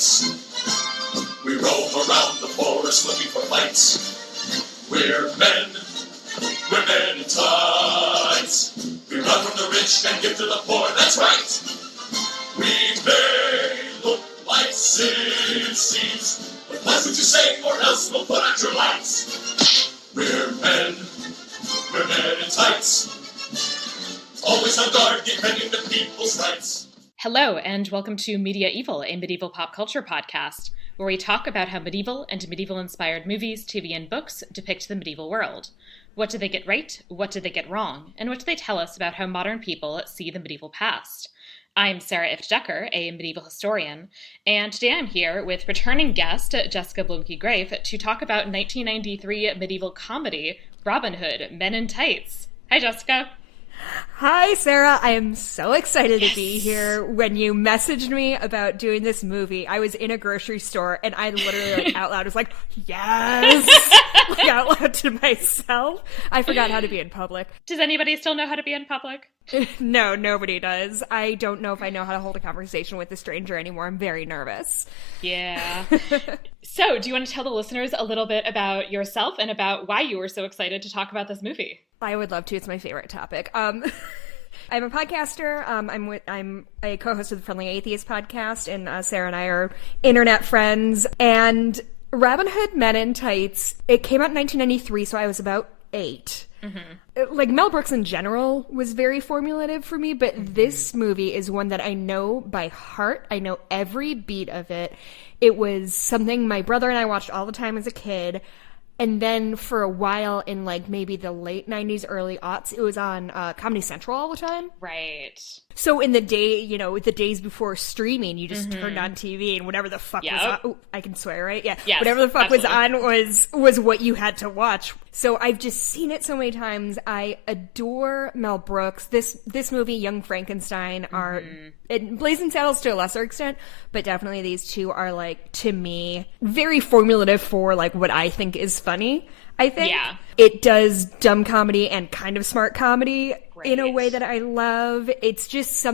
knights. We roam around the forest looking for fights. We're men in tights. We run from the rich and give to the poor, that's right. We may look like sissies, but watch what you say or else we'll put out your lights. We're men in tights. Always on guard, defending the people's rights. Hello, and welcome to Media-eval, a medieval pop culture podcast, where we talk about how medieval and medieval-inspired movies, TV, and books depict the medieval world. What did they get right? What did they get wrong? And what do they tell us about how modern people see the medieval past? I'm Sarah ifft, a medieval historian, and today I'm here with returning guest Jessica Bluemke Greiff to talk about 1993 medieval comedy Robin Hood, Men in Tights. Hi, Jessica. Hi, Sarah. I am so excited to be here. When you messaged me about doing this movie, I was in a grocery store and I literally out loud was like, yes! Like out loud to myself. I forgot how to be in public. Does anybody still know how to be in public? No, nobody does. I don't know if I know how to hold a conversation with a stranger anymore. I'm very nervous. Yeah. So, do you want to tell the listeners a little bit about yourself and about why you were so excited to talk about this movie? I would love to. It's my favorite topic. I'm a podcaster. I'm a co-host of the Friendly Atheist podcast, and Sarah and I are internet friends. And Robin Hood, Men in Tights, it came out in 1993, so I was about 8. Mm-hmm. Like, Mel Brooks in general was very formulative for me, but this movie is one that I know by heart. I know every beat of it. It was something my brother and I watched all the time as a kid. And then for a while in, like, maybe the late 90s, early aughts, it was on Comedy Central all the time. Right. So in the day, you know, the days before streaming, you just turned on TV and whatever the fuck was on. Oh, I can swear, right? Yeah. Yes, whatever the fuck absolutely. was on was what you had to watch. So I've just seen it so many times. I adore Mel Brooks. This movie, Young Frankenstein, are Blazing Saddles to a lesser extent, but definitely these two are, like, to me, very formulative for, like, what I think is funny. I think it does dumb comedy and kind of smart comedy in a way that I love. It's just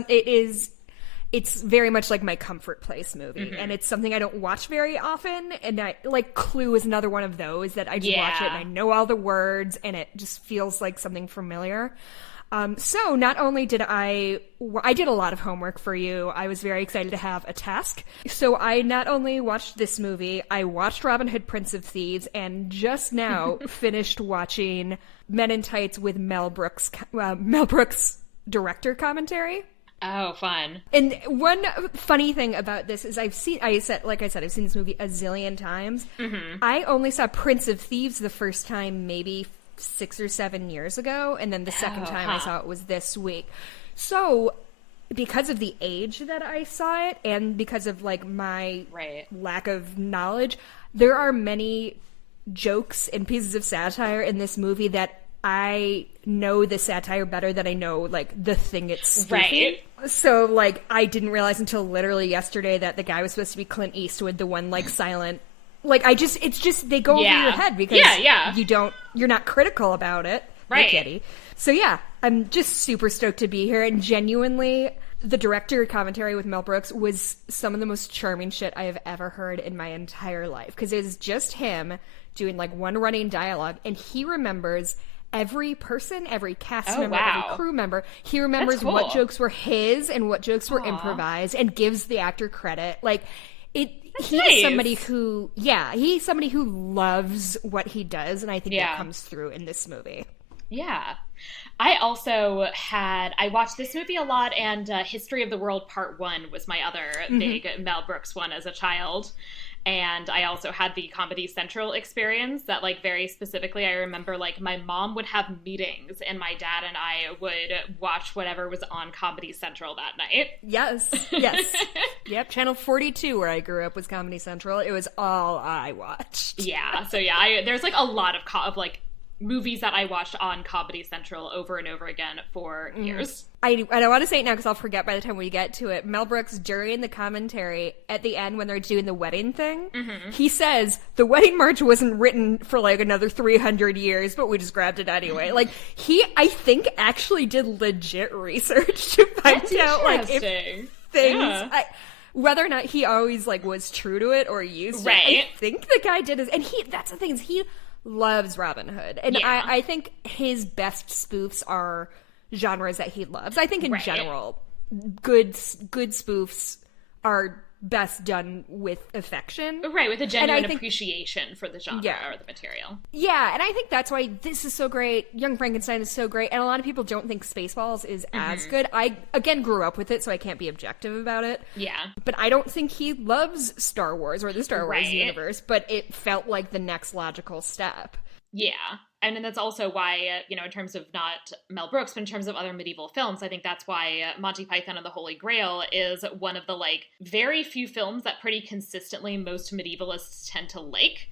it's very much like my comfort place movie, and it's something I don't watch very often. And like Clue is another one of those that I just watch it and I know all the words, and it just feels like something familiar. So not only did I did a lot of homework for you. I was very excited to have a task. So I not only watched this movie, I watched Robin Hood, Prince of Thieves, and just now finished watching Men in Tights with Mel Brooks director commentary. Oh, fun. And one funny thing about this is I've seen this movie a zillion times. I only saw Prince of Thieves the first time maybe 6 or 7 years ago, and then the second time I saw it was this week. So because of the age that I saw it and because of, like, my lack of knowledge, there are many jokes and pieces of satire in this movie that I know the satire better than I know, like, the thing it's spoofing. Right. So, like, I didn't realize until literally yesterday that the guy was supposed to be Clint Eastwood, the one, like, silent. Like, it's just, they go over your head because you're not critical about it. Right. Kitty. So, yeah, I'm just super stoked to be here, and genuinely, the director commentary with Mel Brooks was some of the most charming shit I have ever heard in my entire life, because it was just him doing, like, one running dialogue, and he remembers every person, every cast member, every crew member. He remembers what jokes were his and what jokes were improvised, and gives the actor credit. Like, he's somebody who loves what he does, and I think that comes through in this movie. Yeah. I watched this movie a lot, and History of the World Part 1 was my other big Mel Brooks one as a child. And I also had the Comedy Central experience that, like, very specifically, I remember, like, my mom would have meetings and my dad and I would watch whatever was on Comedy Central that night. Yes. Yep, Channel 42, where I grew up, was Comedy Central. It was all I watched. Yeah, so yeah, there's, like, a lot of like, movies that I watched on Comedy Central over and over again for years. I don't want to say it now because I'll forget by the time we get to it. Mel Brooks, during the commentary at the end when they're doing the wedding thing, he says, the wedding march wasn't written for, like, another 300 years, but we just grabbed it anyway. Like, he, I think, actually did legit research to find out, like, if things... whether or not he always, like, was true to it or used it. I think the guy did his... And that's the thing, is he loves Robin Hood. And I think his best spoofs are genres that he loves. I think in general, good spoofs are best done with affection. Right, with a genuine appreciation for the genre or the material. Yeah, and I think that's why this is so great. Young Frankenstein is so great, and a lot of people don't think Spaceballs is as good. I, again, grew up with it, so I can't be objective about it. Yeah. But I don't think he loves Star Wars or the Star Wars universe, but it felt like the next logical step. Yeah. And then that's also why, in terms of not Mel Brooks, but in terms of other medieval films, I think that's why Monty Python and the Holy Grail is one of the, like, very few films that pretty consistently most medievalists tend to like.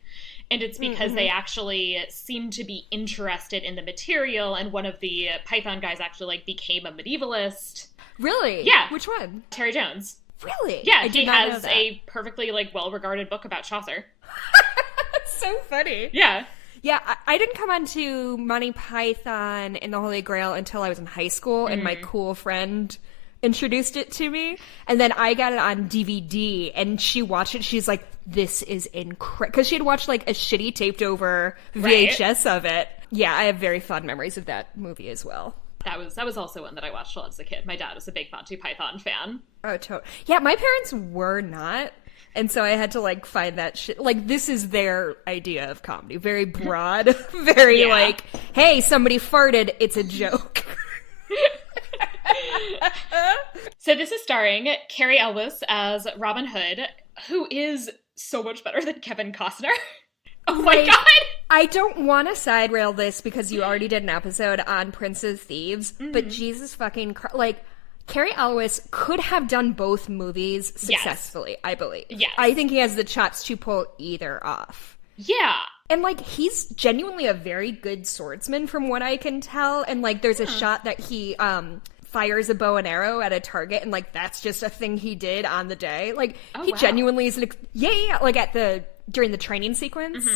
And it's because they actually seem to be interested in the material, and one of the Python guys actually, like, became a medievalist. Really? Yeah. Which one? Terry Jones. Really? Yeah, he has a perfectly, like, well-regarded book about Chaucer. So funny. Yeah. Yeah, I didn't come onto Monty Python and the Holy Grail until I was in high school, and my cool friend introduced it to me. And then I got it on DVD, and she watched it. She's like, this is incredible. Because she had watched, like, a shitty taped-over VHS of it. Yeah, I have very fond memories of that movie as well. That was also one that I watched a lot as a kid. My dad was a big Monty Python fan. Oh, totally. Yeah, my parents were not. And so I had to, like, find that shit. Like, this is their idea of comedy. Very broad. Very, like, hey, somebody farted. It's a joke. So this is starring Cary Elwes as Robin Hood, who is so much better than Kevin Costner. Oh my God! I don't want to side rail this because you already did an episode on Prince of Thieves, but Jesus fucking Christ. Like, Cary Elwes could have done both movies successfully, I believe. Yes. I think he has the chops to pull either off. Yeah. And, like, he's genuinely a very good swordsman from what I can tell. And, like, there's a shot that he fires a bow and arrow at a target, and, like, that's just a thing he did on the day. Like, genuinely is, like, during the training sequence.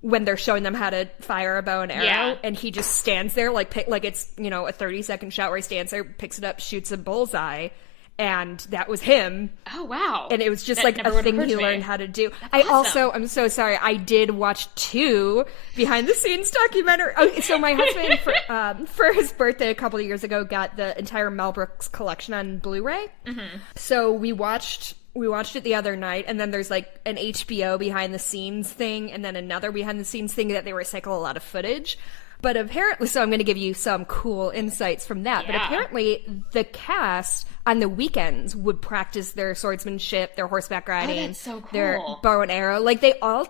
When they're showing them how to fire a bow and arrow, and he just stands there, like it's, a 30-second shot where he stands there, picks it up, shoots a bullseye, and that was him. Oh, wow. And it was just, like, a thing he learned how to do. I'm so sorry, I did watch 2 behind-the-scenes documentary. Okay, so my husband, for his birthday a couple of years ago, got the entire Mel Brooks collection on Blu-ray. So we watched it the other night, and then there's, like, an HBO behind-the-scenes thing, and then another behind-the-scenes thing that they recycle a lot of footage. But apparently, so I'm going to give you some cool insights from that. Yeah. But apparently, the cast on the weekends would practice their swordsmanship, their horseback riding, that's so cool. Their bow and arrow. Like, they all...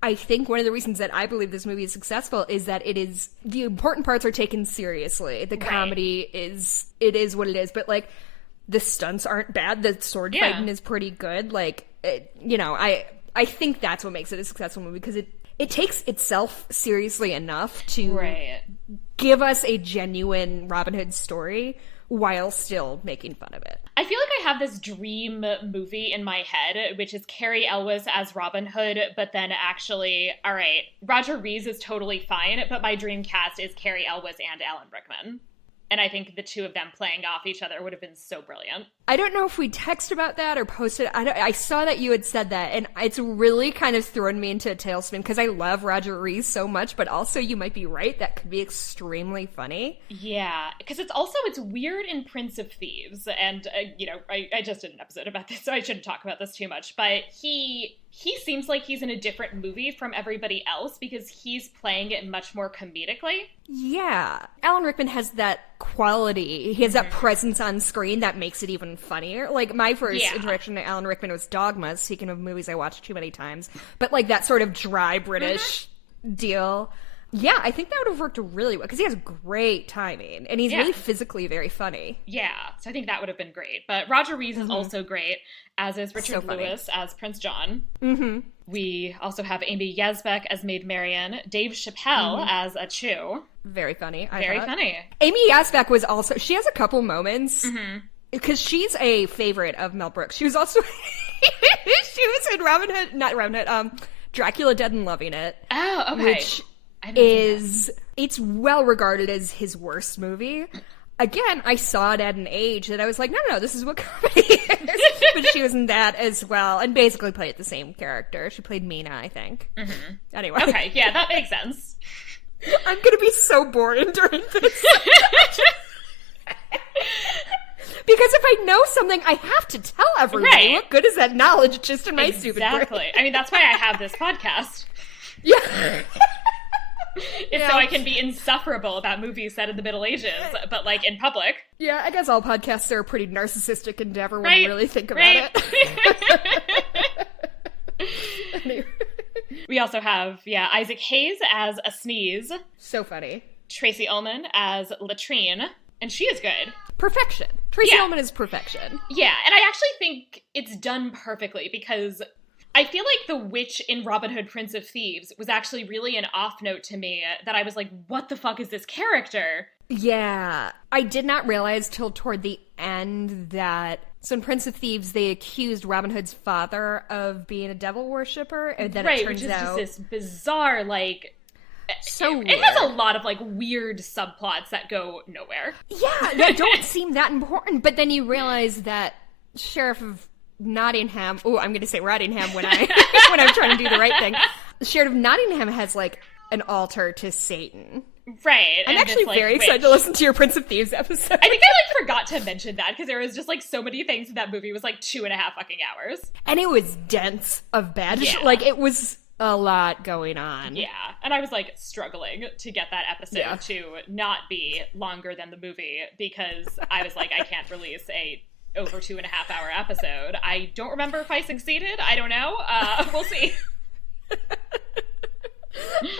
I think one of the reasons that I believe this movie is successful is that the important parts are taken seriously. The comedy is what it is. But, like, the stunts aren't bad. The sword fighting is pretty good. Like, I think that's what makes it a successful movie, because it takes itself seriously enough to give us a genuine Robin Hood story while still making fun of it. I feel like I have this dream movie in my head, which is Cary Elwes as Robin Hood, but then actually, all right, Roger Rees is totally fine, but my dream cast is Cary Elwes and Alan Rickman. And I think the two of them playing off each other would have been so brilliant. I don't know if we texted about that or posted. I saw that you had said that, and it's really kind of thrown me into a tailspin, because I love Roger Rees so much, but also you might be right. That could be extremely funny. Yeah, because it's weird in Prince of Thieves, and, I just did an episode about this, so I shouldn't talk about this too much, but he seems like he's in a different movie from everybody else because he's playing it much more comedically. Yeah. Alan Rickman has that quality. He has that presence on screen that makes it even funnier. Like, my first introduction to Alan Rickman was Dogma, speaking of movies I watched too many times. But, like, that sort of dry British deal. Yeah, I think that would have worked really well, because he has great timing, and he's really physically very funny. Yeah, so I think that would have been great. But Roger Rees is also great, as is Richard Lewis as Prince John. We also have Amy Yazbek as Maid Marian, Dave Chappelle as a Chew. Very funny. Very funny. Amy Yazbek was also, she has a couple moments, because she's a favorite of Mel Brooks. She was also, she was in Dracula Dead and Loving It. Oh, okay. Which it's well regarded as his worst movie. Again, I saw it at an age that I was like, no, this is what comedy is. but she was in that as well, and basically played the same character. She played Mina, I think. Mm-hmm. Anyway. Okay, yeah, that makes sense. I'm gonna be so boring during this. Because if I know something, I have to tell everybody. Right. What good is that knowledge just in my stupid brain? Exactly. I mean, that's why I have this podcast. Yeah. It's so I can be insufferable about movies set in the Middle Ages, but, like, in public. Yeah, I guess all podcasts are a pretty narcissistic endeavor when you really think about it. Anyway. We also have, Isaac Hayes as a sneeze. So funny. Tracy Ullman as Latrine, and she is good. Perfection. Tracy Ullman is perfection. Yeah, and I actually think it's done perfectly because I feel like the witch in Robin Hood, Prince of Thieves was actually really an off note to me that I was like, what the fuck is this character? Yeah. I did not realize till toward the end that... So in Prince of Thieves, they accused Robin Hood's father of being a devil worshipper, and then it turns out... which is just this bizarre, like... So weird. It has a lot of, like, weird subplots that go nowhere. Yeah, that don't seem that important, but then you realize that Sheriff of Nottingham... Oh, I'm going to say Rottingham when I'm trying to do the right thing. The Sheriff of Nottingham has, like, an altar to Satan. Right. I'm actually very excited to listen to your Prince of Thieves episode. I think I, like, forgot to mention that, because there was just, like, so many things in that movie. It was, like, 2.5 fucking hours. And it was dense of bad shit. Like, it was a lot going on. Yeah. And I was, like, struggling to get that episode to not be longer than the movie, because I was like, I can't release a over 2.5 hour episode. I don't remember if I succeeded. I don't know. We'll see.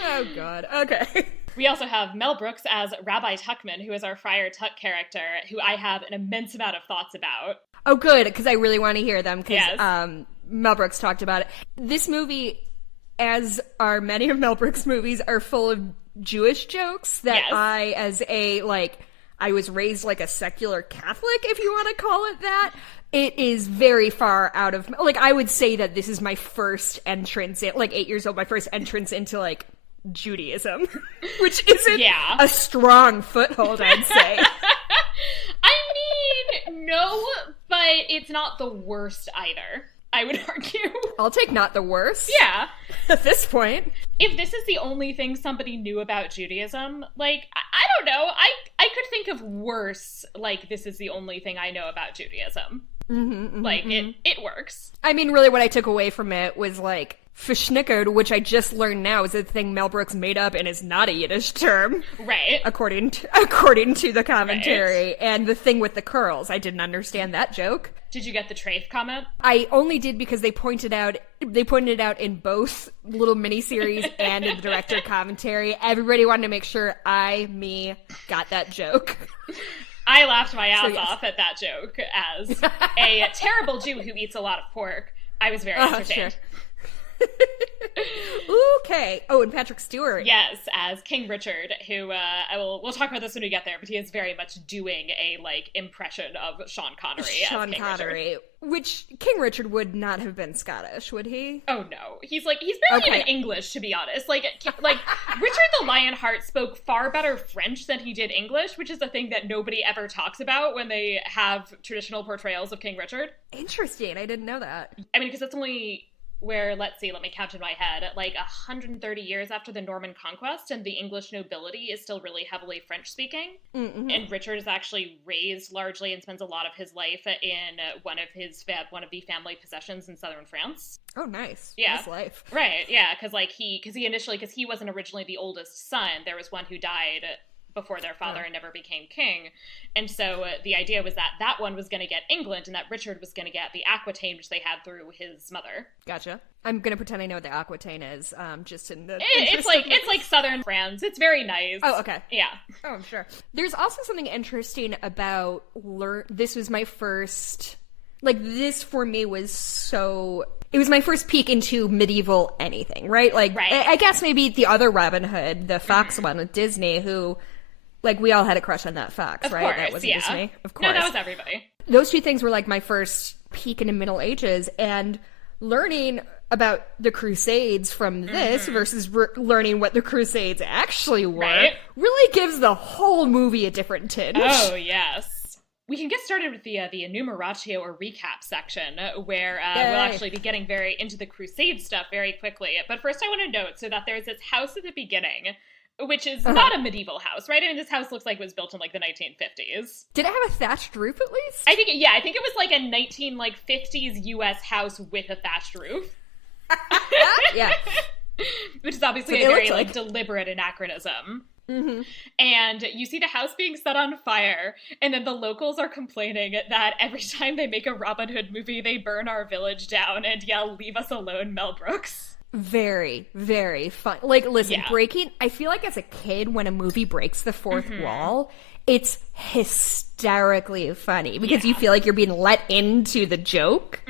Oh, God. Okay. We also have Mel Brooks as Rabbi Tuckman, who is our Friar Tuck character, who I have an immense amount of thoughts about. Oh, good, because I really want to hear them, because Mel Brooks talked about it. This movie, as are many of Mel Brooks' movies, are full of Jewish jokes that I, as a, like, I was raised like a secular Catholic, if you want to call it that. It is very far out of, like, I would say that this is my first entrance, like 8 years old, my first entrance into, like, Judaism, which isn't a strong foothold, I'd say. I mean, no, but it's not the worst either, I would argue. I'll take not the worst. Yeah. At this point. If this is the only thing somebody knew about Judaism, like, I don't know, I could think of worse, like, this is the only thing I know about Judaism. It works. I mean, really what I took away from it was, like, Verschnickert, which I just learned now is a thing Mel Brooks made up and is not a Yiddish term. Right. According to the commentary. Right. And the thing with the curls, I didn't understand that joke. Did you get the Trafe comment? I only did because they pointed it out in both little miniseries and in the director commentary. Everybody wanted to make sure me got that joke. I laughed my ass off at that joke as a terrible Jew who eats a lot of pork. I was very entertained. Sure. Okay. Oh, and Patrick Stewart. Yes, as King Richard, who we'll talk about this when we get there, but he is very much doing a, like, impression of Sean Connery as King Richard. Which King Richard would not have been Scottish, would he? Oh no, he's barely even English, to be honest. Like Richard the Lionheart spoke far better French than he did English, which is the thing that nobody ever talks about when they have traditional portrayals of King Richard. Interesting, I didn't know that. I mean, because that's only where, let's see, let me count in my head, like 130 years after the Norman Conquest, and the English nobility is still really heavily French-speaking. Mm-hmm. And Richard is actually raised largely and spends a lot of his life in one of the family possessions in southern France. Oh, nice. Yeah. Nice life. Right, yeah, because he wasn't originally the oldest son. There was one who died before their father and never became king. And so the idea was that one was going to get England and that Richard was going to get the Aquitaine, which they had through his mother. Gotcha. I'm going to pretend I know what the Aquitaine is, just in the... It's like southern France. It's very nice. Oh, okay. Yeah. Oh, I'm sure. There's also something interesting about... This was my first... Like, this for me was so... It was my first peek into medieval anything, right? Like, right. I guess maybe the other Robin Hood, the Fox one with Disney, who... Like, we all had a crush on that Fox, of right? Course, that wasn't just me. Of course. No, that was everybody. Those two things were, like, my first peek into Middle Ages, and learning about the Crusades from this versus learning what the Crusades actually were really gives the whole movie a different tinge. Oh, yes. We can get started with the enumeratio or recap section, where we'll actually be getting very into the Crusade stuff very quickly. But first I want to note that there's this house at the beginning, which is not a medieval house, right? I mean, this house looks like it was built in, like, the 1950s. Did it have a thatched roof, at least? I think it was, like, a 1950s U.S. house with a thatched roof. Yeah. Which is obviously a very, like, deliberate anachronism. Mm-hmm. And you see the house being set on fire, and then the locals are complaining that every time they make a Robin Hood movie, they burn our village down and yell, "Leave us alone, Mel Brooks." Very, very fun. Like, listen, I feel like as a kid, when a movie breaks the fourth wall, it's hysterically funny because you feel like you're being let into the joke,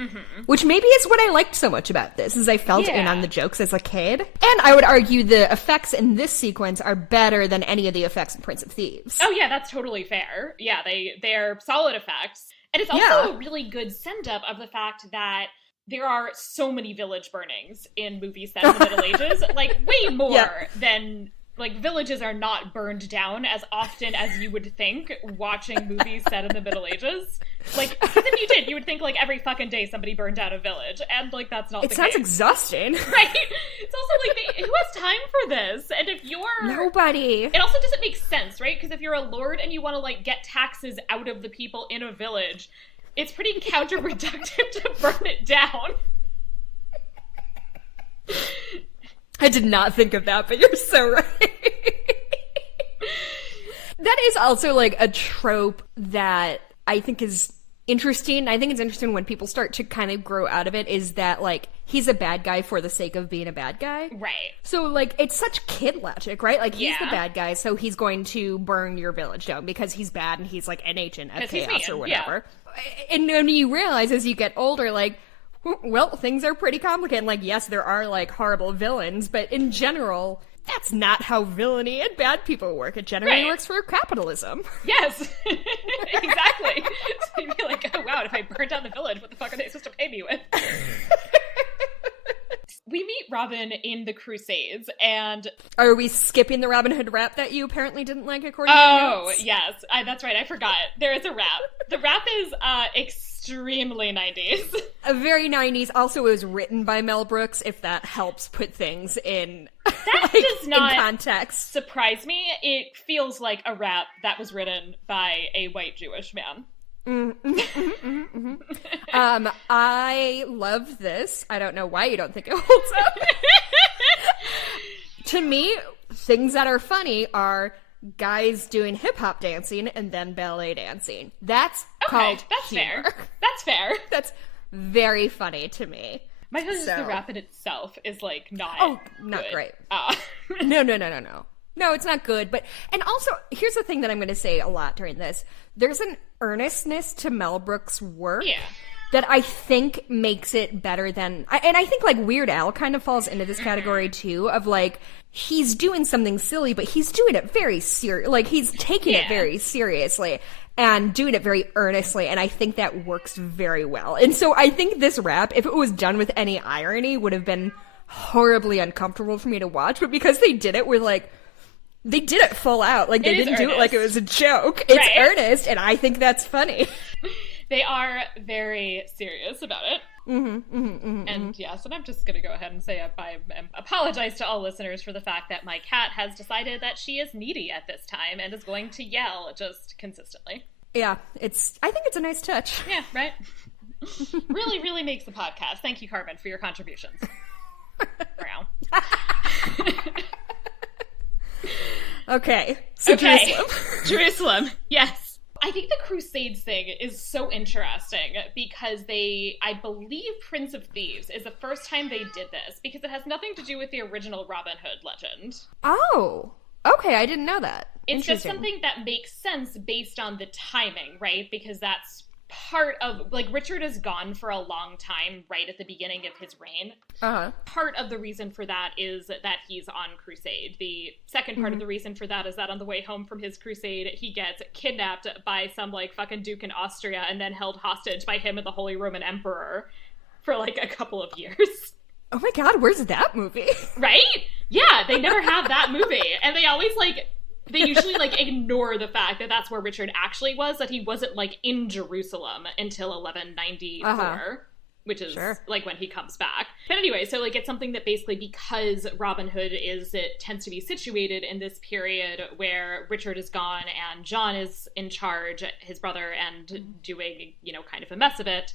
which maybe is what I liked so much about this, is I felt in on the jokes as a kid. And I would argue the effects in this sequence are better than any of the effects in Prince of Thieves. Oh yeah, that's totally fair. Yeah, they're solid effects. And it's also a really good send-up of the fact that there are so many village burnings in movies set in the Middle Ages, like way more than... Like, villages are not burned down as often as you would think watching movies set in the Middle Ages. Like, because if you did, you would think, like, every fucking day somebody burned down a village. And, like, that's not the case. It sounds exhausting. Right? It's also, like, who has time for this? And if you're... Nobody. It also doesn't make sense, right? Because if you're a lord and you want to, like, get taxes out of the people in a village, it's pretty counterproductive to burn it down. I did not think of that, but you're so right. That is also, like, a trope that I think is interesting. I think it's interesting when people start to kind of grow out of it, is that, like, he's a bad guy for the sake of being a bad guy. Right. So, like, it's such kid logic, right? Like, he's the bad guy, so he's going to burn your village down because he's bad and he's, like, an agent of chaos or whatever. Yeah. And then you realize as you get older, like, well, things are pretty complicated. Like, yes, there are, like, horrible villains, but in general, that's not how villainy and bad people work. It generally works for capitalism. Yes, exactly. So you'd be like, oh, wow, if I burn down the village, what the fuck are they supposed to pay me with? We meet Robin in the Crusades, and... Are we skipping the Robin Hood rap that you apparently didn't like, according to your notes? Oh, yes. That's right, I forgot. There is a rap. The rap is extremely 90s. Very 90s. Also, it was written by Mel Brooks, if that helps put things in, that does not in context. Surprise me. It feels like a rap that was written by a white Jewish man. I love this. I don't know why you don't think it holds up. To me, things that are funny are guys doing hip-hop dancing and then ballet dancing. That's called humor. Fair. That's fair. That's very funny to me. My husband, the rap in itself is, like, not not good. Great. No. No, it's not good. And also, here's the thing that I'm going to say a lot during this. There's an earnestness to Mel Brooks' work that I think makes it better than... And I think, like, Weird Al kind of falls into this category, too, of, like, he's doing something silly, but he's doing it very serious. Like, he's taking it very seriously and doing it very earnestly, and I think that works very well. And so I think this rap, if it was done with any irony, would have been horribly uncomfortable for me to watch, but because they did it with, like... They did it full out. Like, they didn't do it like it was a joke. It's earnest, and I think that's funny. They are very serious about it. And yes, and I'm just going to go ahead and say I apologize to all listeners for the fact that my cat has decided that she is needy at this time and is going to yell just consistently. Yeah, I think it's a nice touch. Yeah, right? Really, really makes the podcast. Thank you, Carmen, for your contributions. Okay, so Jerusalem. Jerusalem, yes. I think the Crusades thing is so interesting because I believe Prince of Thieves is the first time they did this because it has nothing to do with the original Robin Hood legend. Oh, okay, I didn't know that. It's just something that makes sense based on the timing, right? Because that's part of, like, Richard is gone for a long time right at the beginning of his reign. Part of the reason for that is that he's on crusade. The second part of the reason for that is that on the way home from his crusade, he gets kidnapped by some, like, fucking duke in Austria and then held hostage by him and the Holy Roman Emperor for, like, a couple of years. Oh my god, where's that movie? Right? Yeah, they never have that movie. And they always, like, They usually, like, ignore the fact that that's where Richard actually was, that he wasn't, like, in Jerusalem until 1194, which is, like, when he comes back. But anyway, so, like, it's something that basically, because Robin Hood tends to be situated in this period where Richard is gone and John is in charge, his brother, and doing, you know, kind of a mess of it,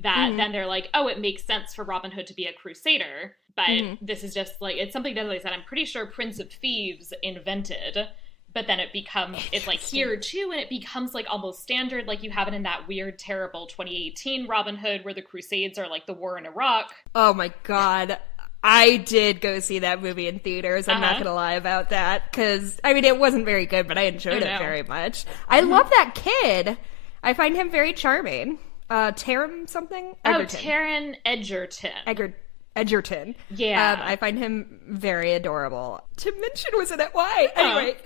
that then they're like, oh, it makes sense for Robin Hood to be a crusader. But this is just, like, it's something that, like I said, I'm pretty sure Prince of Thieves invented. But then it's like here too, and it becomes like almost standard. Like you have it in that weird, terrible 2018 Robin Hood where the Crusades are like the war in Iraq. Oh my God. I did go see that movie in theaters. I'm not going to lie about that. Because, I mean, it wasn't very good, but I enjoyed it very much. I love that kid. I find him very charming. Taron something? Egerton. Oh, Taron Egerton. Edgerton. Yeah. I find him very adorable. Tim Minchin was in it. Why? Anyway.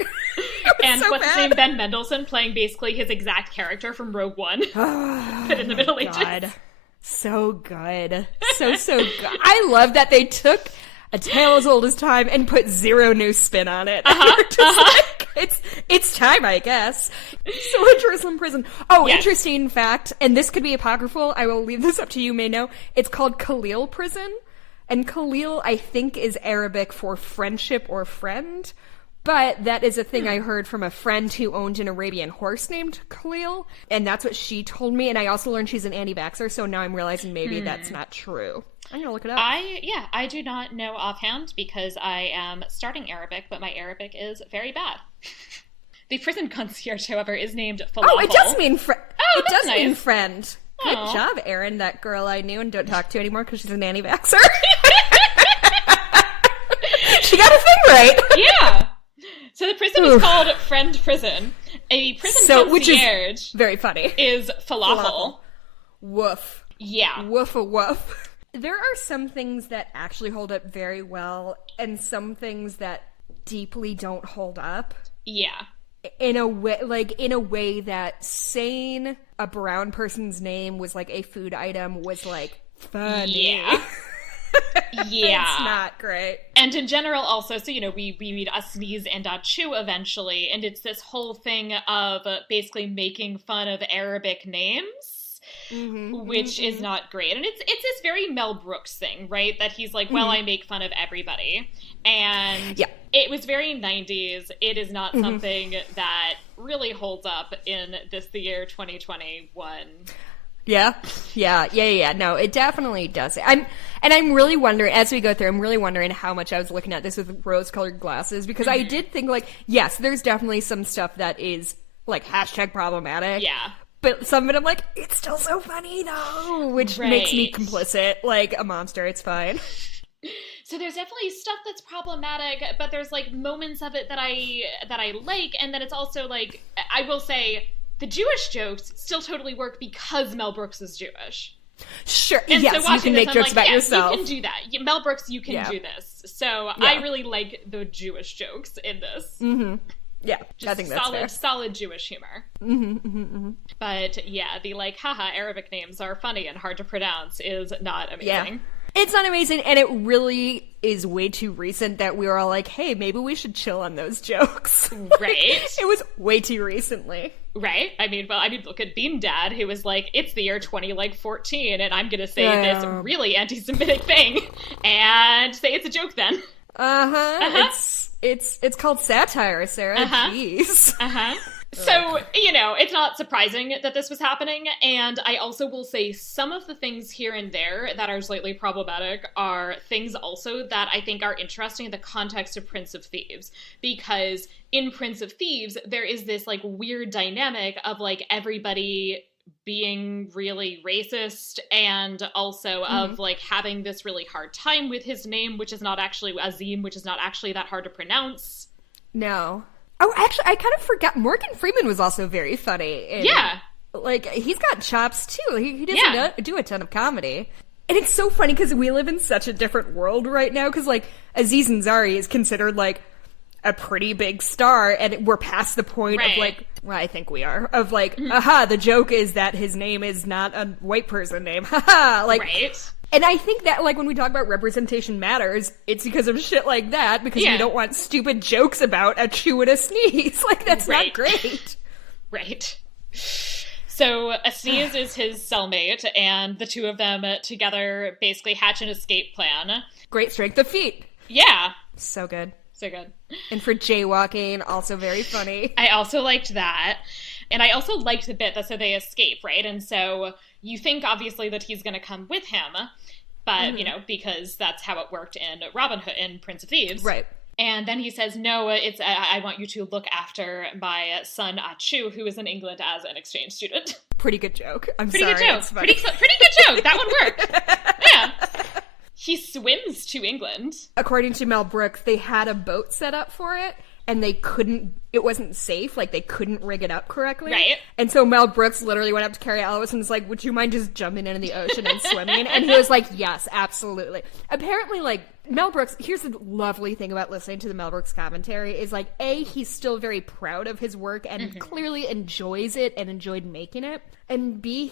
And so what's bad. his name? Ben Mendelsohn playing basically his exact character from Rogue One. But in the Middle Ages. So good. So good. I love that they took a tale as old as time and put zero new spin on it. Like, it's time, I guess. So in Jerusalem prison. Oh, yes. Interesting fact, and this could be apocryphal. I will leave this up to you, may know. It's called Khalil Prison. And Khalil, I think, is Arabic for friendship or friend. But that is a thing I heard from a friend who owned an Arabian horse named Khalil. And that's what she told me. And I also learned she's an anti-vaxxer, so now I'm realizing maybe that's not true. I'm going to look it up. I do not know offhand because I am starting Arabic, but my Arabic is very bad. The prison concierge, however, is named Falafel. Oh, it does mean friend. Oh, it does nice. mean friend. Good job, Erin, that girl I knew and don't talk to anymore because she's an anti-vaxxer. She got a thing right. Yeah. So the prison is called Friend Prison. A prison concierge, which is very funny, is falafel. Woof. Yeah. Woof. There are some things that actually hold up very well, and some things that deeply don't hold up. Yeah. In a way that saying a brown person's name was like a food item was like funny. Yeah. Yeah. It's not great. And in general also, so, you know, we read a sneeze and a chew eventually, and it's this whole thing of basically making fun of Arabic names, which is not great. And it's this very Mel Brooks thing, right? That he's like, well, I make fun of everybody. And it was very 90s. It is not something that really holds up in the year 2021. Yeah. No, it definitely does. I'm really wondering, as we go through, I'm really wondering how much I was looking at this with rose-colored glasses, because I did think, like, yes, there's definitely some stuff that is, like, # problematic. Yeah. But some of it I'm like, it's still so funny, though, which makes me complicit, like a monster. It's fine. So there's definitely stuff that's problematic, but there's, like, moments of it that I like, and then it's also, like, I will say, the Jewish jokes still totally work because Mel Brooks is Jewish. Sure, and yes, so you can make jokes about yourself. You can do that. Mel Brooks, you can do this. So I really like the Jewish jokes in this. Yeah, just I think that's fair. Solid Jewish humor. But yeah, the like, haha, Arabic names are funny and hard to pronounce is not amazing. Yeah. It's not amazing, and it really is way too recent that we were all like, hey, maybe we should chill on those jokes. Right. It was way too recently. Right? I mean, look at Bean Dad, who was like, it's the year 2014, and I'm gonna say this really anti-Semitic thing, and say it's a joke then. It's called satire, Sarah. Jeez. So, you know, it's not surprising that this was happening, and I also will say some of the things here and there that are slightly problematic are things also that I think are interesting in the context of Prince of Thieves, because in Prince of Thieves, there is this, like, weird dynamic of, like, everybody being really racist, and also of, like, having this really hard time with his name, which is not actually Azim, which is not actually that hard to pronounce. No. Oh, actually, I kind of forgot. Morgan Freeman was also very funny. Yeah. Like, he's got chops, too. He doesn't do a ton of comedy. And it's so funny because we live in such a different world right now, because, like, Aziz Ansari is considered, like, a pretty big star, and we're past the point of, like, well, I think we are, of, like, the joke is that his name is not a white person name. Like, And I think that, like, when we talk about representation matters, it's because of shit like that, because we don't want stupid jokes about a chew and a sneeze. Like, that's not great. Right. So a sneeze is his cellmate, and the two of them together basically hatch an escape plan. Great strength of feet. Yeah. So good. So good. And for jaywalking, also very funny. I also liked that. And I also liked the bit that so they escape, right? And so you think, obviously, that he's going to come with him, but, you know, because that's how it worked in Robin Hood, in Prince of Thieves. Right. And then he says, no, it's I want you to look after my son, Achu, who is in England as an exchange student. Pretty good joke. Pretty good joke. Pretty good joke. That one worked. Yeah. He swims to England. According to Mel Brooks, they had a boat set up for it, and it wasn't safe, like they couldn't rig it up correctly. Right. And so Mel Brooks literally went up to Carrie Ellis and was like, would you mind just jumping into the ocean and swimming? And he was like, yes, absolutely. Apparently, like, Mel Brooks, here's the lovely thing about listening to the Mel Brooks commentary, is like, A, he's still very proud of his work and clearly enjoys it and enjoyed making it. And B,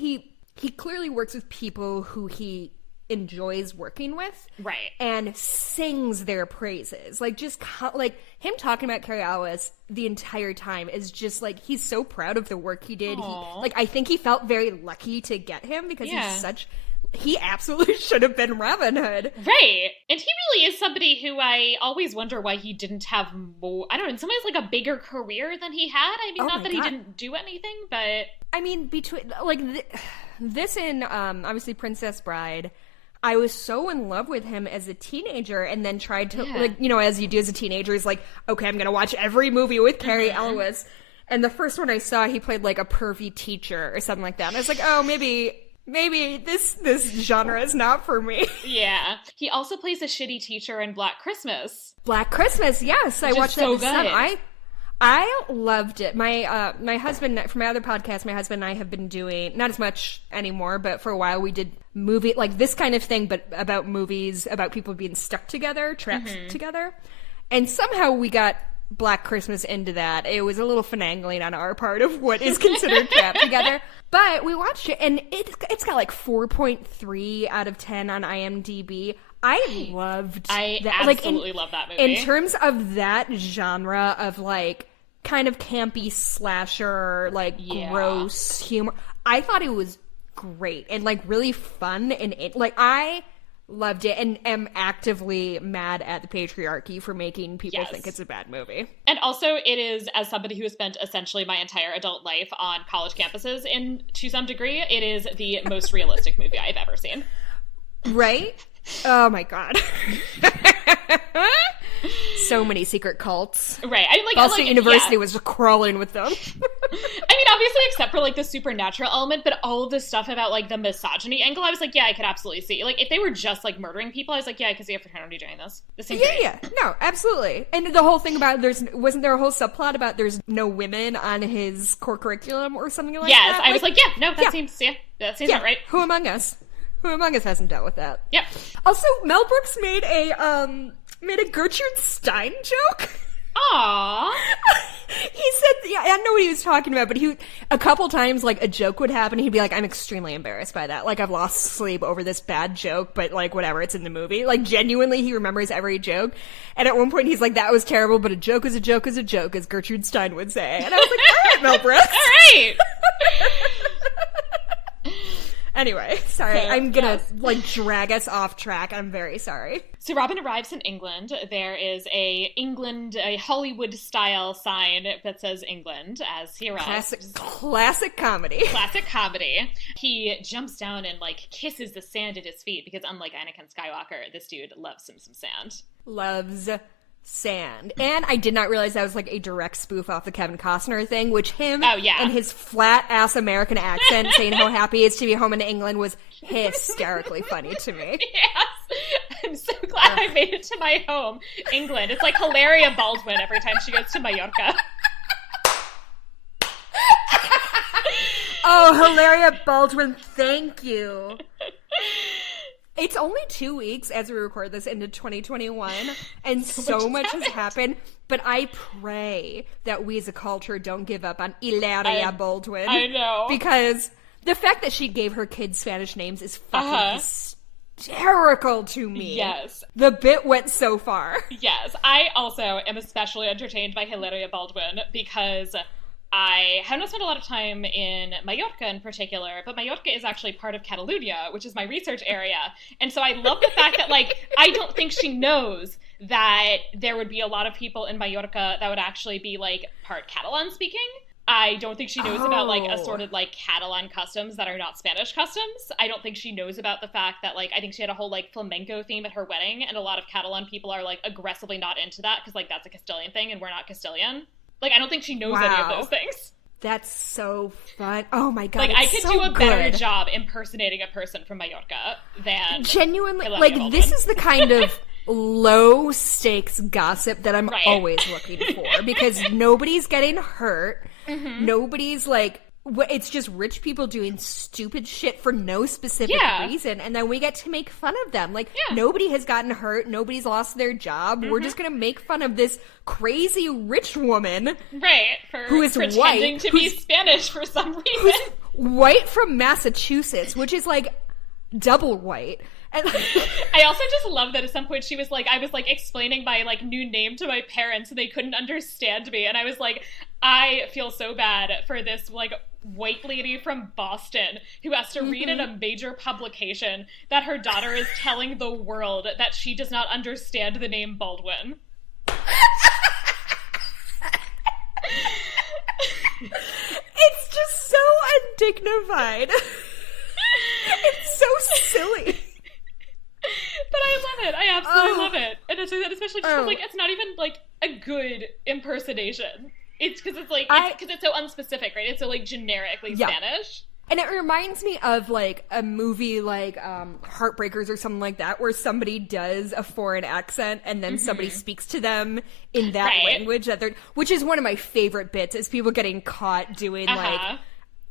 he clearly works with people who he enjoys working with, right, and sings their praises. Like, just like him talking about Carrie Ellis the entire time is just like, he's so proud of the work he did. I think he felt very lucky to get him because he absolutely should have been Robin Hood. Right. And he really is somebody who I always wonder why he didn't have more, I don't know, in some ways like a bigger career than he had. I mean, not that he didn't do anything, but I mean, between like this and obviously Princess Bride, I was so in love with him as a teenager, and then tried to, like, you know, as you do as a teenager, is like, okay, I'm going to watch every movie with Carrie Ellis. And the first one I saw, he played, like, a pervy teacher or something like that. And I was like, oh, maybe this genre is not for me. Yeah. He also plays a shitty teacher in Black Christmas. Black Christmas, yes. I watched that with son. I loved it. My husband, from my other podcast, my husband and I have been doing, not as much anymore, but for a while we did movie, like this kind of thing, but about movies, about people being stuck together, trapped together. And somehow we got Black Christmas into that. It was a little finagling on our part of what is considered trapped together. But we watched it, and it's got like 4.3 out of 10 on IMDb. I loved that. I absolutely love that movie. In terms of that genre of, like, kind of campy slasher, like, gross humor, I thought it was great and, like, really fun. And, I loved it and am actively mad at the patriarchy for making people think it's a bad movie. And also, it is, as somebody who has spent essentially my entire adult life on college campuses to some degree, it is the most realistic movie I've ever seen. Right? Oh my god. So many secret cults. Right. I mean, like, Ball State University was crawling with them. I mean, obviously, except for, like, the supernatural element, but all of this stuff about, like, the misogyny angle, I was like, yeah, I could absolutely see. Like, if they were just, like, murdering people, I was like, yeah, I could see a fraternity doing this. This seems great. Yeah. No, absolutely. And the whole thing about, wasn't there a whole subplot about there's no women on his core curriculum or something like that? Yes, I was like, that seems about right. Who among us? Who among us hasn't dealt with that? Yep. Also, Mel Brooks made a Gertrude Stein joke. Aww. He said, I don't know what he was talking about, but a couple times, like, a joke would happen, and he'd be like, I'm extremely embarrassed by that. Like, I've lost sleep over this bad joke, but, like, whatever, it's in the movie. Like, genuinely, he remembers every joke. And at one point, he's like, that was terrible, but a joke is a joke is a joke, as Gertrude Stein would say. And I was like, all right, Mel Brooks. All right. Anyway, sorry, I'm gonna, drag us off track. I'm very sorry. So Robin arrives in England. There is a Hollywood-style sign that says England as he arrives. Classic comedy. Classic comedy. He jumps down and, like, kisses the sand at his feet because, unlike Anakin Skywalker, this dude loves some sand. Loves sand. And I did not realize that was, like, a direct spoof off the Kevin Costner thing, which him and his flat-ass American accent saying how happy he is to be home in England was hysterically funny to me. Yes. I'm so glad I made it to my home, England. It's like Hilaria Baldwin every time she goes to Mallorca. Oh, Hilaria Baldwin, thank you. It's only 2 weeks as we record this into 2021, and so much has happened. But I pray that we as a culture don't give up on Hilaria Baldwin. I know. Because the fact that she gave her kids Spanish names is fucking hysterical to me. Yes. The bit went so far. Yes. I also am especially entertained by Hilaria Baldwin because I have not spent a lot of time in Mallorca in particular, but Mallorca is actually part of Catalonia, which is my research area. And so I love the fact that, like, I don't think she knows that there would be a lot of people in Mallorca that would actually be, like, part Catalan speaking. I don't think she knows about, like, assorted, like, Catalan customs that are not Spanish customs. I don't think she knows about the fact that, like, I think she had a whole, like, flamenco theme at her wedding, and a lot of Catalan people are, like, aggressively not into that because, like, that's a Castilian thing, and we're not Castilian. Like, I don't think she knows any of those things. That's so fun. Oh my god, like, I could so do a good. better job impersonating a person from Mallorca than genuinely. Hilaria Like, Baldwin. this is the kind of low stakes gossip that I'm Right. always looking for, because nobody's getting hurt. Nobody's like, it's just rich people doing stupid shit for no specific reason, and then we get to make fun of them. Like, nobody has gotten hurt, nobody's lost their job. We're just gonna make fun of this crazy rich woman, right? For who is pretending white, to be Spanish for some reason. who's white from Massachusetts, which is like double white. And I also just love that at some point she was like, I was like explaining my like new name to my parents and they couldn't understand me, and I was like, I feel so bad for this like white lady from Boston who has to read in a major publication that her daughter is telling the world that she does not understand the name Baldwin. It's just so undignified. It's so silly. But I love it. I absolutely love it. And it's especially just 'cause, like, it's not even, like, a good impersonation. It's because it's, like, it's so unspecific, right? It's so, like, generically Spanish. And it reminds me of, like, a movie like Heartbreakers or something like that, where somebody does a foreign accent and then somebody speaks to them in that language that they're, which is one of my favorite bits, is people getting caught doing, like,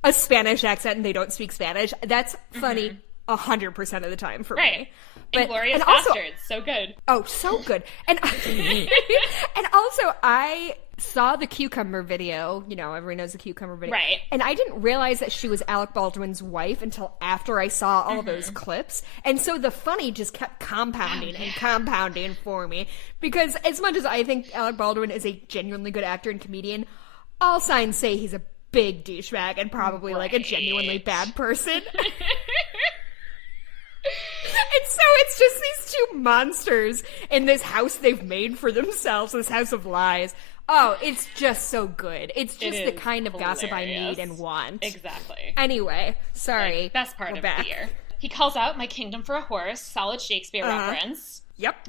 a Spanish accent and they don't speak Spanish. That's funny 100% of the time for me. But, Inglourious Bastards, so good. Oh, so good. And and also, I saw the Cucumber video. You know, everyone knows the Cucumber video. Right. And I didn't realize that she was Alec Baldwin's wife until after I saw all those clips. And so the funny just kept compounding and compounding for me. Because as much as I think Alec Baldwin is a genuinely good actor and comedian, all signs say he's a big douchebag and probably like a genuinely bad person. And so it's just these two monsters in this house they've made for themselves, this house of lies. Oh, it's just so good. It's just the kind of gossip I need and want. Exactly. Anyway, sorry. Like, best part We're of back. the year. He calls out "My kingdom for a horse," solid Shakespeare reference. Yep.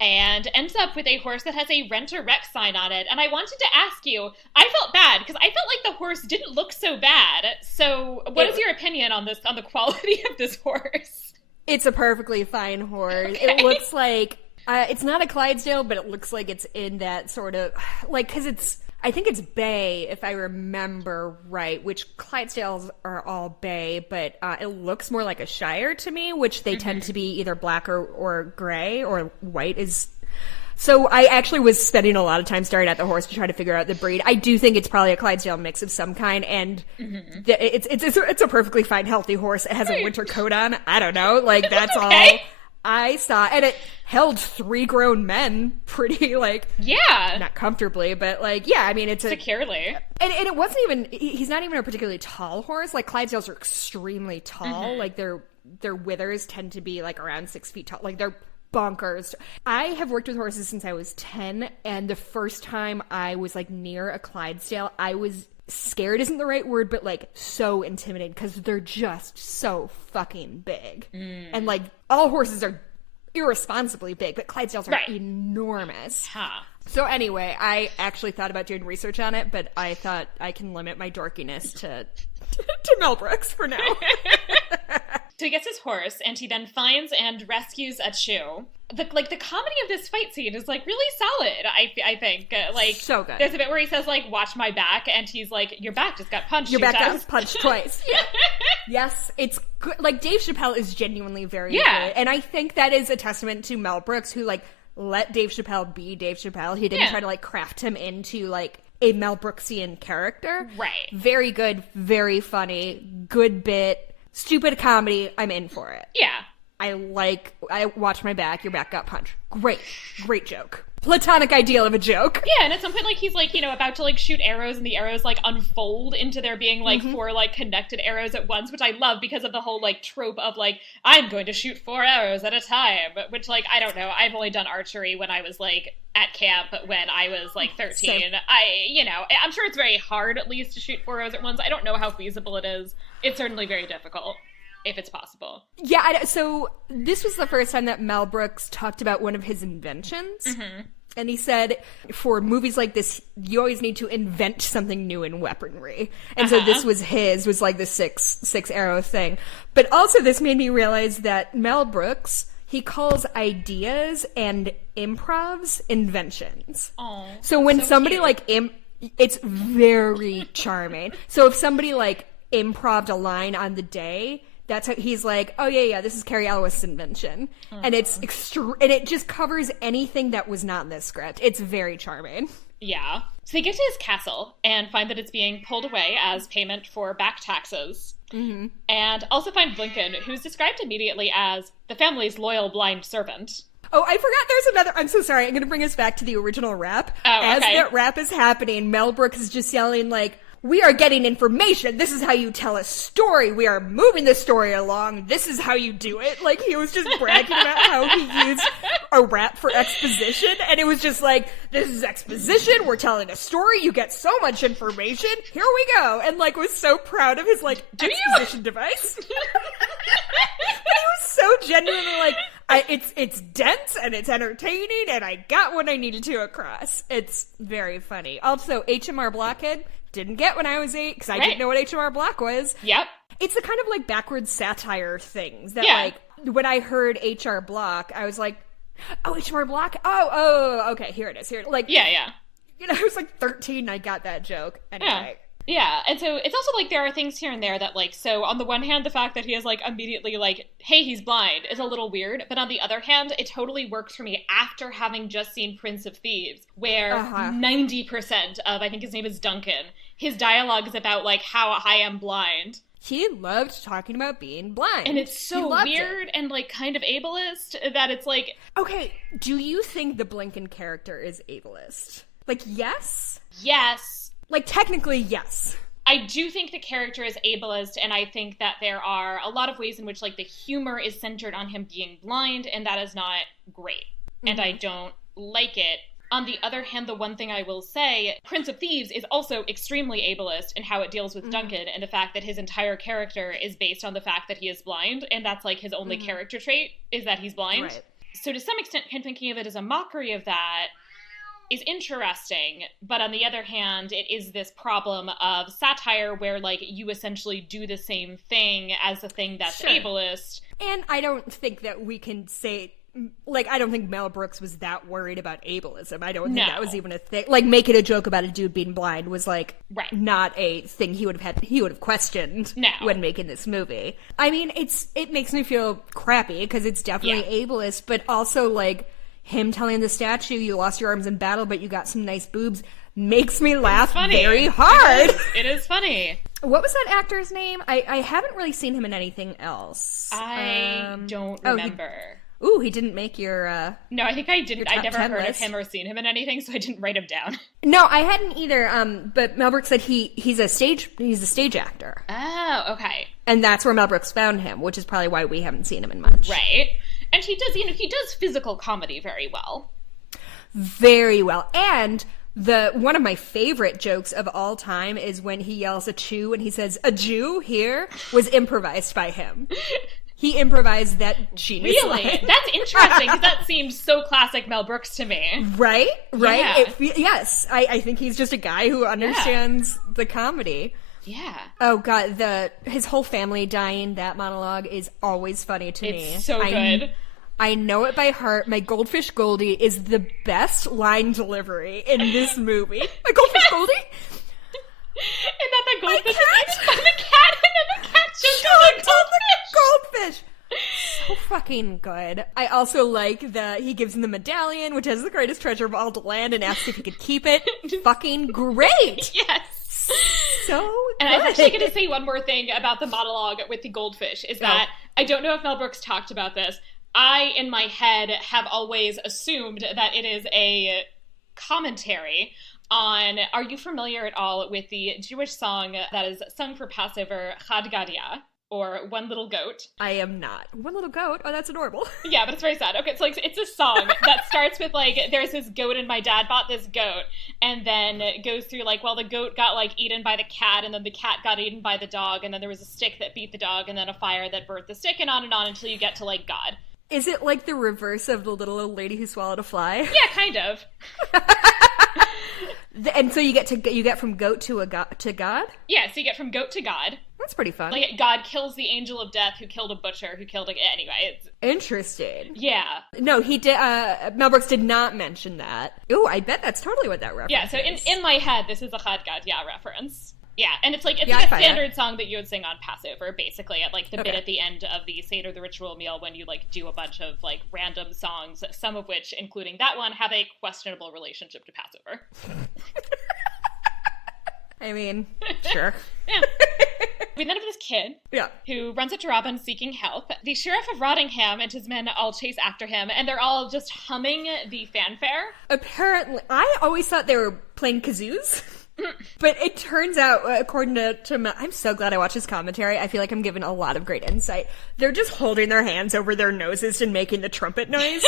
And ends up with a horse that has a rent-a-wreck sign on it. And I wanted to ask you, I felt bad, because I felt like the horse didn't look so bad. So what is your opinion on this, on the quality of this horse? It's a perfectly fine horse. Okay. It looks like, it's not a Clydesdale, but it looks like it's in that sort of, like, because it's, I think it's bay, if I remember right, which Clydesdales are all bay, but it looks more like a Shire to me, which they tend to be either black or gray, or white is. So I actually was spending a lot of time staring at the horse to try to figure out the breed. I do think it's probably a Clydesdale mix of some kind, and it's a perfectly fine, healthy horse. It has a winter coat on. I don't know, like, that's all I saw, and it held 3 grown men pretty, like, not comfortably, but, like, I mean, it's securely. And it wasn't even, he's not even a particularly tall horse. Like, Clydesdales are extremely tall. Like, their withers tend to be, like, around 6 feet tall. Like, they're bonkers. I have worked with horses since I was 10, and the first time I was, like, near a Clydesdale, I was scared isn't the right word, but, like, so intimidated, because they're just so fucking big. And, like, all horses are irresponsibly big, but Clydesdales are enormous. So anyway, I actually thought about doing research on it, but I thought I can limit my dorkiness to Mel Brooks for now. So he gets his horse, and he then finds and rescues a Chew. The comedy of this fight scene is, like, really solid, I think. Like, so good. There's a bit where he says, like, "Watch my back," and he's like, "Your back just got punched. Your back got punched twice." Yes, it's good. Like, Dave Chappelle is genuinely very good. And I think that is a testament to Mel Brooks, who, like, let Dave Chappelle be Dave Chappelle. He didn't try to, like, craft him into, like, a Mel Brooksian character. Right. Very good, very funny, good bit. Stupid comedy, I'm in for it. Yeah. I watch my back, your back got punched. Great joke. Platonic ideal of a joke. Yeah, and at some point, like, he's, like, you know, about to, like, shoot arrows, and the arrows, like, unfold into there being, like, 4, like, connected arrows at once, which I love because of the whole, like, trope of, like, I'm going to shoot 4 arrows at a time, which, like, I don't know. I've only done archery when I was, like, at camp when I was, like, 13. Same. I'm sure it's very hard, at least, to shoot 4 arrows at once. I don't know how feasible it is. It's certainly very difficult, if it's possible. Yeah, so this was the first time that Mel Brooks talked about one of his inventions. And he said, for movies like this, you always need to invent something new in weaponry. And so this was like the six arrow thing. But also this made me realize that Mel Brooks, he calls ideas and improvs inventions. Oh, so when somebody cute. it's very charming. So if somebody like improved a line on the day, that's how he's like, oh yeah, this is Carrie Elwes' invention. And it's and it just covers anything that was not in this script. It's very charming. Yeah. So they get to his castle and find that it's being pulled away as payment for back taxes. And also find Blinken, who's described immediately as the family's loyal blind servant. Oh, I forgot there's another. I'm so sorry. I'm going to bring us back to the original rap. Oh, okay. As that rap is happening, Mel Brooks is just yelling like, we are getting information. This is how you tell a story. We are moving the story along. This is how you do it. Like, he was just bragging about how he used a rap for exposition. And it was just like, this is exposition. We're telling a story. You get so much information. Here we go. And, like, was so proud of his, like, exposition device. But he was so genuinely like, it's dense and it's entertaining and I got what I needed to across. It's very funny. Also, HMR Blockhead, didn't get when I was 8 because I didn't know what HMR Block was. Yep. It's the kind of like backwards satire things that like when I heard HR Block, I was like, oh, HMR Block? Oh, okay, here it is. Like, yeah. You know, I was like 13 and I got that joke. Anyway. Yeah, and so it's also, like, there are things here and there that, like, so on the one hand, the fact that he is, like, immediately, like, hey, he's blind is a little weird, but on the other hand, it totally works for me after having just seen Prince of Thieves, where 90% of, I think his name is Duncan, his dialogue is about, like, how I am blind. He loved talking about being blind. And it's so weird and, like, kind of ableist that it's, like... Okay, do you think the Blinken character is ableist? Like, yes? Yes. Like, technically, yes. I do think the character is ableist, and I think that there are a lot of ways in which, like, the humor is centered on him being blind, and that is not great. And I don't like it. On the other hand, the one thing I will say, Prince of Thieves is also extremely ableist in how it deals with Duncan, and the fact that his entire character is based on the fact that he is blind, and that's, like, his only character trait, is that he's blind. Right. So to some extent, kind of thinking of it as a mockery of that is interesting, but on the other hand, it is this problem of satire where, like, you essentially do the same thing as the thing that's ableist. And I don't think that we can say, like, I don't think Mel Brooks was that worried about ableism. I don't think that was even a thing. Like, making a joke about a dude being blind was, like, not a thing he would have questioned when making this movie. I mean, it makes me feel crappy, because it's definitely ableist, but also, like, him telling the statue, you lost your arms in battle, but you got some nice boobs, makes me laugh very hard. It is funny. What was that actor's name? I haven't really seen him in anything else. I don't remember. He didn't make your No, I think I didn't. I never heard list. of him or seen him in anything, so I didn't write him down. No, I hadn't either. But Mel Brooks said he's a stage actor. Oh, okay. And that's where Mel Brooks found him, which is probably why we haven't seen him in much. Right. And he does physical comedy very well. Very well. And one of my favorite jokes of all time is when he yells "achoo" and he says "a Jew here" was improvised by him. He improvised that genius Really? line. That's interesting, because that seems so classic Mel Brooks to me. Right? Yeah. Yes. I think he's just a guy who understands the comedy. Yeah. Oh, God. His whole family dying, that monologue is always funny to me. It's so good. I know it by heart. My Goldfish Goldie is the best line delivery in this movie. My Goldfish Goldie? And that the goldfish is eaten by the cat, and then the cat just on the goldfish. So fucking good. I also like that he gives him the medallion, which has the greatest treasure of all the land, and asks if he could keep it. Fucking great. Yes. So good. And I was actually going to say one more thing about the monologue with the goldfish, is that I don't know if Mel Brooks talked about this. I, in my head, have always assumed that it is a commentary on, are you familiar at all with the Jewish song that is sung for Passover, Chad Gadia, or One Little Goat? I am not. One Little Goat? Oh, that's adorable. Yeah, but it's very sad. Okay, so like, it's a song that starts with like, there's this goat and my dad bought this goat, and then it goes through like, well, the goat got like eaten by the cat, and then the cat got eaten by the dog, and then there was a stick that beat the dog, and then a fire that burnt the stick, and on until you get to like God. Is it like the reverse of the little old lady who swallowed a fly? Yeah, kind of. And so you get from goat to God? Yeah, so you get from goat to God. That's pretty fun. Like, God kills the angel of death who killed a butcher, who killed a... Anyway, it's... Interesting. Yeah. No, he did... Mel Brooks did not mention that. Ooh, I bet that's totally what that reference Yeah, so is. in my head, this is a Chad Gadya reference. Yeah, and it's like a standard song that you would sing on Passover, basically, at like the bit at the end of the Seder, the ritual meal, when you like do a bunch of like random songs, some of which, including that one, have a questionable relationship to Passover. I mean, sure. Yeah. We then have this kid who runs up to Robin seeking help. The Sheriff of Rottingham and his men all chase after him, and they're all just humming the fanfare. Apparently, I always thought they were playing kazoos. But it turns out, according to I'm so glad I watched this commentary. I feel like I'm given a lot of great insight. They're just holding their hands over their noses and making the trumpet noise.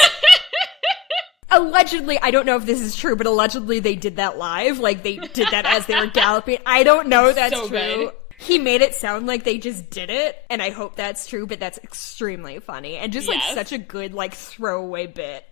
Allegedly, I don't know if this is true, but allegedly they did that live. Like, they did that as they were galloping. I don't know if that's so true. Good. He made it sound like they just did it, and I hope that's true, but that's extremely funny. And just, like, such a good, like, throwaway bit.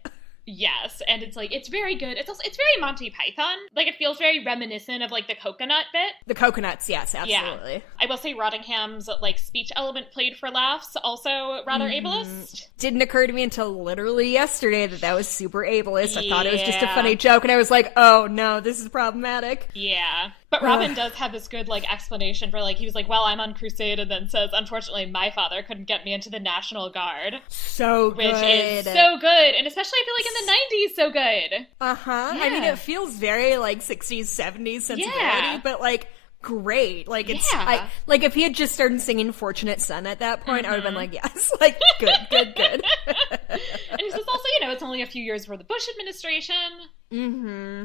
Yes, and it's like, it's very good. It's very Monty Python. Like, it feels very reminiscent of like the coconut bit. The coconuts, yes, absolutely. Yeah. I will say Rottingham's like speech element played for laughs, also rather ableist. Didn't occur to me until literally yesterday that was super ableist. I thought it was just a funny joke, and I was like, oh no, this is problematic. Yeah. But Robin does have this good, like, explanation for, like, he was like, well, I'm on crusade, and then says, unfortunately, my father couldn't get me into the National Guard. So good. Which is so good. And especially, I feel like in the 90s, so good. Uh-huh. Yeah. I mean, it feels very, like, 60s, 70s sensibility, but, like, great. Like, it's, like, if he had just started singing Fortunate Son at that point, I would have been like, yes, like, good. And he says also, you know, it's only a few years for the Bush administration. Mm-hmm.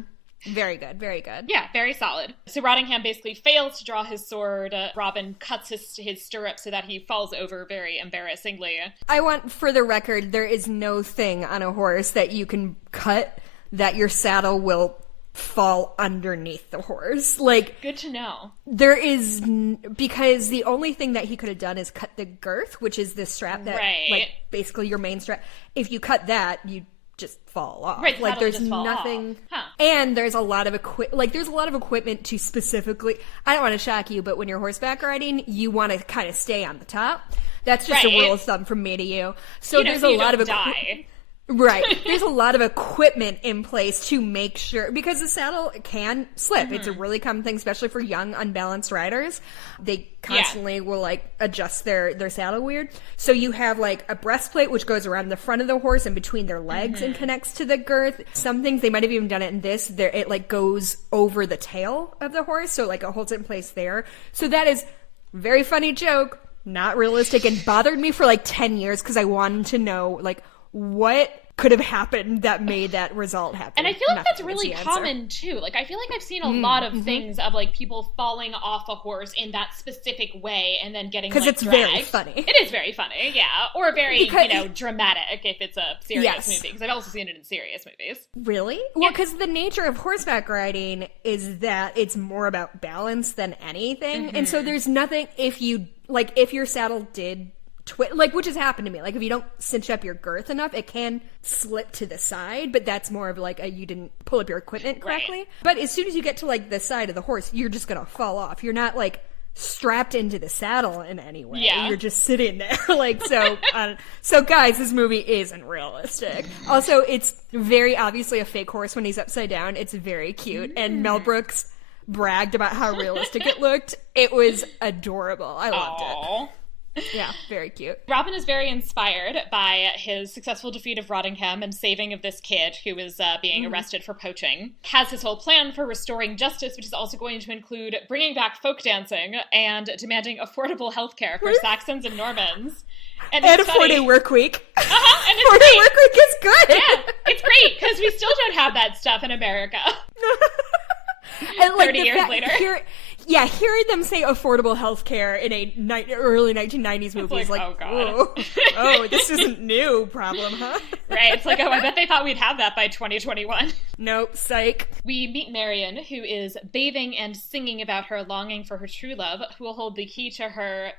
Very good, very good. Yeah, very solid. So Rottingham basically fails to draw his sword. Robin cuts his stirrup so that he falls over very embarrassingly. I want, for the record, there is no thing on a horse that you can cut that your saddle will fall underneath the horse. Like, good to know. There is, because the only thing that he could have done is cut the girth, which is the strap that, like, basically your main strap. If you cut that, you just fall off. Right, like there's nothing. And there's a lot of equipment to specifically, I don't want to shock you, but when you're horseback riding, you want to kind of stay on the top. That's just a rule of thumb from me to you. So there's a lot of equipment. Right. There's a lot of equipment in place to make sure, because the saddle can slip. Mm-hmm. It's a really common thing, especially for young, unbalanced riders. They constantly will, like, adjust their saddle weird. So you have, like, a breastplate, which goes around the front of the horse and between their legs and connects to the girth. Some things, they might have even done it in this, it, like, goes over the tail of the horse, so, like, it holds it in place there. So that is very funny joke, not realistic, and bothered me for, like, 10 years, because I wanted to know, like, what could have happened that made that result happen. And I feel like that's really common too. Like, I feel like I've seen a lot of things of, like, people falling off a horse in that specific way and then getting, like, it's dragged. Very funny. It is very funny, yeah. Or very, dramatic if it's a serious movie. Because I've also seen it in serious movies. Really? Well, because the nature of horseback riding is that it's more about balance than anything. And so there's nothing, if your saddle did which has happened to me. Like, if you don't cinch up your girth enough, it can slip to the side, but that's more of like you didn't pull up your equipment correctly. Right. But as soon as you get to, like, the side of the horse, you're just gonna fall off. You're not, like, strapped into the saddle in any way. Yeah. You're just sitting there. Like, so, so guys, this movie isn't realistic. Also, it's very obviously a fake horse when he's upside down. It's very cute. And Mel Brooks bragged about how realistic it looked. It was adorable. I loved it. Yeah, very cute. Robin is very inspired by his successful defeat of Rottingham and saving of this kid who was being arrested for poaching. Has his whole plan for restoring justice, which is also going to include bringing back folk dancing and demanding affordable healthcare for Saxons and Normans. And a 4-day work week. And it's 4-day work week is good. Yeah, it's great, because we still don't have that stuff in America. And, like, 30 years later. Hearing them say affordable healthcare in a early 1990s movie is like, oh god. Oh, this isn't new problem, huh? Right, it's like, oh, I bet they thought we'd have that by 2021. Nope, psych. We meet Marion, who is bathing and singing about her longing for her true love, who will hold the key to her ...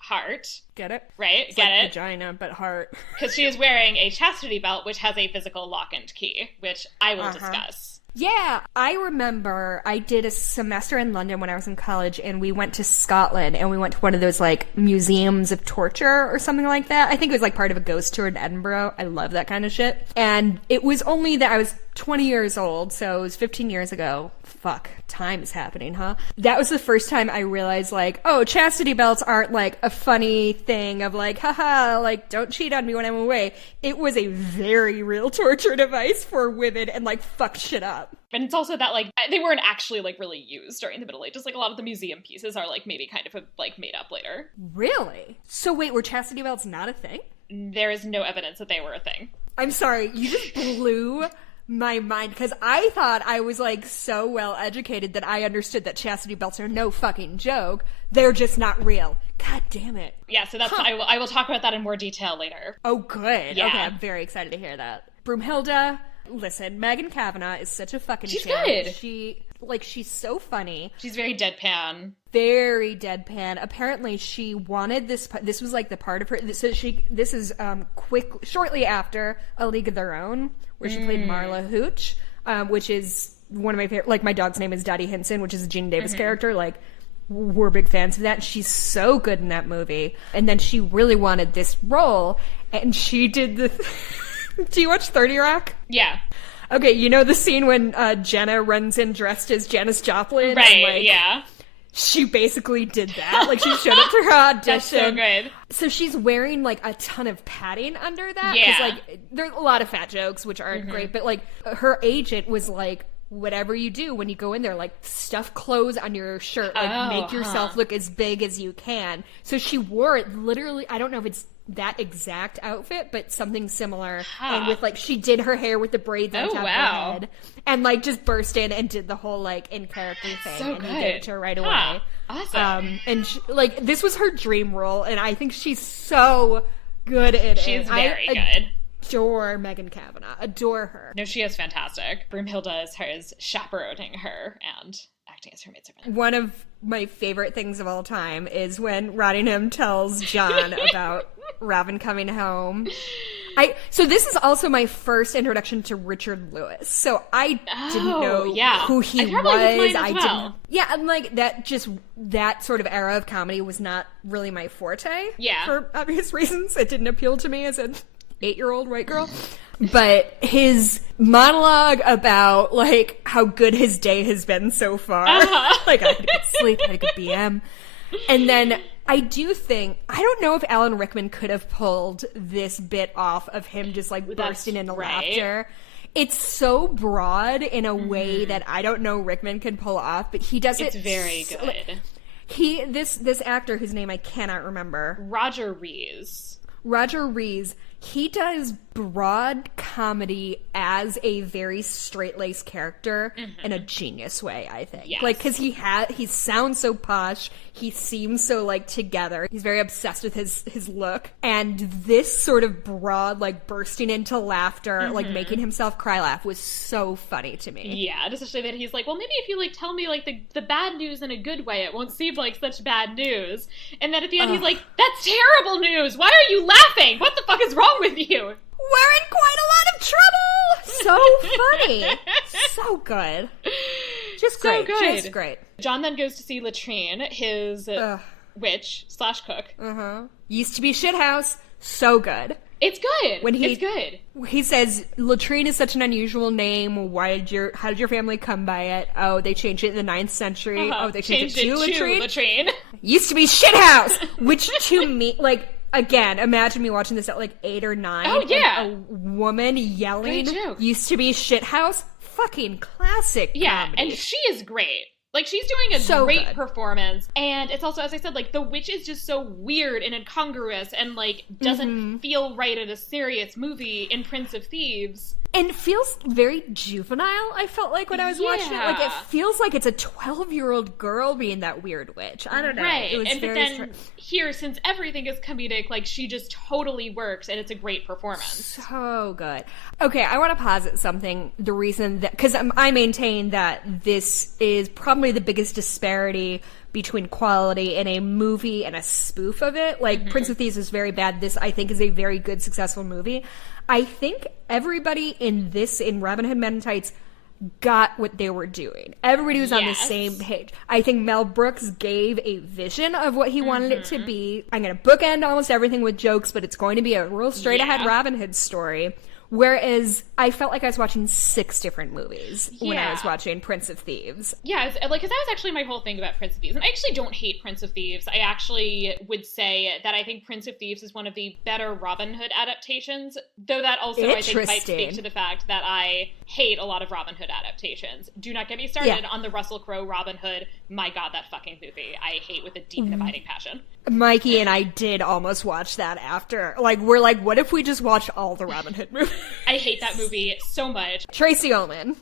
heart. Get it? Right, It's get like it? Vagina, but heart. Because she is wearing a chastity belt, which has a physical lock and key, which I will discuss. Yeah, I remember I did a semester in London when I was in college, and we went to Scotland, and we went to one of those, like, museums of torture or something like that. I think it was, like, part of a ghost tour in Edinburgh. I love that kind of shit. And it was only that I was 20 years old, so it was 15 years ago. Fuck, time is happening, huh? That was the first time I realized, like, oh, chastity belts aren't, like, a funny thing of, like, haha, like, don't cheat on me when I'm away. It was a very real torture device for women and, like, fuck shit up. And it's also that, like, they weren't actually, like, really used during the Middle Ages. Like, a lot of the museum pieces are, like, maybe kind of, like, made up later. Really? So wait, were chastity belts not a thing? There is no evidence that they were a thing. I'm sorry, you just blew my mind, because I thought I was, like, so well educated that I understood that chastity belts are no fucking joke. They're just not real. God damn it. Yeah, so that's I will talk about that in more detail later. Oh, good. Yeah. Okay, I'm very excited to hear that. Broomhilda, listen, Megan Cavanagh is such a fucking She's champ. good. She's so funny. She's very deadpan. Very deadpan. Apparently, she wanted this was, like, the part of her. This is shortly after A League of Their Own, where she played Marla Hooch, which is one of my favorite. Like, my dog's name is Dottie Hinson, which is a Gene Davis character. Like, we're big fans of that. She's so good in that movie. And then she really wanted this role, and she did the. Do you watch 30 Rock? Yeah. Okay, you know the scene when Jenna runs in dressed as Janis Joplin? Right, and, like, yeah. She basically did that. Like, she showed up to her audition. That's so good. So she's wearing, like, a ton of padding under that. Yeah. 'Cause, like, there's a lot of fat jokes, which aren't great. But, like, her agent was like, whatever you do when you go in there, like, stuff clothes on your shirt. Like, make yourself look as big as you can. So she wore it literally, I don't know if it's that exact outfit, but something similar. And with, like, she did her hair with the braids on top of her head. And, like, just burst in and did the whole, like, in character thing. So and good. he gave it to her right away. Awesome. And she, like, this was her dream role, and I think she's so good at it. She's very good. Adore Megan Cavanagh. Adore her. No, she is fantastic. Broomhilda is chaperoning her and acting as her maidservant. One of my favorite things of all time is when Rottingham tells John about Robin coming home. So this is also my first introduction to Richard Lewis. So I didn't know who he was. I didn't. Yeah, and like that sort of era of comedy was not really my forte. Yeah. For obvious reasons. It didn't appeal to me as an 8-year-old white girl. But his monologue about, like, how good his day has been so far. Like, I had a good sleep, I had a good BM. And then I do think, I don't know if Alan Rickman could have pulled this bit off of him just, like, bursting into laughter. It's so broad in a way that I don't know Rickman can pull off, but he does it. It's very good. This actor whose name I cannot remember. Roger Rees. He does broad comedy as a very straight-laced character in a genius way, I think. Yes. Like, because he sounds so posh, he seems so, like, together. He's very obsessed with his look. And this sort of broad, like, bursting into laughter, like, making himself cry laugh was so funny to me. Yeah, especially that he's like, well, maybe if you, like, tell me, like, the bad news in a good way, it won't seem like such bad news. And then at the end he's like, that's terrible news! Why are you laughing? What the fuck is wrong with you? We're in quite a lot of trouble! So funny. So good. Just great. So good. Just great. John then goes to see Latrine, his witch/cook. Used to be shithouse. So good. It's good. It's good. He says, Latrine is such an unusual name. How did your family come by it? Oh, they changed it in the 9th century. Oh, they changed it to Latrine? Used to be shithouse! Which to me, like, again, imagine me watching this at like 8 or 9. Oh, yeah. And a woman yelling, used to be shithouse. Fucking classic comedy. And she is great. Like, she's doing a great performance, and it's also, as I said, like, the witch is just so weird and incongruous and, like, doesn't feel right in a serious movie in Prince of Thieves. And it feels very juvenile, I felt like, when I was watching it. Like, it feels like it's a 12-year-old girl being that weird witch. I don't know. Right. It was but then here, since everything is comedic, like, she just totally works, and it's a great performance. So good. Okay, I want to posit something. The reason that... Because I maintain that this is probably the biggest disparity between quality in a movie and a spoof of it. Like, Prince of Thieves is very bad. This, I think, is a very good, successful movie. I think everybody in Robin Hood Men in Tights got what they were doing. Everybody was on the same page. I think Mel Brooks gave a vision of what he wanted it to be. I'm going to bookend almost everything with jokes, but it's going to be a real straight-ahead Robin Hood story. Whereas I felt like I was watching 6 different movies when I was watching Prince of Thieves. Yeah, because that was actually my whole thing about Prince of Thieves. And I actually don't hate Prince of Thieves. I actually would say that I think Prince of Thieves is one of the better Robin Hood adaptations, though that also, I think, might speak to the fact that I hate a lot of Robin Hood adaptations. Do not get me started on the Russell Crowe Robin Hood. My God, that fucking movie. I hate with a deep and abiding passion. Mikey and I did almost watch that after. Like, we're like, what if we just watched all the Robin Hood movies? I hate that movie so much. Tracy Ullman.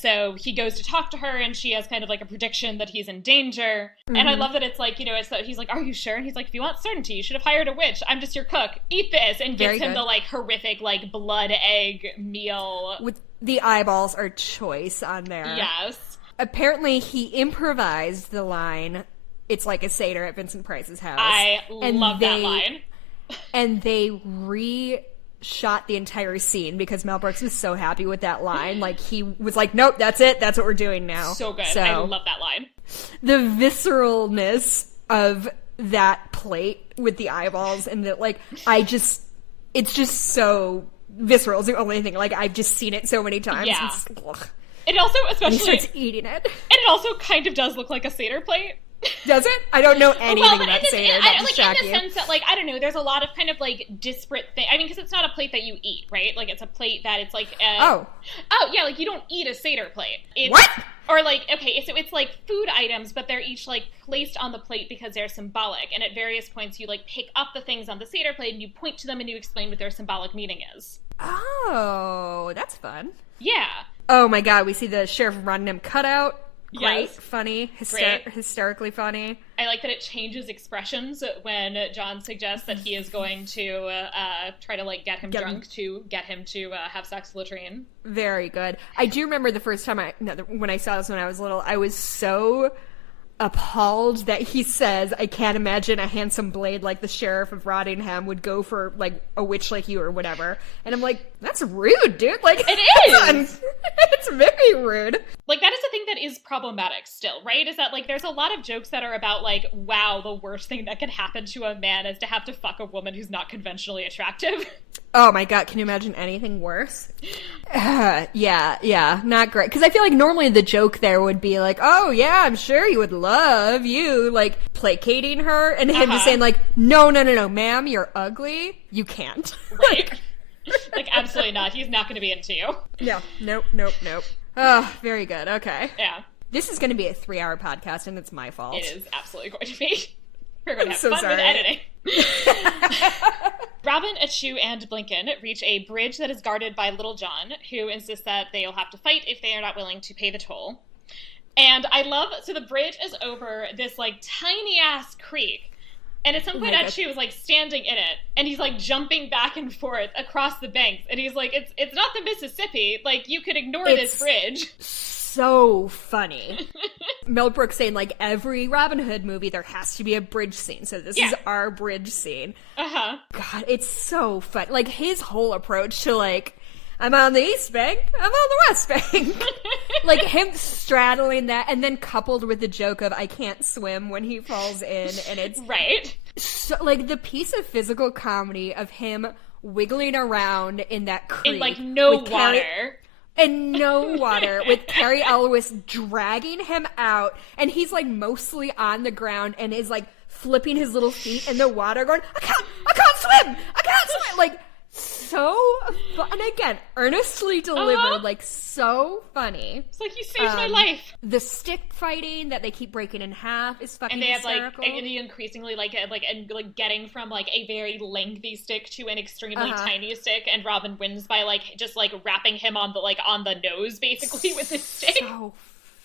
So he goes to talk to her, and she has kind of like a prediction that he's in danger. And I love that it's like, he's like, are you sure? And he's like, if you want certainty, you should have hired a witch. I'm just your cook. Eat this. And gives him the like horrific like blood egg meal. With the eyeballs are choice on there. Yes. Apparently he improvised the line, it's like a Seder at Vincent Price's house. I love that line. And they shot the entire scene because Mel Brooks was so happy with that line. Like, he was like, nope, that's it. That's what we're doing now. So good. I love that line. The visceralness of that plate with the eyeballs and the, like, it's just so visceral. It's the only thing. Like, I've just seen it so many times. Yeah. It also, especially... And he starts eating it. And it also kind of does look like a Seder plate. Does it? I don't know anything about Seder. In the sense that, like, I don't know, there's a lot of kind of, like, disparate things. I mean, because it's not a plate that you eat, right? Like, it's a plate that it's, like, Oh, yeah, like, you don't eat a Seder plate. What? Or, like, okay, so it's, like, food items, but they're each, like, placed on the plate because they're symbolic. And at various points, you, like, pick up the things on the Seder plate, and you point to them, and you explain what their symbolic meaning is. Oh, that's fun. Yeah. Oh, my God, we see the Sheriff of Roddenham cutout. Great, yes. Funny, hysterically funny. I like that it changes expressions when John suggests that he is going to try to, like, get him drunk to get him to have sex with Latrine. Very good. I do remember the first time when I saw this when I was little, I was so appalled that he says, I can't imagine a handsome blade like the Sheriff of Rottingham would go for, like, a witch like you or whatever. And I'm like, that's rude, dude. Like, it is! It's very rude. Like, that is the thing that is problematic still, right? Is that, like, there's a lot of jokes that are about, like, wow, the worst thing that could happen to a man is to have to fuck a woman who's not conventionally attractive. Oh my God, can you imagine anything worse? Yeah, not great. Because I feel like normally the joke there would be like, oh yeah, I'm sure he would love you, like, placating her, and him just saying like, no, ma'am, you're ugly, you can't. Right. Like, absolutely not. He's not going to be into you. Yeah, nope. Oh, very good, okay. Yeah. This is going to be a 3-hour podcast, and it's my fault. It is absolutely going to be. We're going to have so fun sorry. with editing. Robin, Achu, and Blinken reach a bridge that is guarded by Little John, who insists that they'll have to fight if they are not willing to pay the toll. And I love, so the bridge is over this, like, tiny-ass creek. And at some point, Achu is, like, standing in it, and he's, like, jumping back and forth across the banks. And he's like, it's not the Mississippi. Like, you could ignore this bridge. So funny. Mel Brooks saying, like, every Robin Hood movie, there has to be a bridge scene. So this is our bridge scene. Uh-huh. God, it's so fun. Like, his whole approach to, like, I'm on the East Bank, I'm on the West Bank. Like, him straddling that, and then coupled with the joke of I can't swim when he falls in, and it's right. so, like, the piece of physical comedy of him wiggling around in that creek. In, like, no water. And no water, with Carrie Elwes dragging him out, and he's, like, mostly on the ground and is, like, flipping his little feet in the water going, I can't swim! Like, so fun. And again, earnestly delivered, like, so funny. It's like, you saved my life. The stick fighting that they keep breaking in half is fucking hysterical. And they have, like, increasingly, like, getting from, like, a very lengthy stick to an extremely tiny stick, and Robin wins by, like, just, like, wrapping him on the nose, basically, with this stick. So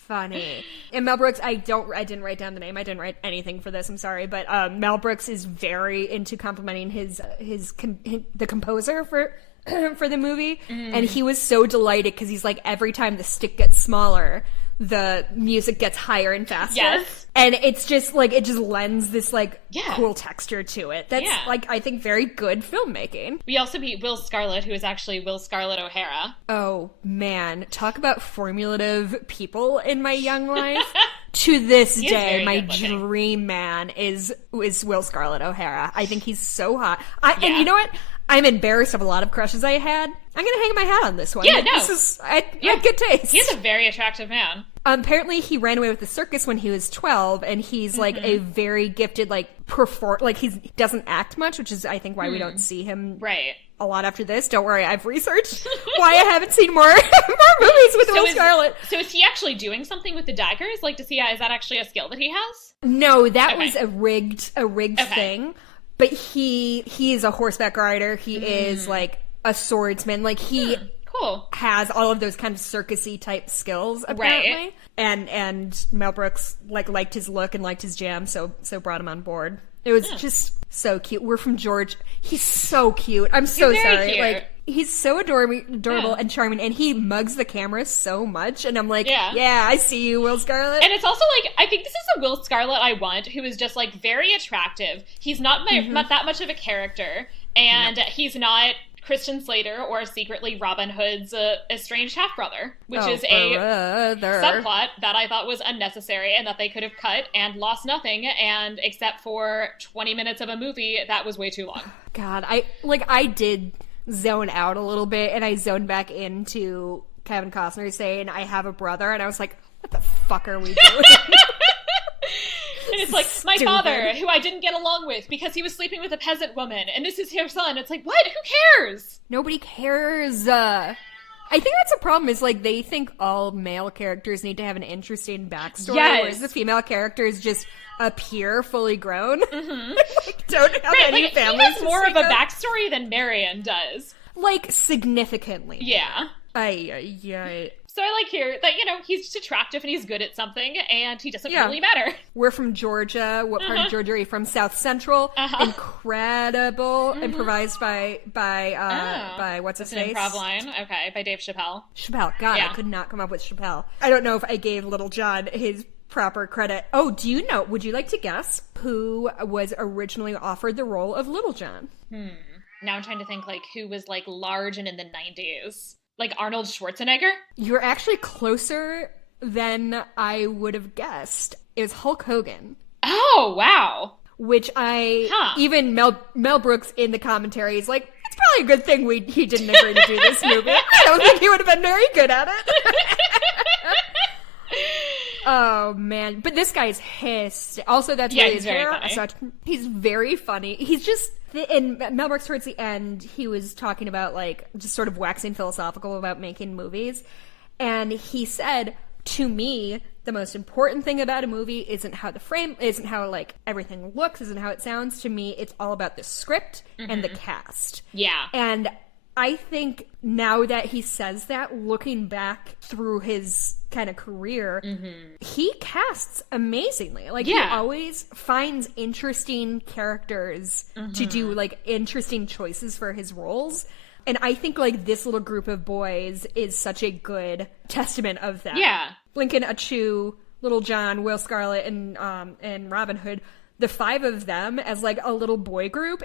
funny. And Mel Brooks, I didn't write down the name. I didn't write anything for this. I'm sorry, but Mel Brooks is very into complimenting the composer for the movie, and he was so delighted because he's like, every time the stick gets smaller, the music gets higher and faster. Yes. And it's just like, it just lends this like cool texture to it. That's like, I think, very good filmmaking. We also meet Will Scarlet, who is actually Will Scarlet O'Hara. Oh man, talk about formulative people in my young life. To this day, my dream man is Will Scarlet O'Hara. I think he's so hot. And you know what? I'm embarrassed of a lot of crushes I had. I'm going to hang my hat on this one. Yeah, no. I have good taste. He's a very attractive man. Apparently, he ran away with the circus when he was 12, and he's, like, a very gifted, like, he doesn't act much, which is, I think, why we don't see him a lot after this. Don't worry, I've researched why I haven't seen more movies with Will Scarlet. So is he actually doing something with the daggers? Like, is that actually a skill that he has? No, that was a rigged thing. But he is a horseback rider. He is, like, a swordsman. Like, he has all of those kind of circus-y type skills, apparently. Right. And Mel Brooks, like, liked his look and liked his jam, so brought him on board. It was just so cute. We're from Georgia. He's so cute. I'm so sorry. Cute. Like, he's so adorable and charming, and he mugs the camera so much, and I'm like, yeah, I see you, Will Scarlet. And it's also like, I think this is a Will Scarlet I want, who is just like very attractive. He's not that much of a character, and he's not Christian Slater or secretly Robin Hood's estranged half-brother, which is a subplot that I thought was unnecessary and that they could have cut and lost nothing, and except for 20 minutes of a movie, that was way too long. God, I did zone out a little bit, and I zoned back into Kevin Costner saying, I have a brother, and I was like, what the fuck are we doing? And it's like, my father, who I didn't get along with because he was sleeping with a peasant woman, and this is her son. It's like, what? Who cares? Nobody cares. I think that's a problem, is like, they think all male characters need to have an interesting backstory, whereas the female characters just appear fully grown. Like, don't have any families. He has more of a backstory than Marion does. Like, significantly. Yeah. So I like here that, he's just attractive and he's good at something, and he doesn't really matter. We're from Georgia. What part of Georgia are you from? South Central. Incredible. Improvised by what's his face? Improv line. Okay, by Dave Chappelle. God, I could not come up with Chappelle. I don't know if I gave Little John his proper credit. Oh, do you know, would you like to guess who was originally offered the role of Little John? Now I'm trying to think, like, who was, like, large and in the 90s. Like Arnold Schwarzenegger? You're actually closer than I would have guessed. It was Hulk Hogan. Oh, wow. Which even Mel Brooks in the commentary is like, it's probably a good thing he didn't agree to do this movie. I don't think he would have been very good at it. Oh, man. But this guy's hissed. Also, that's really his hair. He's very funny. He's just... And Mel Brooks, towards the end, he was talking about, like, just sort of waxing philosophical about making movies. And he said, to me, the most important thing about a movie isn't how, like, everything looks, isn't how it sounds. To me, it's all about the script and the cast. Yeah. And I think now that he says that, looking back through his kind of career, he casts amazingly. Like, he always finds interesting characters to do, like, interesting choices for his roles. And I think, like, this little group of boys is such a good testament of that. Yeah. Lincoln Achu, Little John, Will Scarlet, and Robin Hood, the five of them as, like, a little boy group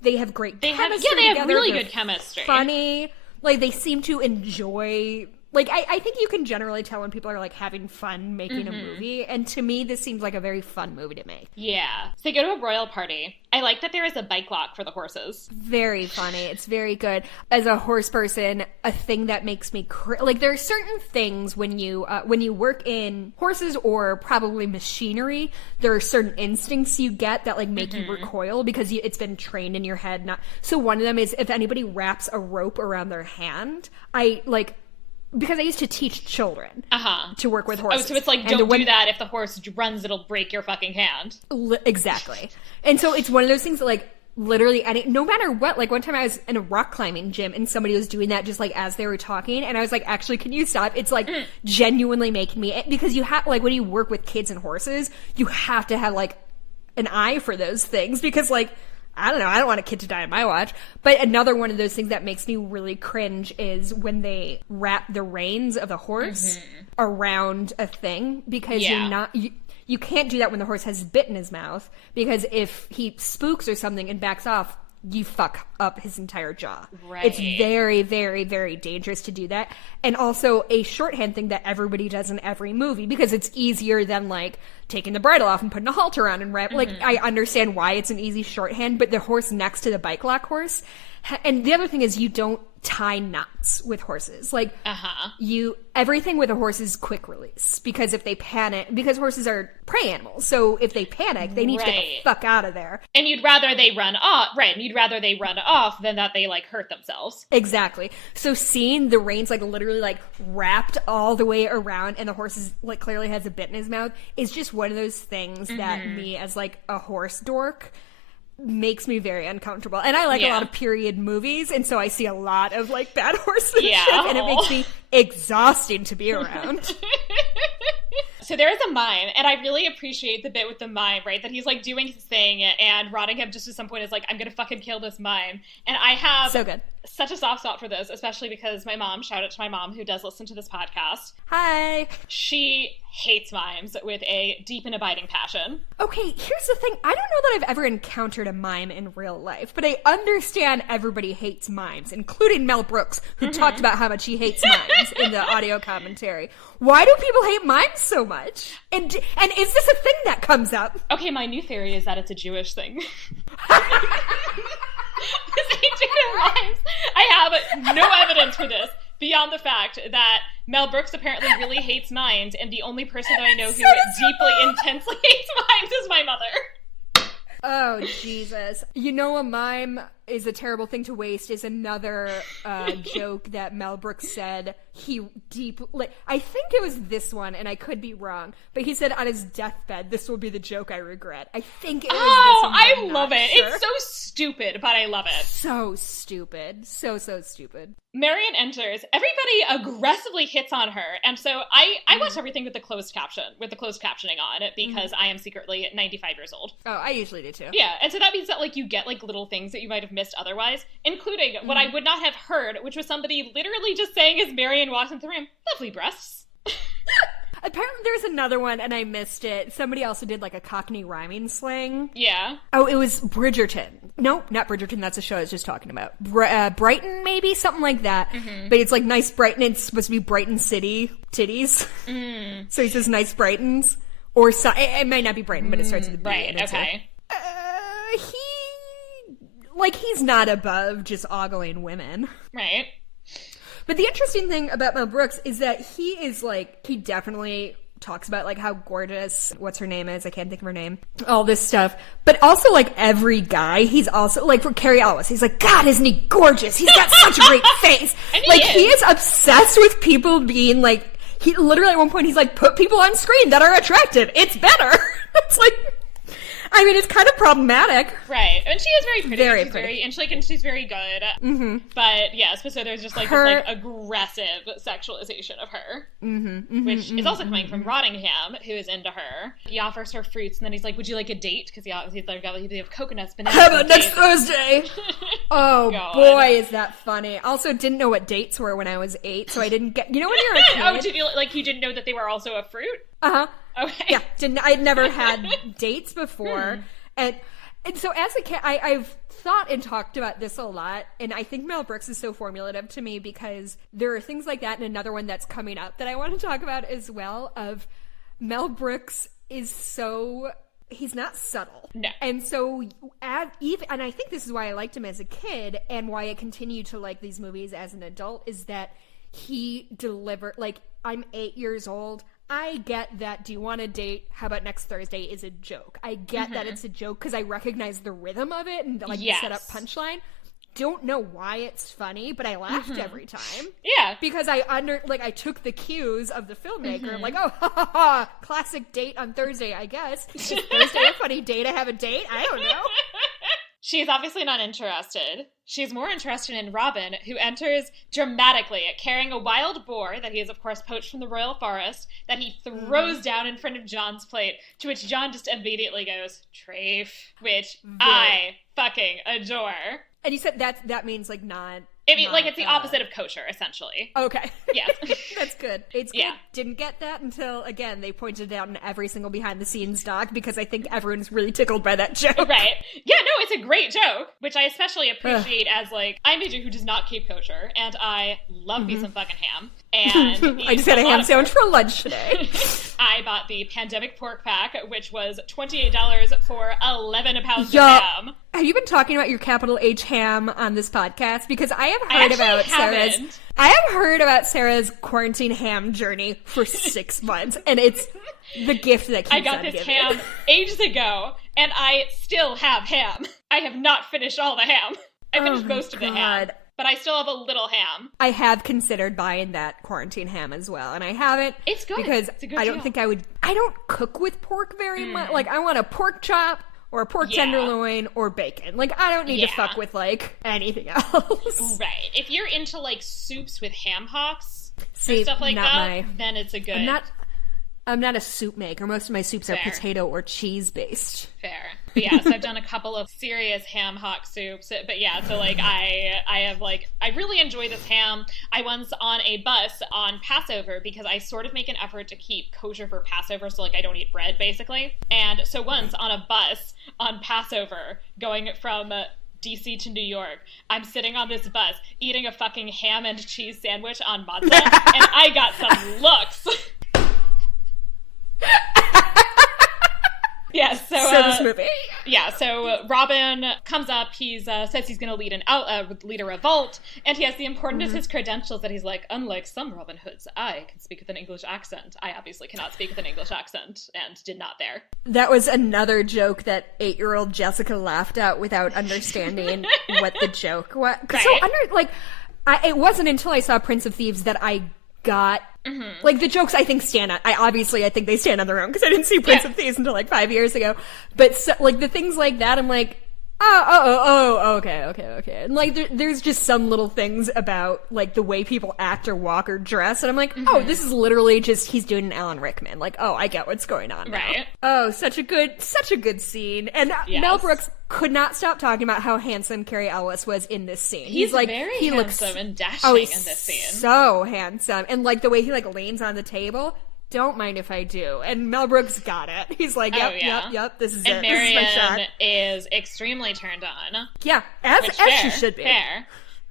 they have great chemistry together. They have really good chemistry. Funny. Like, they seem to enjoy Like, I think you can generally tell when people are, like, having fun making a movie, and to me, this seems like a very fun movie to make. Yeah. So they go to a royal party. I like that there is a bike lock for the horses. Very funny. It's very good. As a horse person, a thing that makes me like, there are certain things when you work in horses or probably machinery, there are certain instincts you get that, like, make you recoil because it's been trained in your head. So one of them is if anybody wraps a rope around their hand, because I used to teach children to work with horses. Oh, so it's like, don't do that. If the horse runs, it'll break your fucking hand. Exactly. And so it's one of those things that, like, literally, no matter what, like, one time I was in a rock climbing gym and somebody was doing that just, like, as they were talking, and I was like, actually, can you stop? It's, like, genuinely making me, because you have, like, when you work with kids and horses, you have to have, like, an eye for those things, because, like, I don't know, I don't want a kid to die on my watch. But another one of those things that makes me really cringe is when they wrap the reins of the horse around a thing, because you can't do that when the horse has bit in his mouth, because if he spooks or something and backs off, you fuck up his entire jaw. Right. It's very, very, very dangerous to do that. And also a shorthand thing that everybody does in every movie, because it's easier than, like, taking the bridle off and putting a halter on and wrap. Like, I understand why it's an easy shorthand, but the horse next to the bike lock horse. And the other thing is, you don't tie knots with horses. Like, everything with a horse is quick release, because if they panic, because horses are prey animals, so if they panic, they need to get the fuck out of there. And you'd rather they run off, and you'd rather they run off than that they, like, hurt themselves. Exactly. So seeing the reins, like, literally, like, wrapped all the way around, and the horse is, like, clearly has a bit in his mouth, is just one of those things that me, as, like, a horse dork, makes me very uncomfortable. And I like a lot of period movies, and so I see a lot of, like, bad horsemanship, and it makes me exhausting to be around. So there is a mime, and I really appreciate the bit with the mime, right? That he's, like, doing his thing, and Rottingham just at some point is like, I'm gonna fucking kill this mime. And I have such a soft spot for this, especially because my mom, shout out to my mom who does listen to this podcast. Hi. She hates mimes with a deep and abiding passion. Okay, here's the thing. I don't know that I've ever encountered a mime in real life, but I understand everybody hates mimes, including Mel Brooks, who talked about how much he hates mimes in the audio commentary. Why do people hate mimes so much? And is this a thing that comes up? Okay, my new theory is that it's a Jewish thing. This ancient mimes. I have no evidence for this, beyond the fact that Mel Brooks apparently really hates mimes, and the only person that I know who deeply, intensely hates mimes is my mother. Oh, Jesus. You know, a mime is a terrible thing to waste is another joke that Mel Brooks said. I think it was this one, and I could be wrong, but he said on his deathbed, this will be the joke I regret. I think it was this one. I love it. Sure. It's so stupid, but I love it. So stupid. So stupid. Marion enters. Everybody aggressively hits on her, and so I watch everything with the closed captioning on, because I am secretly 95 years old. Oh, I usually do too. Yeah, and so that means that, like, you get, like, little things that you might have missed otherwise, including what I would not have heard, which was somebody literally just saying as Marion walks into the room, lovely breasts. Apparently there's another one, and I missed it. Somebody also did, like, a Cockney rhyming slang. Yeah. Oh, it was Bridgerton. Nope, not Bridgerton. That's a show I was just talking about. Brighton, maybe? Something like that. But it's, like, nice Brighton. It's supposed to be Brighton City titties. So he says nice Brightons. Or it might not be Brighton, but it starts with a B. Right, okay. He's not above just ogling women. Right. But the interesting thing about Mel Brooks is that he definitely talks about, like, how gorgeous, what's her name is, I can't think of her name, all this stuff. But also, like, every guy, he's also, like, for Carrie Ellis, he's like, God, isn't he gorgeous? He's got such a great face. He is obsessed with people being, like, he literally at one point, he's like, put people on screen that are attractive. It's better. It's like... I mean, it's kind of problematic. Right. And she is very pretty. Very she's pretty. And she's very good. Mm-hmm. But, yes, so there's just, like, this, like, aggressive sexualization of her. Which is also coming from Rottingham, who is into her. He offers her fruits, and then he's like, would you like a date? Because he's like, they have coconuts, bananas. How about next Thursday? Oh, God. Boy, is that funny. Also, didn't know what dates were when I was 8, so I didn't get... You know when you're a kid... you didn't know that they were also a fruit? Uh-huh. Okay. Yeah, I'd never had dates before. And so as a kid, I've thought and talked about this a lot, and I think Mel Brooks is so formulative to me because there are things like that, and another one that's coming up that I want to talk about as well, of Mel Brooks he's not subtle. No. And so, and I think this is why I liked him as a kid, and why I continue to like these movies as an adult, is that he delivered, like, I'm 8 years old, I get that do you want to date, how about next Thursday is a joke. I get that it's a joke because I recognize the rhythm of it and like the setup punchline. Don't know why it's funny, but I laughed every time. Yeah. Because I took the cues of the filmmaker. I'm like, oh, ha, ha, ha, classic date on Thursday, I guess. Is Thursday a funny day to have a date? I don't know. She's obviously not interested. She's more interested in Robin, who enters dramatically, carrying a wild boar that he has, of course, poached from the royal forest, that he throws down in front of John's plate, to which John just immediately goes, "Trafe," which I fucking adore. And you said that means, like, not... I mean, like, it's the opposite of kosher, essentially. Okay. Yes. That's good. It's good. Yeah. Didn't get that until, again, they pointed it out in every single behind-the-scenes doc, because I think everyone's really tickled by that joke. Right. Yeah, no, it's a great joke, which I especially appreciate as, like, I'm a dude who does not keep kosher, and I love me some fucking ham. And I just had a ham sandwich for lunch today. I bought the pandemic pork pack, which was $28 for 11 pounds of ham. Have you been talking about your capital H ham on this podcast? Because I have heard about Sarah's quarantine ham journey for 6 months, and it's the gift that keeps on giving. I got this ham ages ago, and I still have ham. I have not finished all the ham. I finished most of the ham. But I still have a little ham. I have considered buying that quarantine ham as well, and I haven't. It's good. Because it's a good I don't deal. think I don't cook with pork very much. Like, I want a pork chop or a pork tenderloin or bacon. Like, I don't need to fuck with, like, anything else. Right. If you're into, like, soups with ham hocks and stuff like that, then it's a good... I'm not a soup maker. Most of my soups are potato or cheese based. Fair. But yeah, so I've done a couple of serious ham hock soups. But yeah, so like I really enjoy this ham. I was on a bus on Passover because I sort of make an effort to keep kosher for Passover, so like I don't eat bread basically. And so once on a bus on Passover going from DC to New York, I'm sitting on this bus eating a fucking ham and cheese sandwich on matzah, and I got some looks. Yeah, so this movie. Yeah, so Robin comes up. He's says he's going to lead a revolt, and he has the importance of his credentials that he's like, unlike some Robin Hoods, I can speak with an English accent. I obviously cannot speak with an English accent, and did not there. That was another joke that 8-year-old Jessica laughed at without understanding what the joke was. Right. It wasn't until I saw Prince of Thieves that I got like the jokes. I think I think they stand on their own because I didn't see Prince of Thieves until like 5 years ago. But so, like the things like that, I'm like, okay. And like there's just some little things about like the way people act or walk or dress, and I'm like, oh, this is literally just he's doing an Alan Rickman. Like, oh, I get what's going on now. Right. Oh, such a good scene. And Mel Brooks could not stop talking about how handsome Cary Elwes was in this scene. He's like very handsome and dashing in this scene. So handsome, and like the way he like leans on the table. Don't mind if I do. And Mel Brooks got it. He's like, yep, this is it. Marion this is my shot. is extremely turned on. Yeah, as she should be. Fair.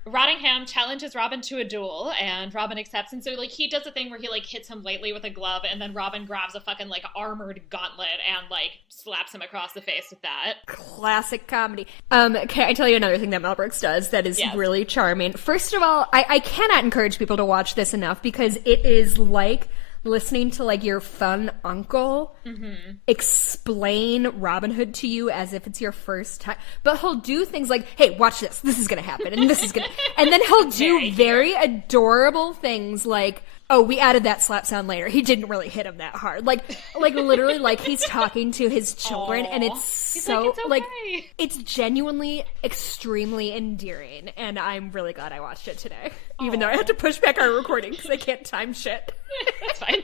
Rottingham challenges Robin to a duel, and Robin accepts. And so, like, he does a thing where he, like, hits him lightly with a glove, and then Robin grabs a fucking, like, armored gauntlet and, like, slaps him across the face with that. Classic comedy. Can I tell you another thing that Mel Brooks does that is really charming? First of all, I cannot encourage people to watch this enough because it is like listening to like your fun uncle explain Robin Hood to you as if it's your first time. But he'll do things like, hey, watch this. This is going to happen. And this is going to... And then he'll do very adorable things like, oh, we added that slap sound later. He didn't really hit him that hard. Like literally like he's talking to his children. Aww. And it's it's genuinely extremely endearing. And I'm really glad I watched it today. Even though I had to push back our recording because I can't time shit. That's fine.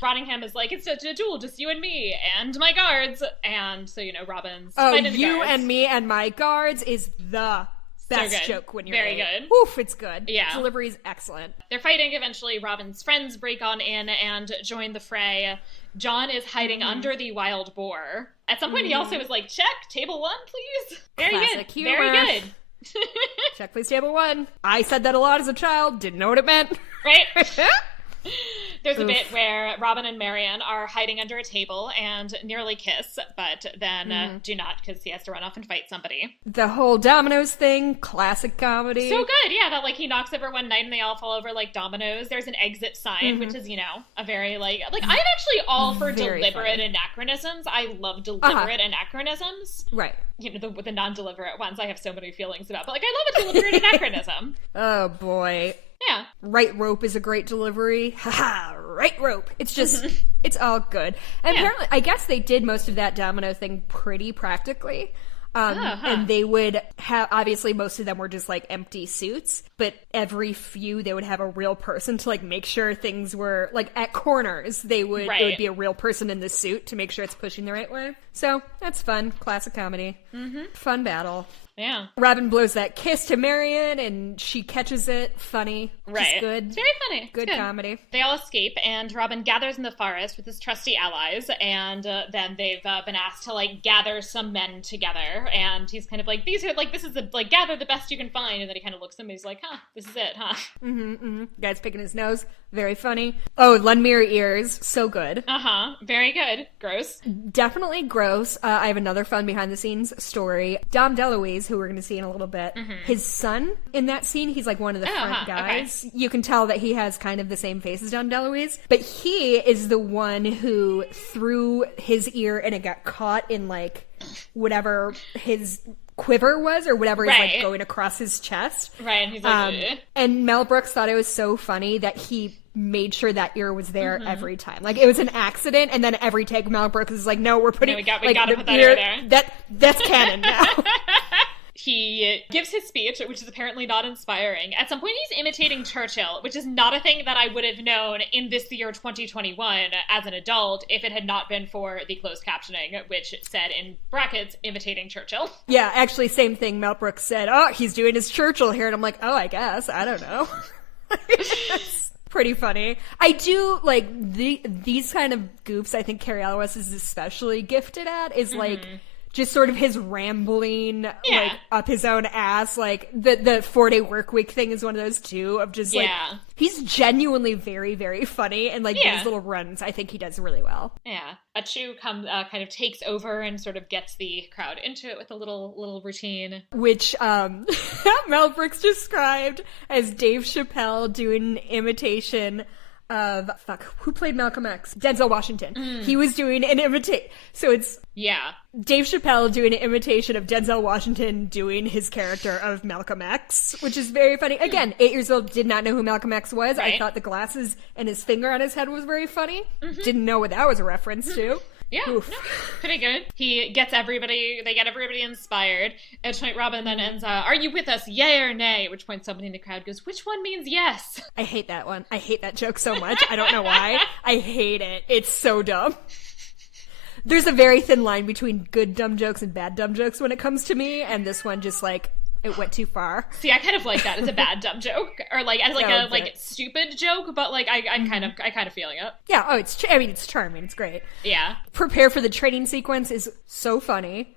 Rottingham is like, it's such a duel, just you and me and my guards. And so, you know, Robin's fighting the guards. And me and my guards is the best joke when you're very good. Oof, it's good. Yeah. Delivery's excellent. They're fighting. Eventually, Robin's friends break on in and join the fray. John is hiding under the wild boar. At some point he also was like, check, table 1, please. Very Classic good. humor. Very good. Check, please, table 1. I said that a lot as a child. Didn't know what it meant. Right? There's a bit where Robin and Marion are hiding under a table and nearly kiss, but then do not, because he has to run off and fight somebody. The whole dominoes thing, classic comedy. So good, yeah, that, like, he knocks over one night and they all fall over like dominoes. There's an exit sign, which is, you know, a very, like, I'm actually all for Very deliberate funny. anachronisms. I love deliberate anachronisms. Right. You know, the non-deliberate ones I have so many feelings about, but, like, I love a deliberate anachronism. Oh, boy. Yeah. Right rope is a great delivery. Haha, right rope. It's just, it's all good. And apparently, I guess they did most of that domino thing pretty practically. And they would have, obviously most of them were just like empty suits, but every few they would have a real person to like make sure things were like at corners. It would be a real person in the suit to make sure it's pushing the right way. So that's fun. Classic comedy. Fun battle. Yeah. Robin blows that kiss to Marion, and she catches it. Funny. Right. Just good. It's very funny. Good comedy. They all escape, and Robin gathers in the forest with his trusty allies, and then they've been asked to, like, gather some men together, and he's kind of like, this is the, like, gather the best you can find, and then he kind of looks at them, and he's like, this is it, huh? Guy's picking his nose. Very funny. Oh, lend me your ears. So good. Very good. Gross. Definitely gross. I have another fun behind-the-scenes story. Dom DeLuise, who we're going to see in a little bit, his son in that scene, he's like one of the front guys. Okay. You can tell that he has kind of the same face as Dom DeLuise, but he is the one who threw his ear and it got caught in like whatever his quiver was or whatever is like going across his chest. Right, and he's like, and Mel Brooks thought it was so funny that he made sure that ear was there every time. Like, it was an accident, and then every take Mel Brooks is like, no, we're putting... we gotta put that ear there. That's canon now. He gives his speech, which is apparently not inspiring. At some point, he's imitating Churchill, which is not a thing that I would have known in this year 2021 as an adult if it had not been for the closed captioning, which said in brackets, imitating Churchill. Yeah, actually, same thing. Mel Brooks said, oh, he's doing his Churchill here, and I'm like, oh, I guess. I don't know. It's pretty funny. I do, like, these kind of goofs I think Cary Elwes is especially gifted at, is, like... just sort of his rambling, like, up his own ass. Like, the 4-day work week thing is one of those, too, of just, like, he's genuinely very, very funny, and, like, these little runs, I think he does really well. Yeah. Achu kind of takes over and sort of gets the crowd into it with a little routine. Which, Mel Brooks described as Dave Chappelle doing an imitation of, who played Malcolm X? Denzel Washington. He was doing an so it's... Yeah. Dave Chappelle doing an imitation of Denzel Washington doing his character of Malcolm X, which is very funny. Again, 8 years old, did not know who Malcolm X was. I thought the glasses and his finger on his head was very funny. Didn't know what that was a reference to. Yeah, no, pretty good. They get everybody inspired. At which point Robin then ends, are you with us, yay or nay? At which point somebody in the crowd goes, which one means yes? I hate that one. I hate that joke so much. I don't know why. I hate it. It's so dumb. There's a very thin line between good dumb jokes and bad dumb jokes when it comes to me, and this one just, like, it went too far. See, I kind of like that as a bad dumb joke, or like as like a like stupid joke, but like I kind of feeling it. Yeah. Oh, it's charming. It's great. Yeah. Prepare for the training sequence is so funny.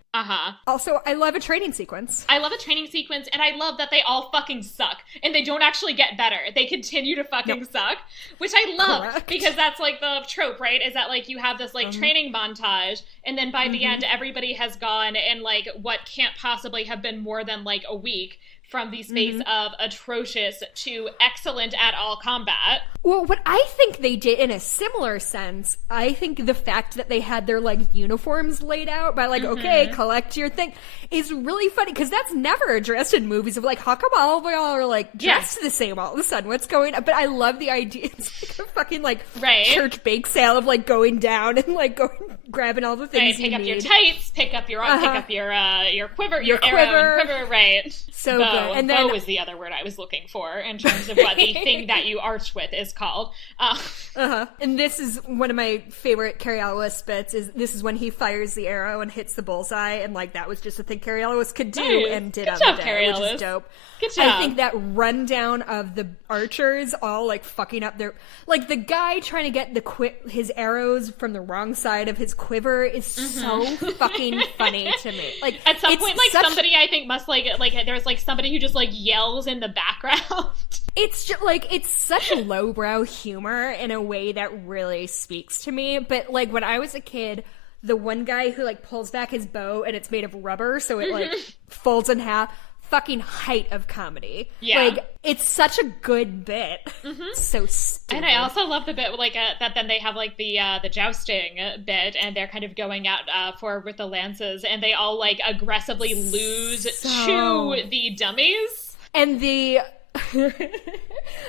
Also, I love a training sequence. I love a training sequence, and I love that they all fucking suck, and they don't actually get better. They continue to fucking suck, which I love, because that's, like, the trope, right? Is that, like, you have this, like, training montage, and then by the end, everybody has gone in, like, what can't possibly have been more than, like, a week from the space of atrocious to excellent at all combat. Well, what I think they did in a similar sense, I think the fact that they had their, like, uniforms laid out by, like, okay, collect your thing, is really funny, because that's never addressed in movies of, like, how come all of y'all are, like, dressed the same all of a sudden? What's going on? But I love the idea. It's like a fucking, like, church bake sale of, like, going down and, like, grabbing all the things you need. Pick up your tights, pick up your quiver, your arrow and quiver, right. So bow. And then, bow is the other word I was looking for in terms of what the thing that you arch with is called. And this is one of my favorite Cary Elwes bits. This is when he fires the arrow and hits the bullseye, and like that was just a thing Cary Elwes could do and did on the day, which is dope. Good job. I think that rundown of the archers all like fucking up their, like the guy trying to get his arrows from the wrong side of his quiver is so fucking funny to me. Like at some point, like somebody I think must like there's like somebody who just like yells in the background. It's just like, it's such lowbrow humor in a way that really speaks to me. But like when I was a kid, the one guy who like pulls back his bow and it's made of rubber, so it like folds in half. Fucking height of comedy. Yeah. Like, it's such a good bit. So stupid. And I also love the bit, like, that then they have, like, the jousting bit, and they're kind of going out forward with the lances, and they all, like, aggressively lose to the dummies. And the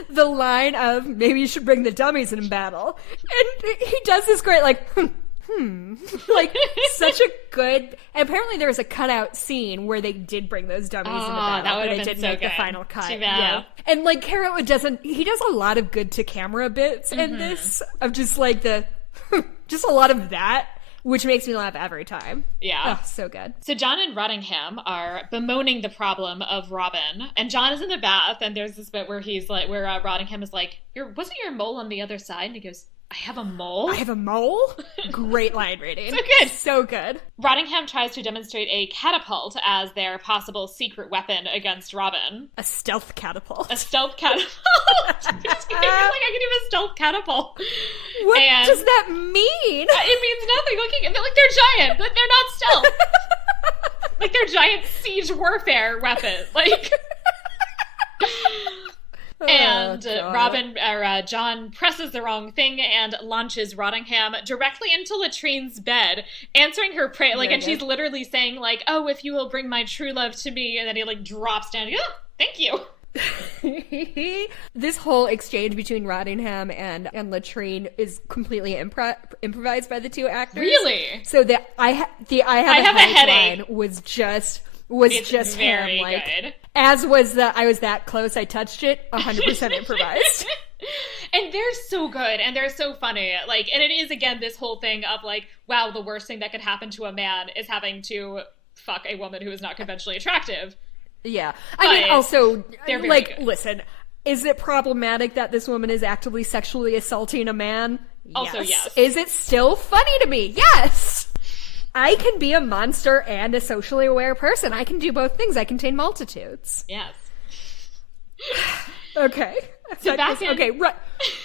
line of, maybe you should bring the dummies in battle. And he does this great, like, like such a good. And apparently there was a cutout scene where they did bring those dummies into battle, that would but have it been didn't so make good. the final cut. Yeah, and like Caro he does a lot of good to camera bits in this of just like just a lot of that, which makes me laugh every time. Yeah. Oh, so good. So John and Rottingham are bemoaning the problem of Robin, and John is in the bath, and there's this bit where he's like, Rottingham is like, wasn't your mole on the other side? And he goes, I have a mole? I have a mole? Great line reading. So good. So good. Rottingham tries to demonstrate a catapult as their possible secret weapon against Robin. A stealth catapult. A stealth catapult. Like, I can do a stealth catapult. What does that mean? It means nothing. Like they're giant, but they're not stealth. Like they're giant siege warfare weapons. Like... And John presses the wrong thing and launches Rottingham directly into Latrine's bed, answering her prayer. Like, and she's literally saying, like, "Oh, if you will bring my true love to me," and then he like drops down. And goes, oh, thank you. This whole exchange between Rottingham and Latrine is completely improvised by the two actors. Really? So I have a headache line was just very him, like, good. As was I was that close, I touched it, 100% improvised. And they're so good, and they're so funny. Like, and it is, again, this whole thing of, like, wow, the worst thing that could happen to a man is having to fuck a woman who is not conventionally attractive. Yeah. I mean, also, like, good. Listen, is it problematic that this woman is actively sexually assaulting a man? Also, yes. Is it still funny to me? Yes! I can be a monster and a socially aware person. I can do both things. I contain multitudes. Yes. Okay. So back in... Okay,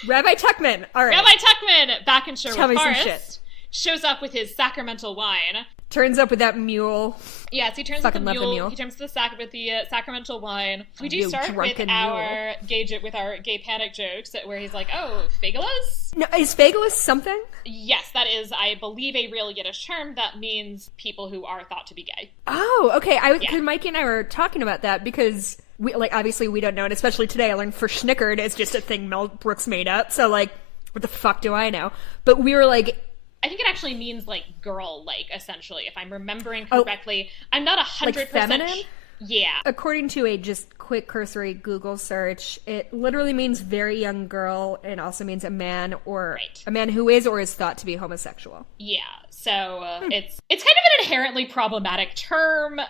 Rabbi Tuckman. All right. Rabbi Tuckman, back in Sherwood Forest, shit. shows up with his sacramental wine. Turns up with that mule. Yes, he turns Fucking with the love mule. He turns with the sacramental wine. We do start with our gay panic jokes, where he's like, "Oh, Phagelus." No, is Phagelus something? Yes, that is, I believe, a real Yiddish term that means people who are thought to be gay. Oh, okay. Because Mikey and I were talking about that because we, like, obviously we don't know, and especially today I learned verschnickered is just a thing Mel Brooks made up. So, like, what the fuck do I know? But we were like, I think it actually means, like, girl-like, essentially, if I'm remembering correctly. I'm not 100%... Like feminine? Yeah. According to a just quick cursory Google search, it literally means very young girl and also means a man or a man who is or is thought to be homosexual. Yeah. So it's kind of an inherently problematic term.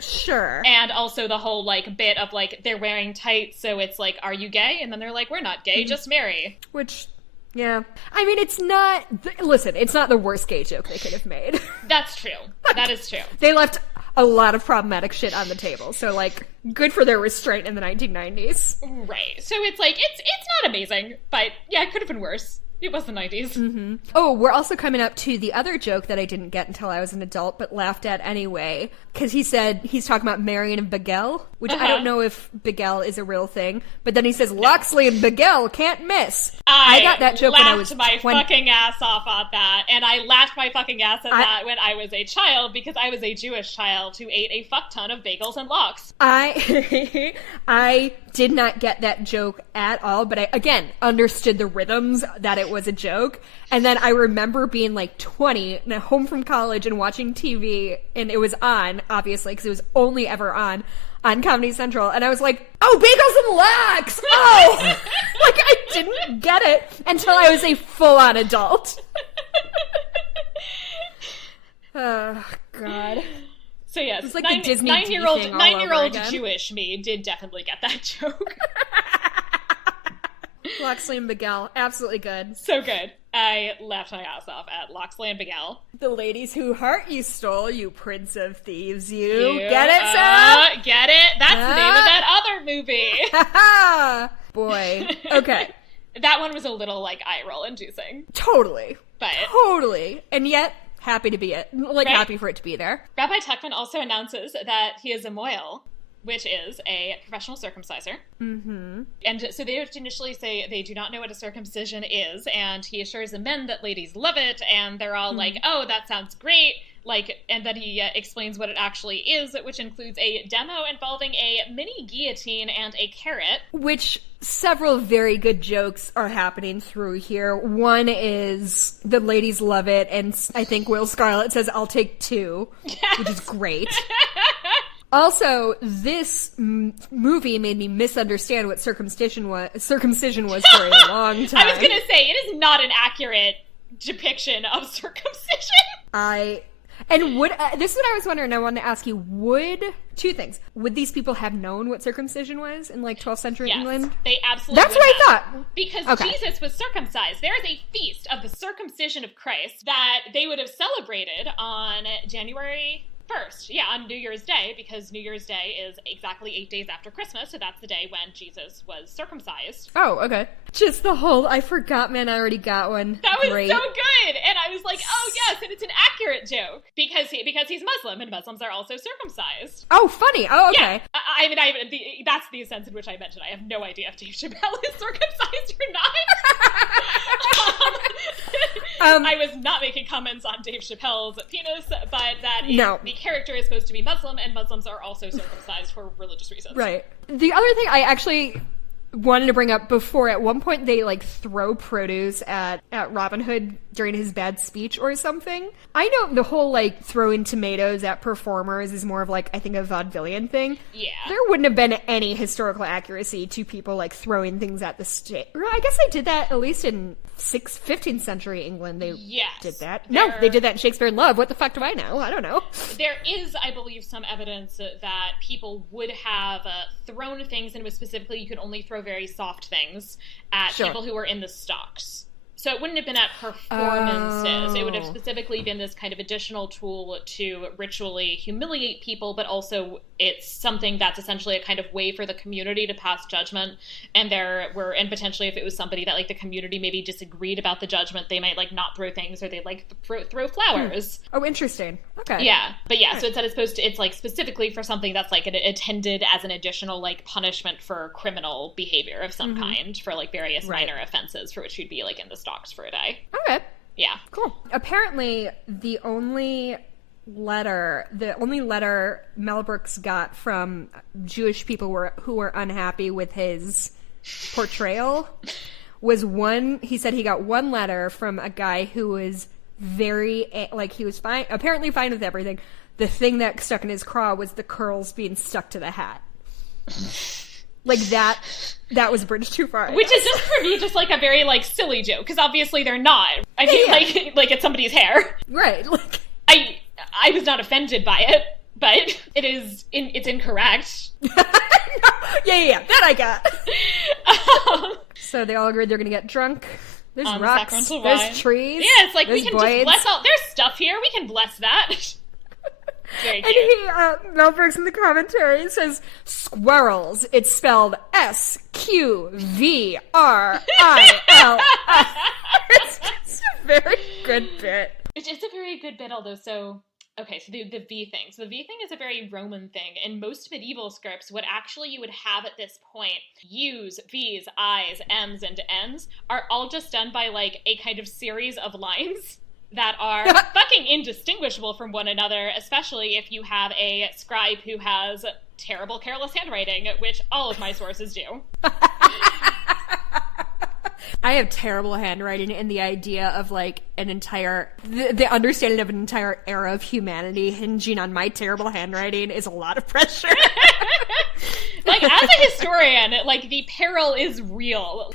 Sure. And also the whole, like, bit of, like, they're wearing tights, so it's like, are you gay? And then they're like, we're not gay, just marry. Which... Yeah. I mean, it's not... Listen, it's not the worst gay joke they could have made. That's true. That is true. They left a lot of problematic shit on the table. So, like, good for their restraint in the 1990s. Right. So it's like, it's not amazing, but yeah, it could have been worse. It was the 90s. Mm-hmm. Oh, we're also coming up to the other joke that I didn't get until I was an adult, but laughed at anyway. Because he said, he's talking about Marion and Bigel, which I don't know if Bigel is a real thing. But then he says, Loxley and Bigel can't miss. I got that joke when I was 20. I laughed my fucking ass off at that. And I laughed my fucking ass at that when I was a child, because I was a Jewish child who ate a fuck ton of bagels and lox. I did not get that joke at all, but I, again, understood the rhythms that it was a joke. And then I remember being like 20 and home from college and watching TV, and it was on, obviously, because it was only ever on on Comedy Central, and I was like, oh, bagels and lax! Oh! Like, I didn't get it until I was a full-on adult. Oh, God. So yes, it's like the Disney nine-year-old Jewish me did definitely get that joke. Loxley and Miguel, absolutely good. So good. I laughed my ass off at Loxley and Miguel. The ladies whose heart you stole, you prince of thieves, you. Get it, Sarah? Get it? That's the name of that other movie. Boy. Okay. That one was a little, like, eye-roll inducing. Totally. But totally. And yet, happy to be it. Like, right? Happy for it to be there. Rabbi Tuckman also announces that he is a moil, which is a professional circumciser. Mm-hmm. And so they initially say they do not know what a circumcision is, and he assures the men that ladies love it, and they're all like, oh, that sounds great. Like, and then he explains what it actually is, which includes a demo involving a mini guillotine and a carrot. Which several very good jokes are happening through here. One is the ladies love it, and I think Will Scarlett says, I'll take two, yes. Which is great. Also, this movie made me misunderstand what circumcision was for a long time. I was going to say, it is not an accurate depiction of circumcision. This is what I was wondering. I wanted to ask you, two things. Would these people have known what circumcision was in, like, 12th century England? They absolutely That's what I thought. Because Jesus was circumcised. There is a feast of the circumcision of Christ that they would have celebrated on January 1st. Yeah, on New Year's Day, because New Year's Day is exactly 8 days after Christmas, so that's the day when Jesus was circumcised. Oh, okay. Just the whole, I forgot, man, I already got one. That was so good! And I was like, oh yes, and it's an accurate joke, because he's Muslim, and Muslims are also circumcised. Oh, funny. Oh, okay. Yeah. That's the sense in which I mentioned. I have no idea if Dave Chappelle is circumcised or not. I was not making comments on Dave Chappelle's penis, but that is, the character is supposed to be Muslim, and Muslims are also circumcised for religious reasons. Right. The other thing I actually wanted to bring up before, at one point they, like, throw produce at Robin Hood during his bad speech or something. I know the whole, like, throwing tomatoes at performers is more of, like, I think a vaudevillian thing. Yeah. There wouldn't have been any historical accuracy to people, like, throwing things at the stage. I guess they did that at least in 15th century England. They did that. No, they did that in Shakespeare in Love. What the fuck do I know? I don't know. There is, I believe, some evidence that people would have thrown things, and it was specifically you could only throw very soft things at people who were in the stocks. So it wouldn't have been at performances. It would have specifically been this kind of additional tool to ritually humiliate people, but also it's something that's essentially a kind of way for the community to pass judgment. And potentially if it was somebody that, like, the community maybe disagreed about the judgment, they might, like, not throw things, or they'd, like, throw flowers. Oh, interesting. Okay. Yeah. But yeah, so it's like specifically for something that's, like, intended as an additional, like, punishment for criminal behavior of some kind, for, like, various minor offenses for which you'd be, like, in the stocks for a day. Okay. Yeah. Cool. Apparently, the only letter Mel Brooks got from Jewish people who were unhappy with his portrayal was he said he got one letter from a guy who was very, like, he was apparently fine with everything. The thing that stuck in his craw was the curls being stuck to the hat. Like, that was a bridge too far. Which is just, for me, just, like, a very, like, silly joke, because obviously they're not. I mean, like, it's somebody's hair. Right. Like, I was not offended by it, but it's incorrect. Yeah, that I got. So they all agreed they're gonna get drunk. There's rocks, there's trees. Yeah, it's like, we can blades. just bless there's stuff here, we can bless that. Very cute. And Mel Brooks in the commentary says, squirrels, it's spelled SQVRIL. It's a very good bit. It's a very good bit, although so the V thing. So the V thing is a very Roman thing. In most medieval scripts, what actually you would have at this point, U's, V's, I's, M's, and N's, are all just done by, like, a kind of series of lines that are fucking indistinguishable from one another, especially if you have a scribe who has terrible, careless handwriting, which all of my sources do. I have terrible handwriting, and the idea of like an entire, the understanding of an entire era of humanity hinging on my terrible handwriting is a lot of pressure. Like, as a historian, like, the peril is real.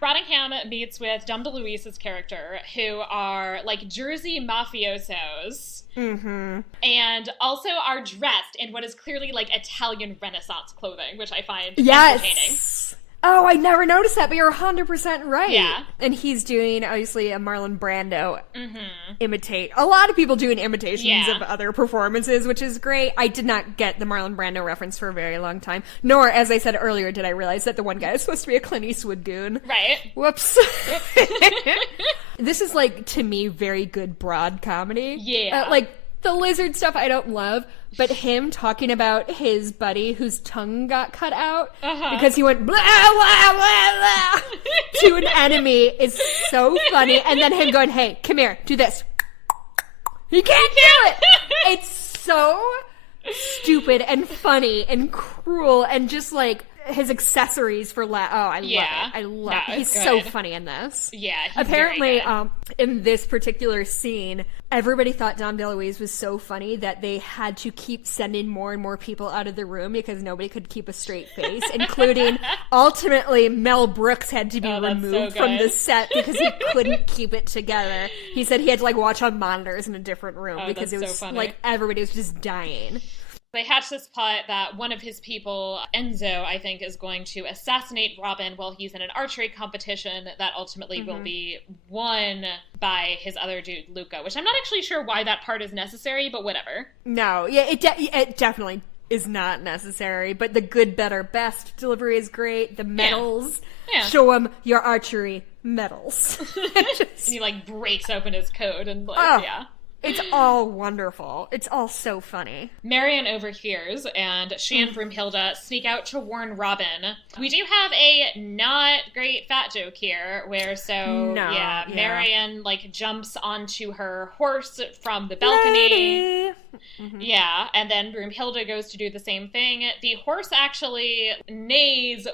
Brottingham meets with Dom DeLuise's character, who are, like, Jersey mafiosos, and also are dressed in what is clearly, like, Italian Renaissance clothing, which I find entertaining. Oh, I never noticed that, but you're 100% right. Yeah. And he's doing, obviously, a Marlon Brando imitate. A lot of people doing imitations of other performances, which is great. I did not get the Marlon Brando reference for a very long time. Nor, as I said earlier, did I realize that the one guy is supposed to be a Clint Eastwood goon. Right. Whoops. This is, like, to me, very good broad comedy. Yeah. Like, the lizard stuff I don't love, but him talking about his buddy whose tongue got cut out because he went blah, blah, blah, blah, to an enemy is so funny. And then him going, hey, come here, do this. He can't do it! It's so stupid and funny and cruel and just like his accessories for I love it. I love it. He's so funny in this. Yeah, he's apparently, very good. In this particular scene, everybody thought Dom DeLuise was so funny that they had to keep sending more and more people out of the room because nobody could keep a straight face, including, ultimately, Mel Brooks had to be removed from the set because he couldn't keep it together. He said he had to, like, watch on monitors in a different room because it was, like, everybody was just dying. They hatch this plot that one of his people, Enzo, I think, is going to assassinate Robin while he's in an archery competition that ultimately will be won by his other dude, Luca, which I'm not actually sure why that part is necessary, but whatever. No, yeah, it definitely is not necessary, but the good, better, best delivery is great. The medals, show him your archery medals. And he, like, breaks open his code and, like, It's all wonderful. It's all so funny. Marion overhears, and she and Broomhilda sneak out to warn Robin. We do have a not great fat joke here, where Marion, like, jumps onto her horse from the balcony. Yeah, and then Broomhilda goes to do the same thing. The horse actually neighs,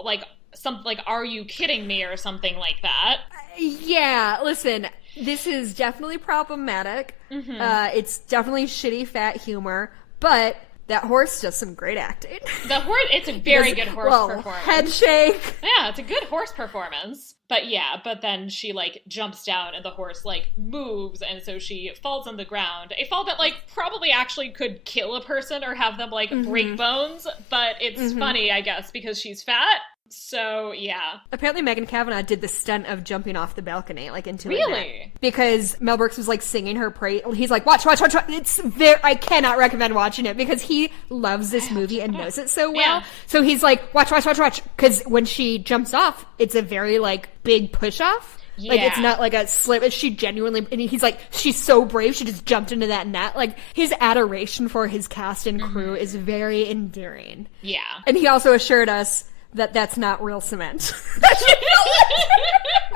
like, something like, "Are you kidding me?" or something like that. Yeah, listen, this is definitely problematic. It's definitely shitty fat humor, but that horse does some great acting. The horse, it's a very good horse performance. Head shake. Yeah, it's a good horse performance. But then she, like, jumps down and the horse, like, moves, and so she falls on the ground. A fall that, like, probably actually could kill a person or have them, like, break bones, but it's funny, I guess, because she's fat. So, yeah. Apparently Megan Cavanagh did the stunt of jumping off the balcony, like, into a net. Really? Because Mel Brooks was, like, singing her praise. He's like, watch. It's I cannot recommend watching it because he loves this movie and knows it so well. Yeah. So he's like, watch. Because when she jumps off, it's a very, like, big push-off. Yeah. Like, it's not like a slip. She genuinely, and he's like, she's so brave, she just jumped into that net. Like, his adoration for his cast and crew is very endearing. Yeah. And he also assured us that that's not real cement.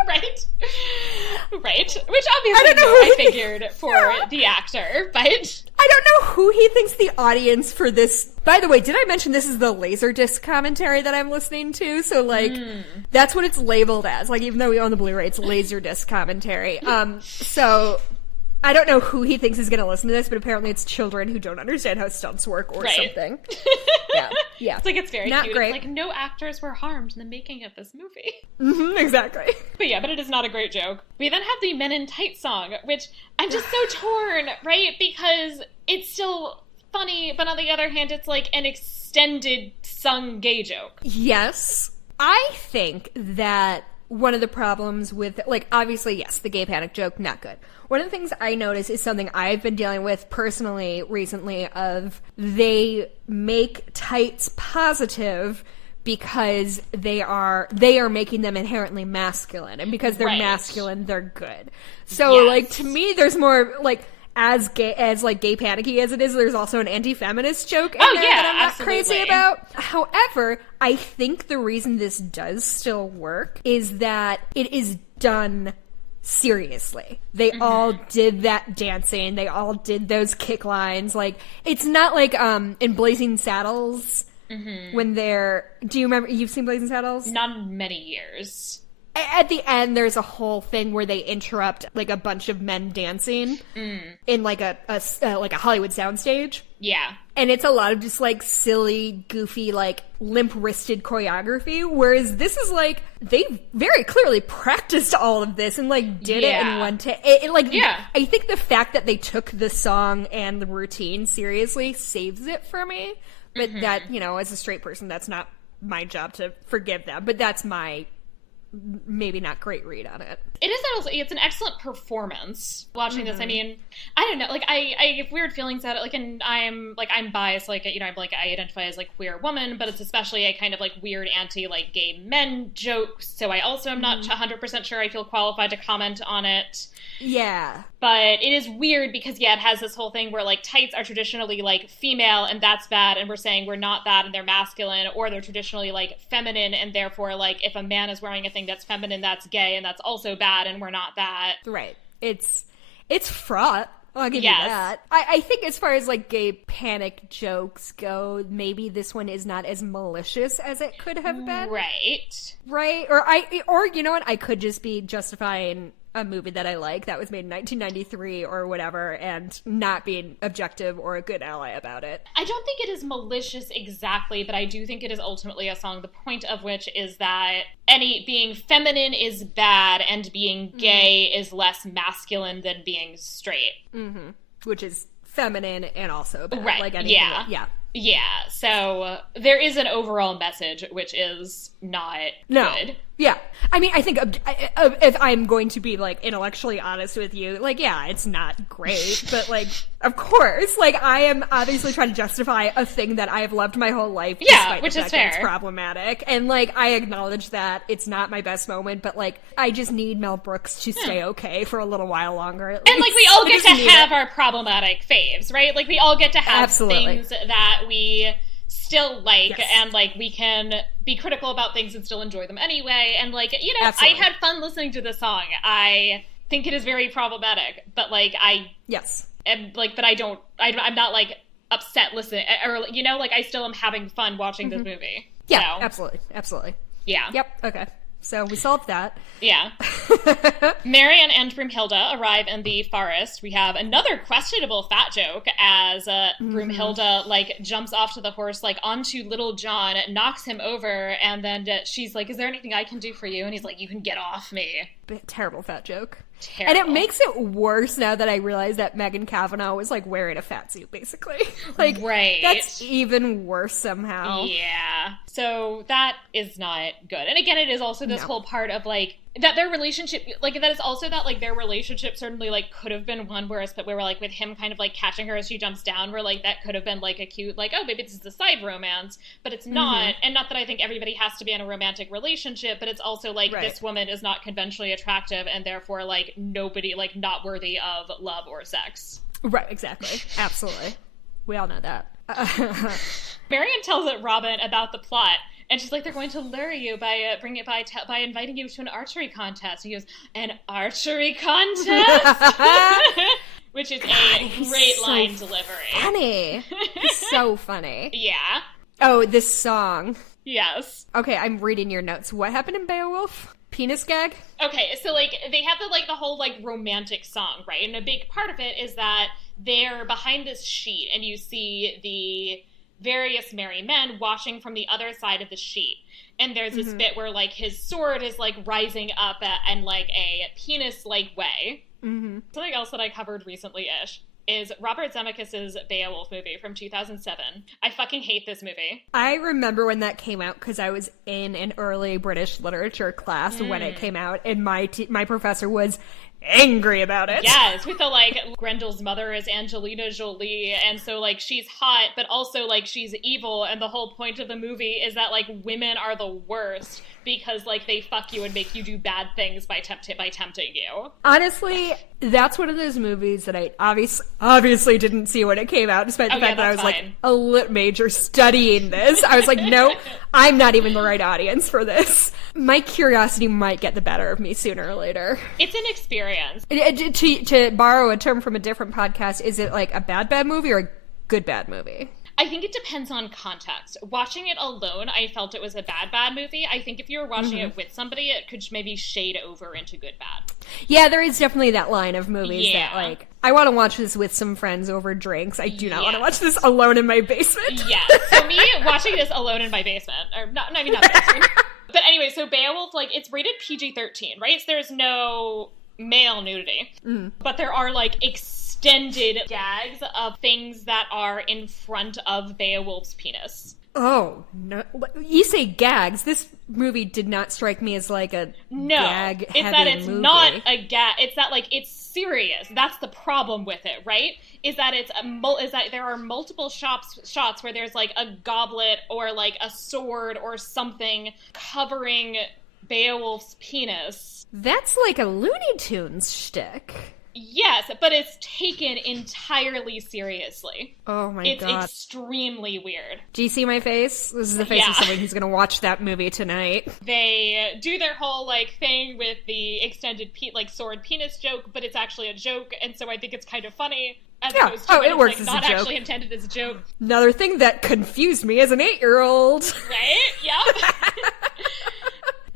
Right. Which obviously I figured for the actor, but I don't know who he thinks the audience for this. By the way, did I mention this is the Laserdisc commentary that I'm listening to? So, like, that's what it's labeled as. Like, even though we own the Blu-ray, it's Laserdisc commentary. So I don't know who he thinks is going to listen to this, but apparently it's children who don't understand how stunts work or something. Yeah. It's like, it's very not cute. Great. It's like, no actors were harmed in the making of this movie. Exactly. But it is not a great joke. We then have the Men in Tights song, which I'm just so torn, right? Because it's still funny, but on the other hand, it's like an extended sung gay joke. Yes. I think that one of the problems with, like, obviously, yes, the gay panic joke, not good. One of the things I notice is something I've been dealing with personally recently of they make tights positive because they are making them inherently masculine, and because they're masculine, they're good. So, like, to me, there's more, like, as gay panicky as it is, there's also an anti-feminist joke in there that I'm not crazy about. However, I think the reason this does still work is that it is done seriously. They all did that dancing. They all did those kick lines. Like, it's not like in Blazing Saddles when they're... Do you remember... You've seen Blazing Saddles? Not in many years. At the end, there's a whole thing where they interrupt, like, a bunch of men dancing in, like, a Hollywood soundstage. Yeah. And it's a lot of just, like, silly, goofy, like, limp-wristed choreography, whereas this is, like, they very clearly practiced all of this and, like, did it in one take. I think the fact that they took the song and the routine seriously saves it for me. But that, you know, as a straight person, that's not my job to forgive them. But that's my... maybe not great read on it. It's an excellent performance watching this. I mean, I don't know, like I have weird feelings about it, like, and I'm biased, like, you know, I'm like, I identify as like queer woman, but it's especially a kind of like weird anti like gay men joke, so I also am not 100% sure I feel qualified to comment on it. Yeah. But it is weird because, yeah, it has this whole thing where, like, tights are traditionally, like, female, and that's bad, and we're saying we're not that, and they're masculine, or they're traditionally, like, feminine, and therefore, like, if a man is wearing a thing that's feminine, that's gay, and that's also bad, and we're not that. Right. It's fraught. I'll give you that. I think as far as, like, gay panic jokes go, maybe this one is not as malicious as it could have been. Right. Right? Or you know what? I could just be justifying a movie that I like that was made in 1993 or whatever and not being objective or a good ally about it. I don't think it is malicious exactly, but I do think it is ultimately a song, the point of which is that being feminine is bad and being gay is less masculine than being straight. Mm-hmm. Which is feminine and also bad. Right, like anything Yeah, so there is an overall message which is not good. Yeah. I mean, I think if I'm going to be, like, intellectually honest with you, like, yeah, it's not great, but, like, of course, like, I am obviously trying to justify a thing that I have loved my whole life. Yeah, which is fair. It's problematic. And, like, I acknowledge that it's not my best moment, but, like, I just need Mel Brooks to stay okay for a little while longer. And, like, we all get to have our problematic faves, right? Like, we all get to have things that we still like, and, like, we can be critical about things and still enjoy them anyway, and, like, you know, I had fun listening to this song. I think it is very problematic, but, like, I'm not, like, upset listening, or, you know, like, I still am having fun watching this movie. Yeah, so. absolutely. Yeah. Yep, okay. So we solved that. Yeah. Marion and Broomhilda arrive in the forest. We have another questionable fat joke as Broomhilda, like, jumps off to the horse, like, onto Little John, knocks him over, and then she's like, is there anything I can do for you? And he's like, you can get off me. Terrible fat joke. Terrible. And it makes it worse now that I realize that Megan Cavanagh was, like, wearing a fat suit, basically. Like, right. That's even worse somehow. Yeah. So that is not good. And again, it is also this whole part of, like, that their relationship, like, that is also that, like, their relationship certainly, like, could have been one where we're, like, with him kind of, like, catching her as she jumps down, where, like, that could have been, like, a cute, like, oh, maybe this is a side romance, but it's not. And not that I think everybody has to be in a romantic relationship, but it's also, like, this woman is not conventionally attractive, and therefore, like, nobody, like, not worthy of love or sex. Right, exactly. Absolutely. We all know that. Marion tells Robin about the plot, and she's like, they're going to lure you by inviting you to an archery contest. And he goes, an archery contest? Which is a great line delivery. Funny. He's so funny. Yeah. Oh, this song. Yes. Okay, I'm reading your notes. What happened in Beowulf? Penis gag? Okay, so, like, they have the whole, like, romantic song, right? And a big part of it is that they're behind this sheet, and you see the various merry men watching from the other side of the sheet. And there's this bit where, like, his sword is, like, rising up in, like, a penis-like way. Something else that I covered recently-ish is Robert Zemeckis' Beowulf movie from 2007. I fucking hate this movie. I remember when that came out because I was in an early British literature class when it came out, and my professor was angry about it. Yes, with the, like, Grendel's mother is Angelina Jolie, and so, like, she's hot, but also, like, she's evil, and the whole point of the movie is that, like, women are the worst because, like, they fuck you and make you do bad things by tempting you. Honestly, that's one of those movies that I obviously didn't see when it came out, despite the fact that I was fine. Like a major studying this. I was like, no, I'm not even the right audience for this. My curiosity might get the better of me sooner or later. It's an experience. To borrow a term from a different podcast, is it like a bad movie or a good bad movie? I think it depends on context. Watching it alone, I felt it was a bad movie. I think if you were watching it with somebody, it could maybe shade over into good bad. Yeah, there is definitely that line of movies that, like, I want to watch this with some friends over drinks. I do not want to watch this alone in my basement. Yeah. So me watching this alone in my basement, or not basement. But anyway, so Beowulf, like, it's rated PG-13, right? So there's no male nudity. But there are, like, extended gags of things that are in front of Beowulf's penis. Oh, no. You say gags. This movie did not strike me as like a gag-heavy movie. It's that it's not a gag. It's that, like, it's serious. That's the problem with it, right? Is that that there are multiple shots where there's, like, a goblet or, like, a sword or something covering Beowulf's penis. That's like a Looney Tunes shtick. Yes, but it's taken entirely seriously. Oh my god. It's extremely weird. Do you see my face? This is the face of someone who's going to watch that movie tonight. They do their whole, like, thing with the extended, sword penis joke, but it's actually a joke, and so I think it's kind of funny. As opposed to it works as not a joke. actually intended as a joke. Another thing that confused me as an 8-year-old. Right? Yep.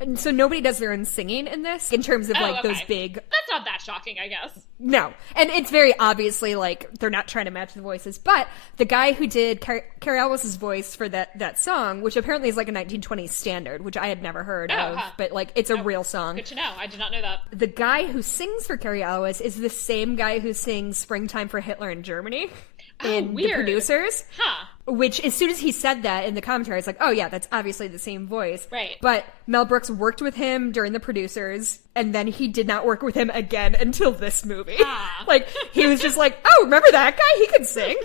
And so nobody does their own singing in this, in terms of, those big... That's not that shocking, I guess. No. And it's very obviously, like, they're not trying to match the voices. But the guy who did Carrie Elwes' voice for that song, which apparently is like a 1920s standard, which I had never heard of, but, like, it's a real song. Good to know. I did not know that. The guy who sings for Carrie Elwes is the same guy who sings Springtime for Hitler in Germany. In weird. The Producers. Huh. Which, as soon as he said that in the commentary, it's like, oh yeah, that's obviously the same voice. Right. But Mel Brooks worked with him during The Producers, and then he did not work with him again until this movie. Ah. Like, he was just like, oh, remember that guy? He could sing.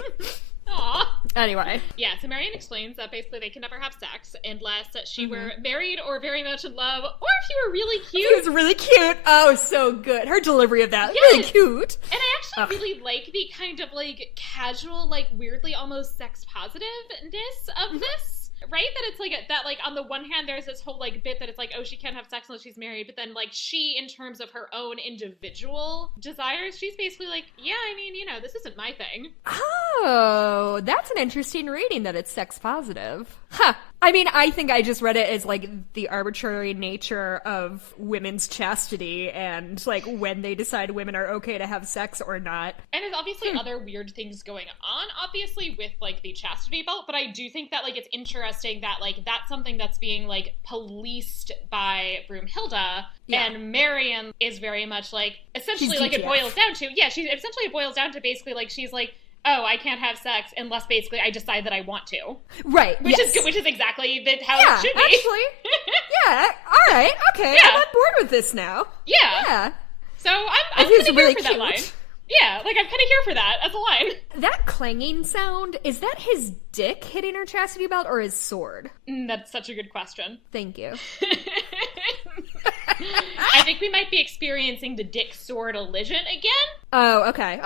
Aw. Anyway. Yeah, so Marion explains that basically they can never have sex unless she were married or very much in love, or if you were really cute. He was really cute. Oh, so good. Her delivery of that. Yes. Really cute. And I actually really like the kind of, like, casual, like, weirdly almost sex positiveness of this. Right? That it's like, that, like, on the one hand, there's this whole, like, bit that it's like, oh, she can't have sex unless she's married, but then, like, she, in terms of her own individual desires, she's basically like, yeah, I mean, you know, this isn't my thing. Oh, that's an interesting reading that it's sex positive. Huh. I mean, I think I just read it as, like, the arbitrary nature of women's chastity and, like, when they decide women are okay to have sex or not. And there's obviously other weird things going on, obviously, with, like, the chastity belt, but I do think that, like, it's interesting that, like, that's something that's being, like, policed by Broomhilda, and Marion is very much, like, essentially, like, it boils down to, it boils down to basically, like, she's like, oh, I can't have sex unless basically I decide that I want to. Right. Which is exactly how it should be. Actually. Yeah. All right. Okay. I'm on board with this now. Yeah. So I'm kind of here for that line. Yeah, like, I'm kind of here for that as a line. That clanging sound, is that his dick hitting her chastity belt or his sword? That's such a good question. Thank you. I think we might be experiencing the dick sword elision again. Oh, okay.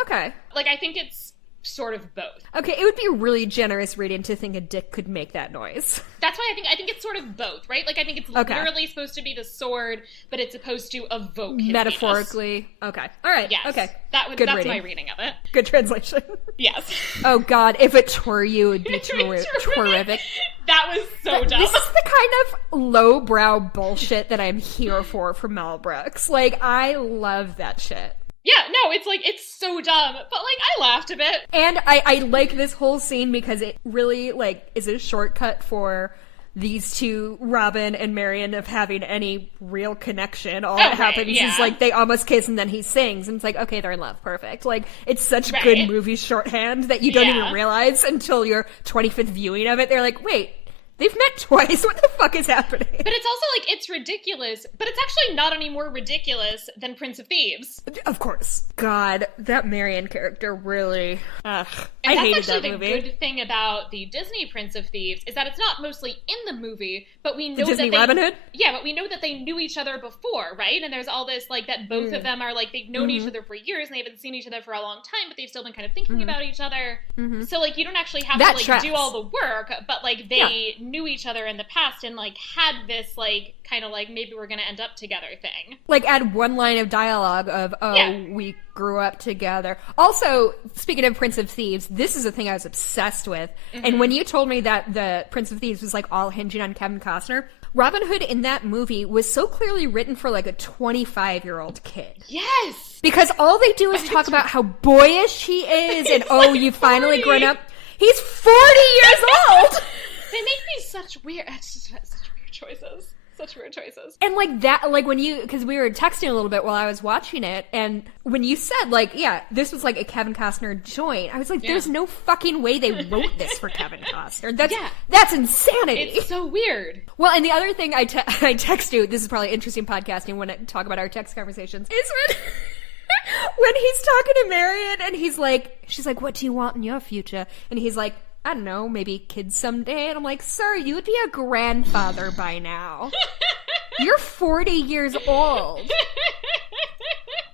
Like, I think it's sort of both. Okay, it would be really generous reading to think a dick could make that noise. That's why I think it's sort of both, right? Like, I think it's literally supposed to be the sword, but it's supposed to evoke his metaphorically. penis. Okay. All right. Yes. Okay. That's reading. My reading of it. Good translation. Yes. Oh god, if it were you, it would be terrific. That was so dumb. This is the kind of lowbrow bullshit that I'm here for Mel Brooks. Like, I love that shit. Yeah, no, it's like, it's so dumb, but, like, I laughed a bit. And I like this whole scene because it really, like, is a shortcut for these two, Robin and Marion, of having any real connection. All that happens is, like, they almost kiss and then he sings, and it's like, okay, they're in love. Perfect. Like, it's such good movie shorthand that you don't even realize until your 25th viewing of it. They're like, wait, they've met twice. What the fuck is happening? But it's also, like, it's ridiculous. But it's actually not any more ridiculous than Prince of Thieves. Of course. God, that Marion character really... I hated that movie. And that's actually the good thing about the Disney Prince of Thieves, is that it's not mostly in the movie, but we know Disney that they... Robin Hood? Yeah, but we know that they knew each other before, right? And there's all this, like, that both of them are, like, they've known each other for years, and they haven't seen each other for a long time, but they've still been kind of thinking about each other. So, like, you don't actually have to, like, do all the work, but, like, they knew each other in the past and, like, had this, like, kind of, like, maybe we're gonna end up together thing. Like, add one line of dialogue of, we grew up together. Also, speaking of Prince of Thieves, this is a thing I was obsessed with. Mm-hmm. And when you told me that the Prince of Thieves was, like, all hinging on Kevin Costner, Robin Hood in that movie was so clearly written for, like, a 25-year-old kid. Yes! Because all they do is talk about how boyish he is and, you've finally grown up. He's 40 years old! They make these such weird choices. Such weird choices. And, like, that, like, when you, because we were texting a little bit while I was watching it, and when you said, like, yeah, this was, like, a Kevin Costner joint, I was like, there's no fucking way they wrote this for Kevin Costner. That's insanity. It's so weird. Well, and the other thing I text you, this is probably interesting podcasting when I talk about our text conversations, is when he's talking to Marion, and she's like, what do you want in your future? And he's like, I don't know, maybe kids someday. And I'm like, sir, you would be a grandfather by now. You're 40 years old.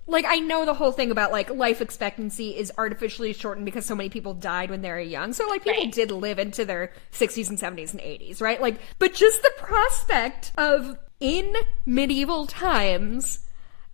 Like, I know the whole thing about, like, life expectancy is artificially shortened because so many people died when they were young. So, like, people did live into their 60s and 70s and 80s, right? Like, but just the prospect of, in medieval times,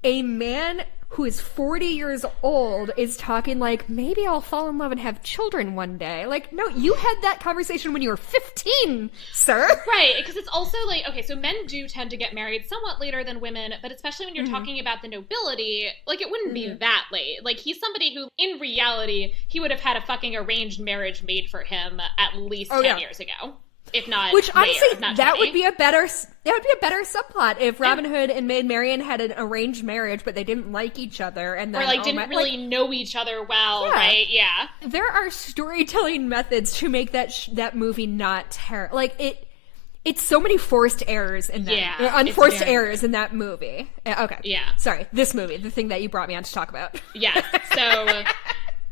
a man who is 40 years old is talking like, maybe I'll fall in love and have children one day. Like, no, you had that conversation when you were 15, sir. Right, because it's also like, okay, so men do tend to get married somewhat later than women, but especially when you're talking about the nobility, like, it wouldn't be that late. Like, he's somebody who, in reality, he would have had a fucking arranged marriage made for him at least 10 years ago. If not, which honestly, not that 20. would be a better subplot if Robin Hood and Maid Marian had an arranged marriage, but they didn't like each other, and then, or like didn't really know each other well, right? Yeah, there are storytelling methods to make that movie not terrible. Like it's so many forced errors in that, unforced errors in that movie. Okay, sorry, this movie, the thing that you brought me on to talk about. Yeah, so.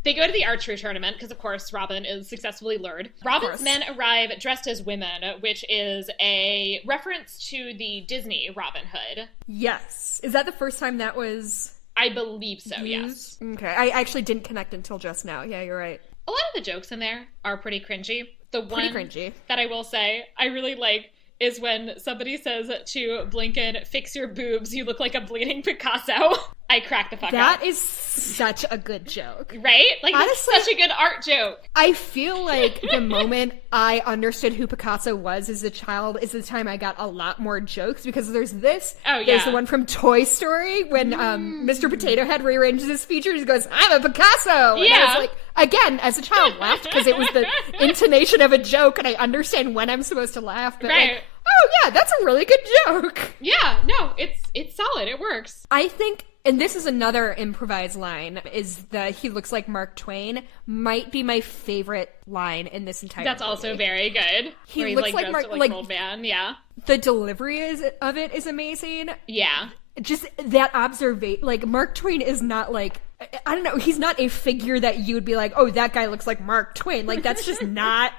They go to the archery tournament because, of course, Robin is successfully lured. Robin's men arrive dressed as women, which is a reference to the Disney Robin Hood. Yes. Is that the first time that was... I believe so, used? yes. Okay. I actually didn't connect until just now. Yeah, you're right. A lot of the jokes in there are pretty cringy. The one cringy. That I will say I really like is when somebody says to Blinken, fix your boobs, you look like a bleeding Picasso. I crack the fuck up. That is such a good joke. Right? Like, honestly, it's such a good art joke. I feel like the moment I understood who Picasso was as a child is the time I got a lot more jokes, because there's this. Oh, yeah. There's the one from Toy Story when Mr. Potato Head rearranges his features. He goes, I'm a Picasso! And I was like, again, as a child, laughed because it was the intonation of a joke, and I understand when I'm supposed to laugh. But like, oh yeah, that's a really good joke. Yeah, no, it's solid. It works. I think, and this is another improvised line, is that he looks like Mark Twain might be my favorite line in this entire movie. Also very good. He looks like Mark, like an old man, yeah. The delivery of it is amazing. Yeah. Just that observation, like, Mark Twain is not like, I don't know, he's not a figure that you would be like, oh, that guy looks like Mark Twain. Like, that's just not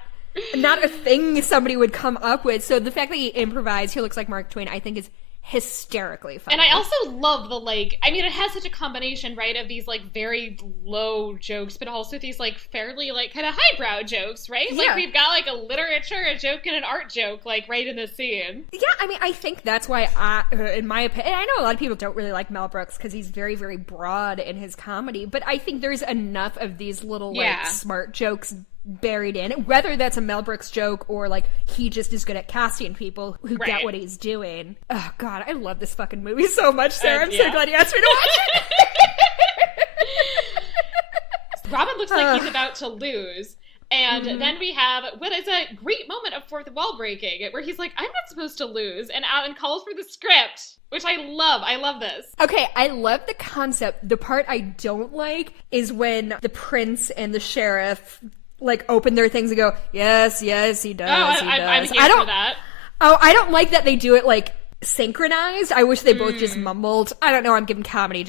a thing somebody would come up with. So the fact that he improvised, he looks like Mark Twain, I think is hysterically funny. And I also love the, like, I mean, it has such a combination, right, of these, like, very low jokes, but also these, like, fairly, like, kind of highbrow jokes, right? Yeah. Like, we've got, like, a literature, a joke, and an art joke, like, right in the scene. Yeah, I mean, I think that's why, in my opinion, I know a lot of people don't really like Mel Brooks because he's very, very broad in his comedy, but I think there's enough of these little, like, smart jokes buried in it, whether that's a Mel Brooks joke or like he just is good at casting people who get what he's doing. Oh god, I love this fucking movie so much, Sarah. I'm so glad you asked me to watch it. Robin looks like he's about to lose, and then we have what is a great moment of fourth wall breaking where he's like, I'm not supposed to lose, and out and calls for the script, which I love. I love this. Okay, I love the concept. The part I don't like is when the prince and the sheriff like open their things and go, yes, yes, he does. Oh, I'm here for that. Oh, I don't like that they do it like synchronized. I wish they both just mumbled. I don't know. I'm giving comedy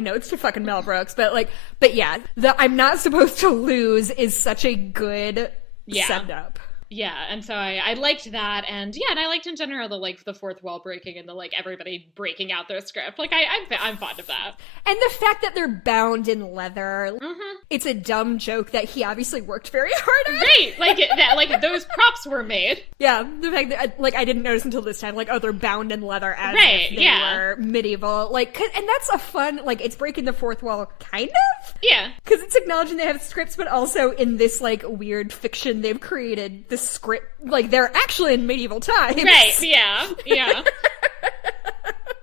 notes to fucking Mel Brooks, but yeah, the I'm not supposed to lose is such a good setup. Yeah, and so I liked that, and yeah, and I liked in general the fourth wall breaking and the everybody breaking out their script. I'm fond of that. And the fact that they're bound in leather, it's a dumb joke that he obviously worked very hard at. Right, those props were made. Yeah, the fact that I didn't notice until this time, they're bound in leather as if they were medieval. And that's a fun, it's breaking the fourth wall, kind of. Yeah, because it's acknowledging they have scripts, but also in this weird fiction they've created the script, they're actually in medieval times. Right, yeah.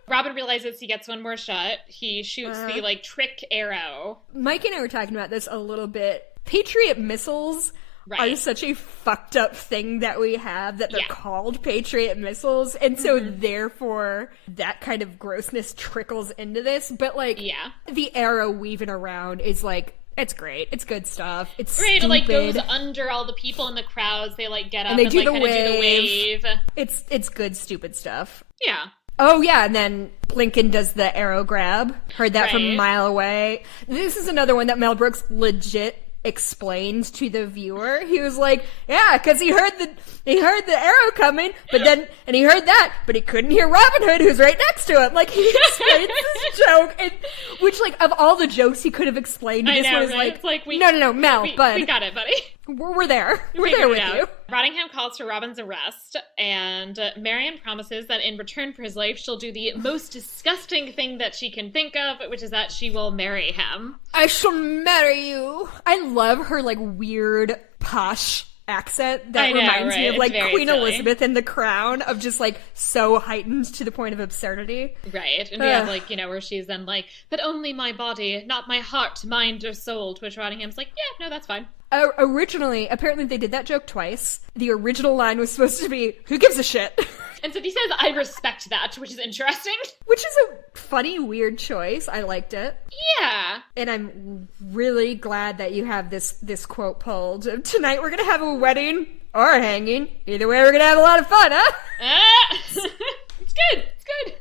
Robin realizes he gets one more shot. He shoots the trick arrow. Mike and I were talking about this a little bit. Patriot missiles are such a fucked up thing that we have, that they're called Patriot missiles, and so therefore that kind of grossness trickles into this, but the arrow weaving around is it's great. It's good stuff. It's great. Stupid. It goes under all the people in the crowds. They get up and they do the do the wave. It's good, stupid stuff. Yeah. Oh yeah, and then Blinken does the arrow grab. Heard that from a mile away. This is another one that Mel Brooks legit explained to the viewer. He was like, yeah, because he heard the arrow coming, but then, and he heard that, but he couldn't hear Robin Hood, who's right next to him. He explains this joke, and which, of all the jokes he could have explained, this was no, Mel, bud. We got it, buddy. We're there. We're there with you. Rottingham calls for Robin's arrest, and Marion promises that in return for his life, she'll do the most disgusting thing that she can think of, which is that she will marry him. I shall marry you. I love her, weird, posh accent that reminds me of, Queen silly. Elizabeth in The Crown, of just, so heightened to the point of absurdity. Right. And we have, where she's then but only my body, not my heart, mind, or soul, to which Rottingham's yeah, no, that's fine. Originally, apparently they did that joke twice. The original line was supposed to be, who gives a shit? And so he says, I respect that, which is interesting. Which is a funny, weird choice. I liked it. Yeah. And I'm really glad that you have this quote pulled. Tonight we're going to have a wedding or a hanging. Either way, we're going to have a lot of fun, huh? It's good. It's good.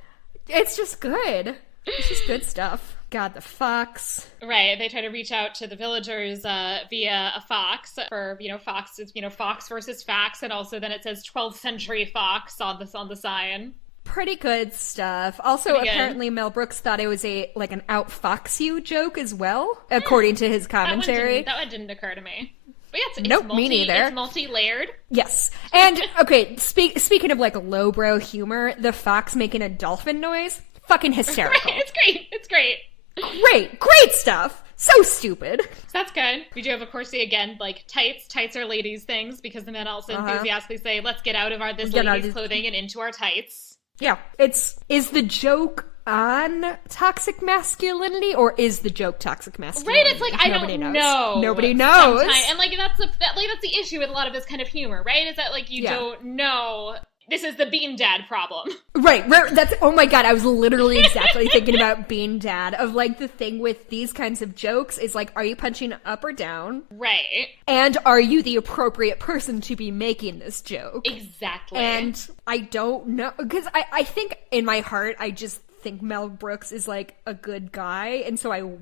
It's just good. It's just good stuff. God, the fox. Right, they try to reach out to the villagers via a fox for, fox is, fox versus fax, and also then it says 12th century fox on the sign. Pretty good stuff. Also, apparently Mel Brooks thought it was an outfox you joke as well, according to his commentary. That one didn't occur to me. But yeah, nope, me neither. It's multi-layered. Yes. And, okay, speaking of lowbrow humor, the fox making a dolphin noise, fucking hysterical. Right, it's great. It's great. Great stuff. So stupid. So that's good. We do have, of course, again, tights. Tights are ladies' things, because the men also enthusiastically say, let's get out of this ladies' clothing and into our tights. Yeah. Is the joke on toxic masculinity, or is the joke toxic masculinity? Right, it's I don't know. Nobody knows. And that's the issue with a lot of this kind of humor, right? Is that you don't know. This is the Bean Dad problem. Right. That's, oh my god, I was literally exactly thinking about Bean Dad, of the thing with these kinds of jokes is are you punching up or down? Right. And are you the appropriate person to be making this joke? Exactly. And I don't know, because I think in my heart, I just think Mel Brooks is a good guy, and so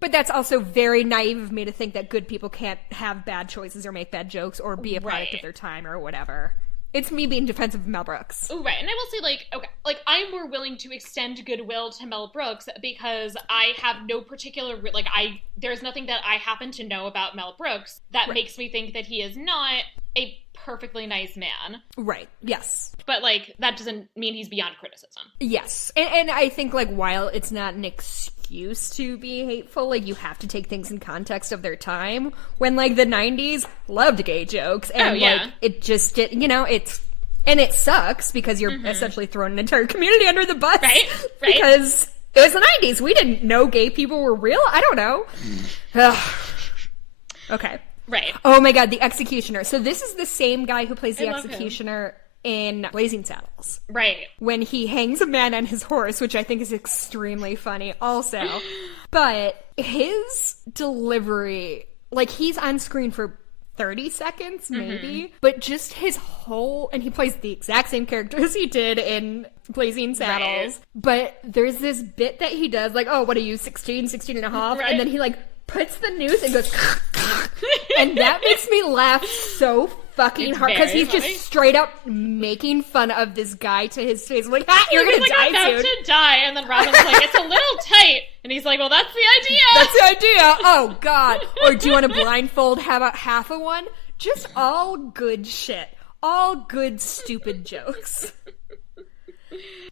but that's also very naive of me to think that good people can't have bad choices or make bad jokes or be a product of their time or whatever. It's me being defensive of Mel Brooks. Oh, right. And I will say, I'm more willing to extend goodwill to Mel Brooks because I have no particular, there's nothing that I happen to know about Mel Brooks that makes me think that he is not a perfectly nice man. Right. Yes. But, that doesn't mean he's beyond criticism. Yes. And I think, while it's not an excuse to be hateful, you have to take things in context of their time, when, the 90s loved gay jokes, and, it just did, and it sucks, because you're essentially throwing an entire community under the bus. Right. Because it was the 90s. We didn't know gay people were real. I don't know. Okay. Right. Oh my god, the Executioner. So this is the same guy who plays the Executioner in Blazing Saddles. Right. When he hangs a man on his horse, which I think is extremely funny also. But his delivery, he's on screen for 30 seconds, maybe. But just his whole... And he plays the exact same character as he did in Blazing Saddles. Right. But there's this bit that he does, oh, what are you, 16 and a half? Right. And then he, puts the noose and goes... and that makes me laugh so fucking hard because he's just straight up making fun of this guy to his face. I'm like, you're gonna die soon. About to die, and then Robin's like, it's a little tight, and he's like, well, that's the idea. That's the idea. Oh God. Or do you want to blindfold? How about half of one? Just all good shit. All good stupid jokes.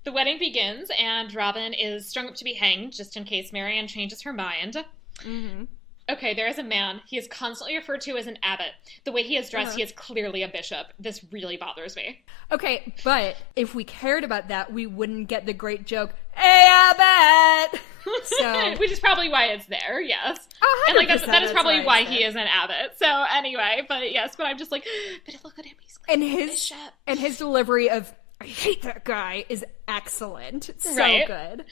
The wedding begins, and Robin is strung up to be hanged, just in case Marianne changes her mind. Mm-hmm. Okay, there is a man. He is constantly referred to as an abbot. The way he is dressed, he is clearly a bishop. This really bothers me. Okay, but if we cared about that, we wouldn't get the great joke, hey, abbot! So, which is probably why it's there, yes. 100%, and like that is probably why he is an abbot. So anyway, but yes, but I'm just like, but look at him, he's like a bishop. And his delivery of, I hate that guy, is excellent. It's so good.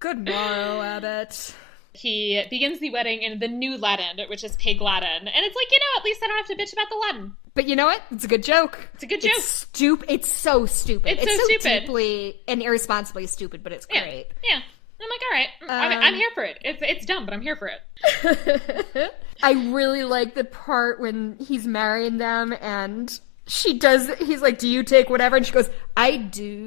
Good morrow, abbot. He begins the wedding in the new Latin, which is pig Latin. And it's like, at least I don't have to bitch about the Latin. But you know what? It's a good joke. It's a good joke. It's so stupid. It's so stupid. Deeply and irresponsibly stupid, but it's great. Yeah. I'm like, all right. I'm here for it. It's dumb, but I'm here for it. I really like the part when he's marrying them and he's like, do you take whatever? And she goes, I do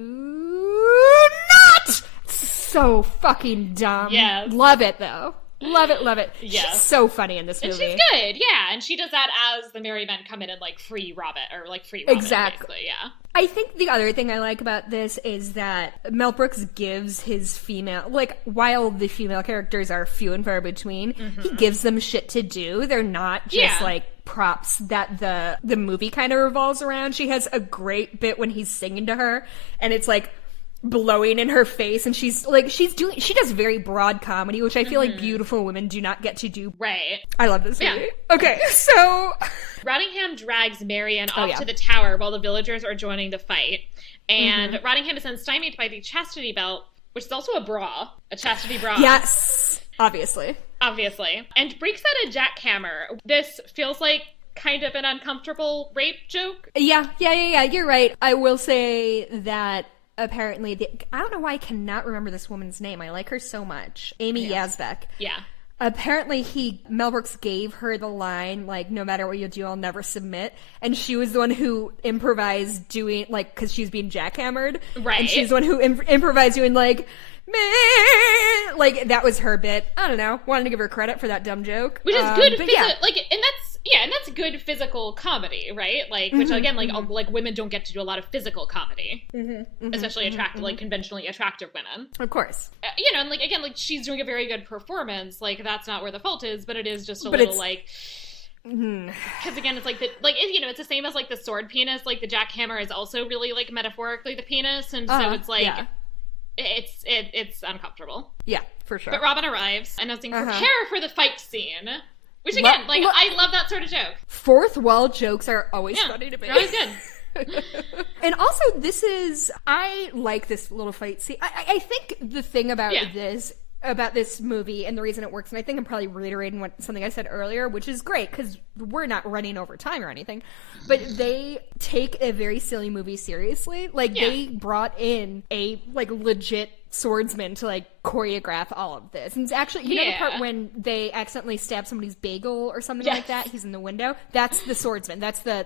not! So fucking dumb. Yes. Love it, though. Love it. Yes. She's so funny in this movie. And she's good, yeah. And she does that as the merry men come in and, like, free Robin. Exactly. Basically, yeah. I think the other thing I like about this is that Mel Brooks gives his female... Like, while the female characters are few and far between, he gives them shit to do. They're not just, like, props that the movie kind of revolves around. She has a great bit when he's singing to her, and it's, like, blowing in her face, and she does very broad comedy, which I feel like beautiful women do not get to do. Right. I love this movie. Okay, so Rottingham drags Marianne off to the tower while the villagers are joining the fight, and Rottingham is then stymied by the chastity belt, which is also a chastity bra. Yes, obviously, and breaks out a jackhammer. This feels like kind of an uncomfortable rape joke. Yeah, you're right. I will say that apparently, I don't know why I cannot remember this woman's name. I like her so much. Amy Yazbek. Yeah. Apparently, Mel Brooks gave her the line, like, no matter what you do, I'll never submit. And she was the one who improvised doing, like, because she was being jackhammered. Right. And she's the one who improvised doing, like, meh. Like, that was her bit. I don't know. Wanted to give her credit for that dumb joke. Which is good. And that's good physical comedy, right? Like, which again, like women don't get to do a lot of physical comedy, especially conventionally attractive women. Of course, and like again, like she's doing a very good performance. Like that's not where the fault is, but it is just a little like. Because again, it's like it's the same as like the sword penis. Like the jackhammer is also really like metaphorically the penis, and so it's like it's uncomfortable. Yeah, for sure. But Robin arrives and is saying, prepare for the fight scene. Which again, I love that sort of joke. Fourth wall jokes are always funny to me. They're always good. And also, I like this little fight scene. I think the thing about this movie and the reason it works, and I think I'm probably reiterating something I said earlier, which is great because we're not running over time or anything, but they take a very silly movie seriously. Like they brought in a legit swordsman to choreograph all of this. And it's actually, you know the part when they accidentally stab somebody's bagel or something like that? He's in the window. That's the swordsman. That's the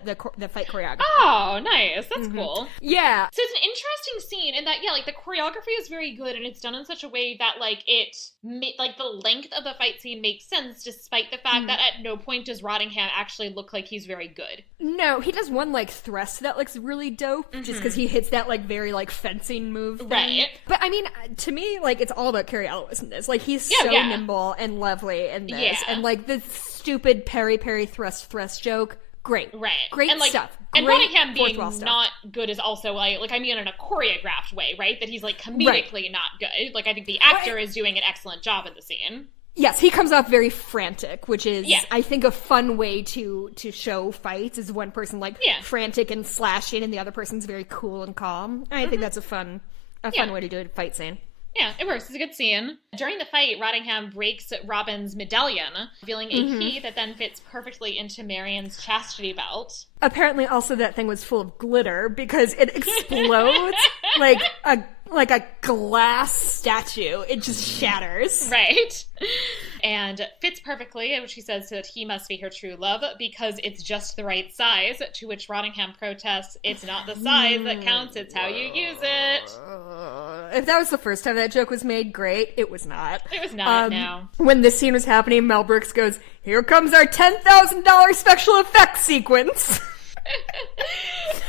fight choreographer. Oh, nice. That's cool. Yeah. So it's an interesting scene in that, the choreography is very good and it's done in such a way that, the length of the fight scene makes sense despite the fact that at no point does Rottingham actually look like he's very good. No, he does one, thrust that looks really dope just because he hits that, very, fencing move thing. Right. But, I mean, to me, it's all about Cary Elwes in this. He's so nimble and lovely in this. Yeah. And, the stupid parry thrust joke, great. Right. Great stuff. And Rottingham being not good is also, in a choreographed way, right? That he's, comedically not good. I think the actor is doing an excellent job in the scene. Yes, he comes off very frantic, which is, I think, a fun way to show fights, is one person, frantic and slashing, and the other person's very cool and calm. I think that's a fun way to do a fight scene. Yeah, it works. It's a good scene. During the fight, Rottingham breaks Robin's medallion, revealing a key that then fits perfectly into Marion's chastity belt. Apparently also that thing was full of glitter because it explodes like a glass statue. It just shatters. Right. And fits perfectly, which she says that he must be her true love because it's just the right size, to which Rottingham protests, it's not the size that counts, it's how you use it. If that was the first time that joke was made, great. It was not. It was not, no. When this scene was happening, Mel Brooks goes, "Here comes our $10,000 special effects sequence."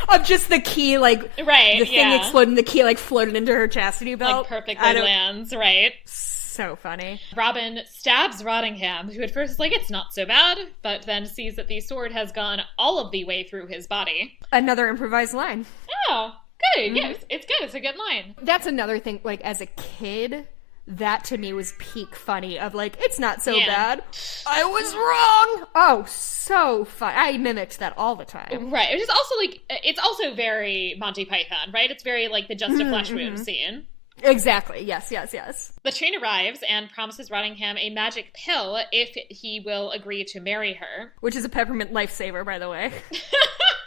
Of just the key, like, right, the thing exploding, the key, like, floated into her chastity belt. Like, perfectly lands, right? So funny. Robin stabs Rottingham, who at first is like, it's not so bad, but then sees that the sword has gone all of the way through his body. Another improvised line. Oh, good. Yes, it's good. It's a good line. That's another thing, like, as a kid, that to me was peak funny of, like, it's not so bad. I was wrong. Oh, so fun. I mimicked that all the time. Right. Which is also, like, it's also very Monty Python, right? It's very, like, the just a flesh wound scene. Exactly. Yes. The train arrives and promises Rottingham a magic pill if he will agree to marry her. Which is a peppermint lifesaver, by the way.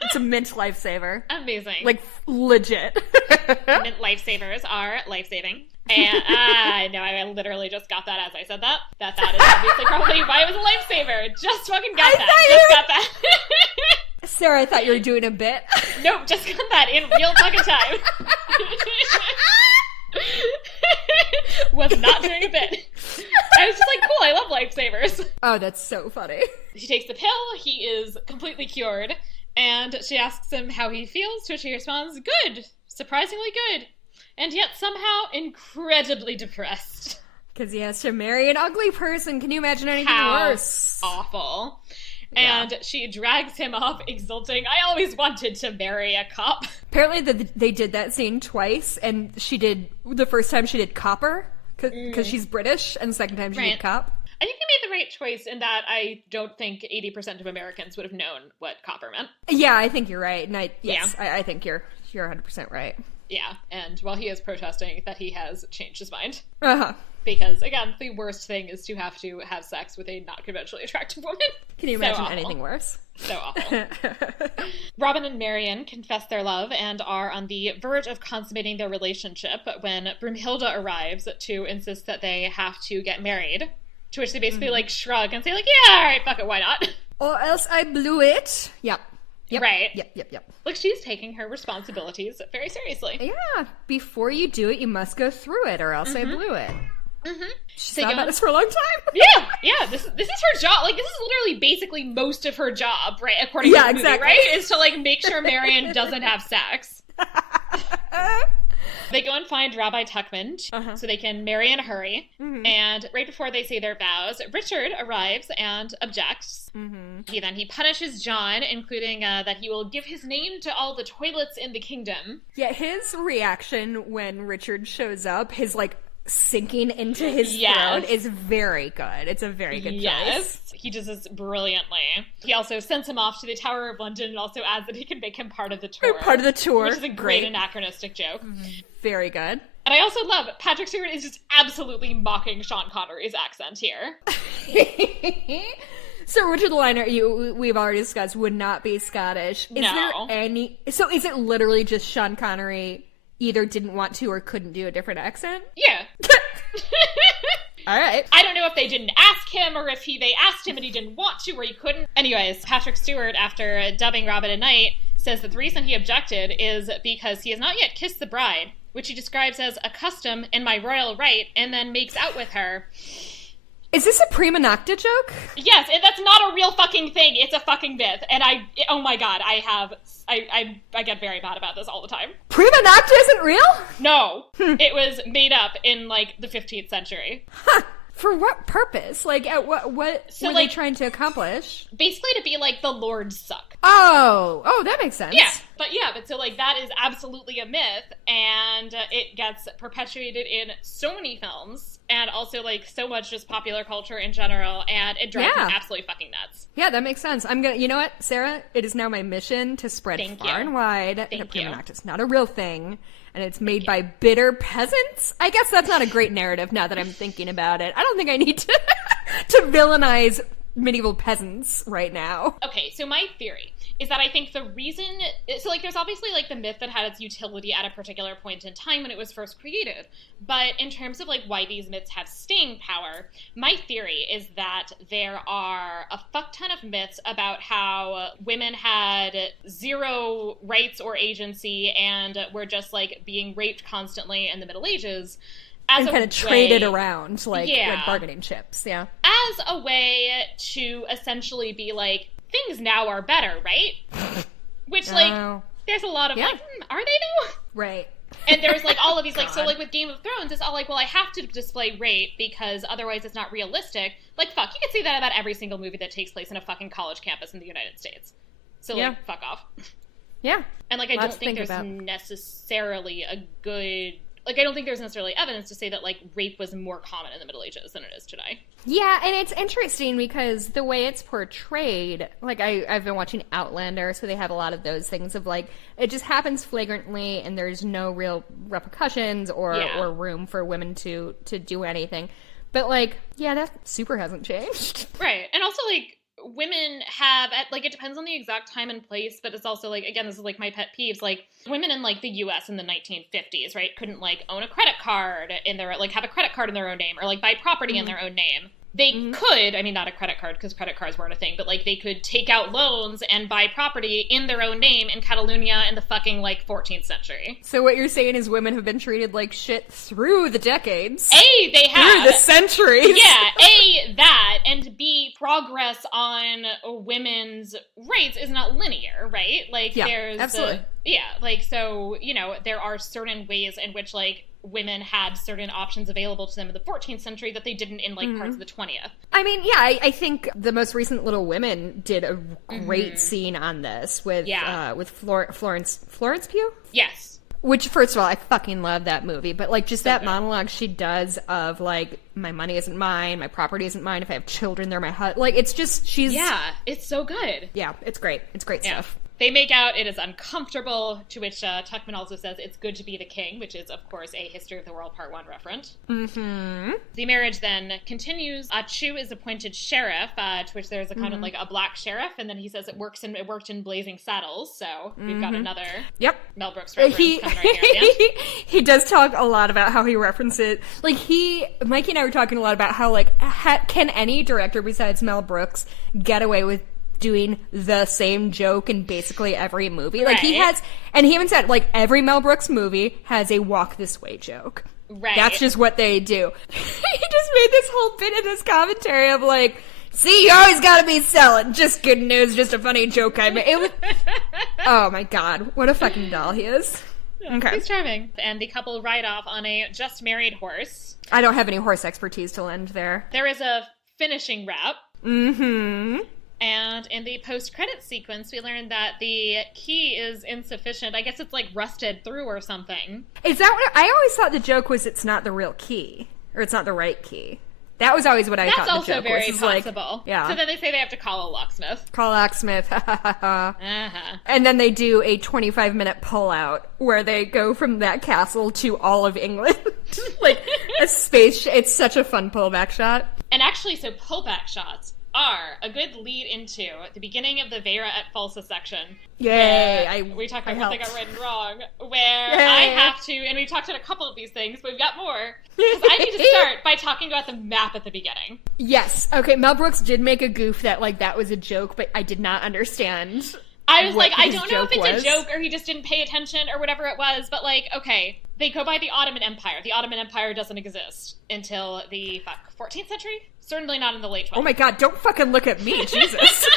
It's a mint lifesaver. Amazing. Like, legit. Mint lifesavers are life-saving. And I know, I literally just got that as I said that. That is obviously probably why it was a lifesaver. Just fucking got that. Sarah, I thought you were doing a bit. Nope, just got that in real fucking time. Was not doing a bit. I was just like, cool, I love lifesavers. Oh, that's so funny. She takes the pill, he is completely cured, and she asks him how he feels, to which he responds, good, surprisingly good, and yet somehow incredibly depressed. Because he has to marry an ugly person. Can you imagine anything worse? Awful. And she drags him off, exulting, I always wanted to marry a cop. Apparently they did that scene twice, and the first time she did copper, because she's British, and the second time she did cop. I think they made the right choice in that I don't think 80% of Americans would have known what copper meant. Yeah, I think you're right. And I think you're 100% right. Yeah, and while he is protesting that he has changed his mind. Uh-huh. Because, again, the worst thing is to have sex with a not conventionally attractive woman. Can you imagine anything worse? So awful. Robin and Marion confess their love and are on the verge of consummating their relationship when Broomhilda arrives to insist that they have to get married. To which they basically, like, shrug and say, like, yeah, alright, fuck it, why not? Or else I blew it. Yep. Right. Yep. Like, she's taking her responsibilities very seriously. Yeah. Before you do it, you must go through it, or else I blew it. She's thought about this for a long time. Yeah. This is her job. Like, this is literally basically most of her job, right? According to the movie, right? Is to, like, make sure Marion doesn't have sex. They go and find Rabbi Tuckman so they can marry in a hurry. And right before they say their vows, Richard arrives and objects. He punishes John, including that he will give his name to all the toilets in the kingdom. Yeah, his reaction when Richard shows up, his, like, sinking into his throne is very good. It's a very good choice. He does this brilliantly. He also sends him off to the Tower of London and also adds that he can make him part of the tour. Which is a great anachronistic joke. Very good. And I also love Patrick Stewart is just absolutely mocking Sean Connery's accent here. So Richard the Liner, we've already discussed, would not be Scottish. So is it literally just Sean Connery either didn't want to or couldn't do a different accent? Yeah. All right. I don't know if they didn't ask him or if they asked him and he didn't want to or he couldn't. Anyways, Patrick Stewart, after dubbing Robin at Night, says that the reason he objected is because he has not yet kissed the bride, which he describes as a custom and my royal right, and then makes out with her. Is this a prima nocta joke? Yes, and that's not a real fucking thing. It's a fucking myth. And oh my god, I get very mad about this all the time. Prima nocta isn't real? No. It was made up in, like, the 15th century. Huh. For what purpose? Like, what were they trying to accomplish? Basically to be like, the lords suck. Oh, that makes sense. Yeah. But yeah, but so like that is absolutely a myth, and it gets perpetuated in so many films, and also like so much just popular culture in general, and it drives me absolutely fucking nuts. Yeah, that makes sense. You know what, Sarah? It is now my mission to spread far and wide that prima nocta is not a real thing, and it's made by bitter peasants. I guess that's not a great narrative now that I'm thinking about it. I don't think I need to to villainize medieval peasants right now. Okay, so my theory is that I think the reason, so like there's obviously like the myth that had its utility at a particular point in time when it was first created, but in terms of like why these myths have staying power, my theory is that there are a fuck ton of myths about how women had zero rights or agency and were just like being raped constantly in the Middle Ages. And kind of traded around like bargaining chips, as a way to essentially be like, things now are better, right? Which, like, there's a lot of, like, are they though? Right. And there's, like, all of these, like, so, like, with Game of Thrones, it's all like, well, I have to display rape because otherwise it's not realistic. Like, fuck, you can say that about every single movie that takes place in a fucking college campus in the United States. So, like, fuck off. Yeah. And, like, I don't think there's necessarily a good... Like, I don't think there's necessarily evidence to say that, like, rape was more common in the Middle Ages than it is today. Yeah, and it's interesting because the way it's portrayed, like, I've been watching Outlander, so they have a lot of those things of, like, it just happens flagrantly and there's no real repercussions or room for women to do anything. But, like, that super hasn't changed. Right. And also, like, women have, like, it depends on the exact time and place, but it's also, like, again, this is, like, my pet peeves, like, women in, like, the U.S. in the 1950s, right, couldn't, like, own a credit card in their, like, have a credit card in their own name, or, like, buy property in their own name. They could, I mean, not a credit card, because credit cards weren't a thing, but, like, they could take out loans and buy property in their own name in Catalonia in the fucking, like, 14th century. So what you're saying is women have been treated like shit through the decades. A, they have. Through the centuries. Yeah, A, that, and B, progress on women's rights is not linear, right? Like, there's... absolutely. Like, so, you know, there are certain ways in which, like, women had certain options available to them in the 14th century that they didn't in, like, parts of the 20th. I mean, I think the most recent Little Women did a great scene on this with Florence Pugh? Yes. Which, first of all, I fucking love that movie, but, like, just so that monologue she does of, like, my money isn't mine, my property isn't mine, if I have children, they're my husband. Like, it's just, she's... Yeah, it's so good. Yeah, it's great. It's great stuff. They make out it is uncomfortable, to which Tuckman also says it's good to be the king, which is, of course, a History of the World Part 1 reference. Mm-hmm. The marriage then continues. Chu is appointed sheriff, to which there's a kind of like a black sheriff, and then he says it worked in Blazing Saddles, so we've got another Mel Brooks reference coming right here at the end. He does talk a lot about how he references, like, Mikey and I were talking a lot about how, like, can any director besides Mel Brooks get away with doing the same joke in basically every movie? Like, he has, and he even said, like, every Mel Brooks movie has a walk this way joke. Right. That's just what they do. He just made this whole bit in this commentary of, like, see, you always gotta be selling. Just good news, just a funny joke I made. It was, oh my god, what a fucking doll he is. Okay. He's charming. And the couple ride off on a just married horse. I don't have any horse expertise to lend there. There is a finishing rap. Mm-hmm. And in the post-credit sequence, we learned that the key is insufficient. I guess it's, like, rusted through or something. Is that what... I always thought the joke was it's not the real key. Or it's not the right key. That was always what I thought the joke was. That's also very possible. Like, yeah. So then they say they have to call a locksmith. Call a locksmith. And then they do a 25-minute pull-out where they go from that castle to all of England. Like, a space... It's such a fun pullback shot. And actually, so pullback shots are a good lead into the beginning of the Vera et Falsa section. Yay! We talked about what they got right and wrong, where I have to, and we've talked about a couple of these things, but we've got more, because I need to start by talking about the map at the beginning. Yes. Okay, Mel Brooks did make a goof that, like, that was a joke, but I did not understand. I was like, I don't know if it's a joke or he just didn't pay attention or whatever it was, but, like, okay, they go by the Ottoman Empire. The Ottoman Empire doesn't exist until the 14th century? Certainly not in the late 12th. Oh my god, don't fucking look at me, Jesus.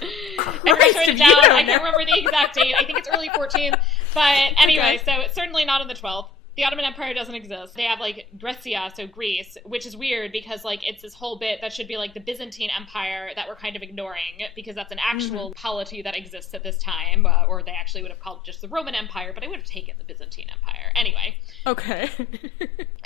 I wrote it down. I can't remember the exact date. I think it's early 14th. But anyway, so it's certainly not in the 12th. The Ottoman Empire doesn't exist. They have, like, Grecia, so Greece, which is weird because, like, it's this whole bit that should be, like, the Byzantine Empire that we're kind of ignoring because that's an actual polity that exists at this time, or they actually would have called it just the Roman Empire, but I would have taken the Byzantine Empire. Anyway. Okay.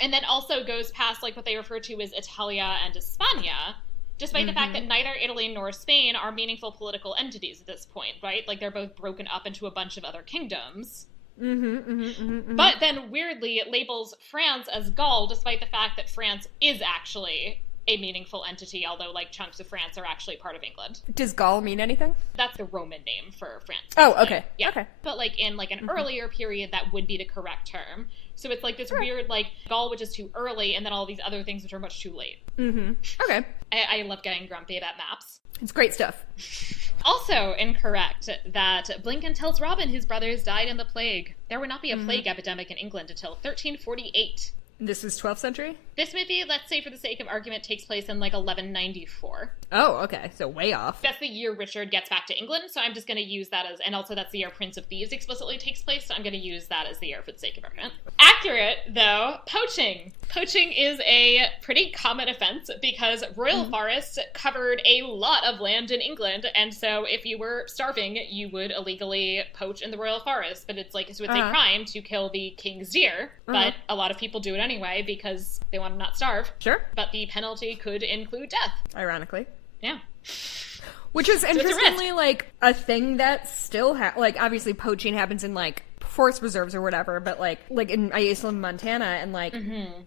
And then also goes past, like, what they refer to as Italia and Hispania, despite the fact that neither Italy nor Spain are meaningful political entities at this point, right? Like, they're both broken up into a bunch of other kingdoms. But then, weirdly, it labels France as Gaul, despite the fact that France is actually a meaningful entity, although, like, chunks of France are actually part of England. Does Gaul mean anything? That's the Roman name for France. Oh, okay. Yeah. Okay. But, like, in, like, an earlier period, that would be the correct term. So it's, like, this weird, like, Gaul, which is too early, and then all these other things which are much too late. Okay. I love getting grumpy about maps. It's great stuff. Also incorrect that Blinken tells Robin his brothers died in the plague. There would not be a plague epidemic in England until 1348. This is 12th century? This movie, let's say for the sake of argument, takes place in, like, 1194. Oh, okay. So way off. That's the year Richard gets back to England, so I'm just going to use that as, and also that's the year Prince of Thieves explicitly takes place, so I'm going to use that as the year for the sake of argument. Accurate, though, poaching. Poaching is a pretty common offense because royal forests covered a lot of land in England, and so if you were starving, you would illegally poach in the royal forest, but it's like, so it's a crime to kill the king's deer, but a lot of people do it anyway because they want to not starve. Sure. But the penalty could include death. Ironically. Yeah. Which is interestingly, like, a thing that still like, obviously poaching happens in, like, forest reserves or whatever, but, like I used to live in Montana, and, like,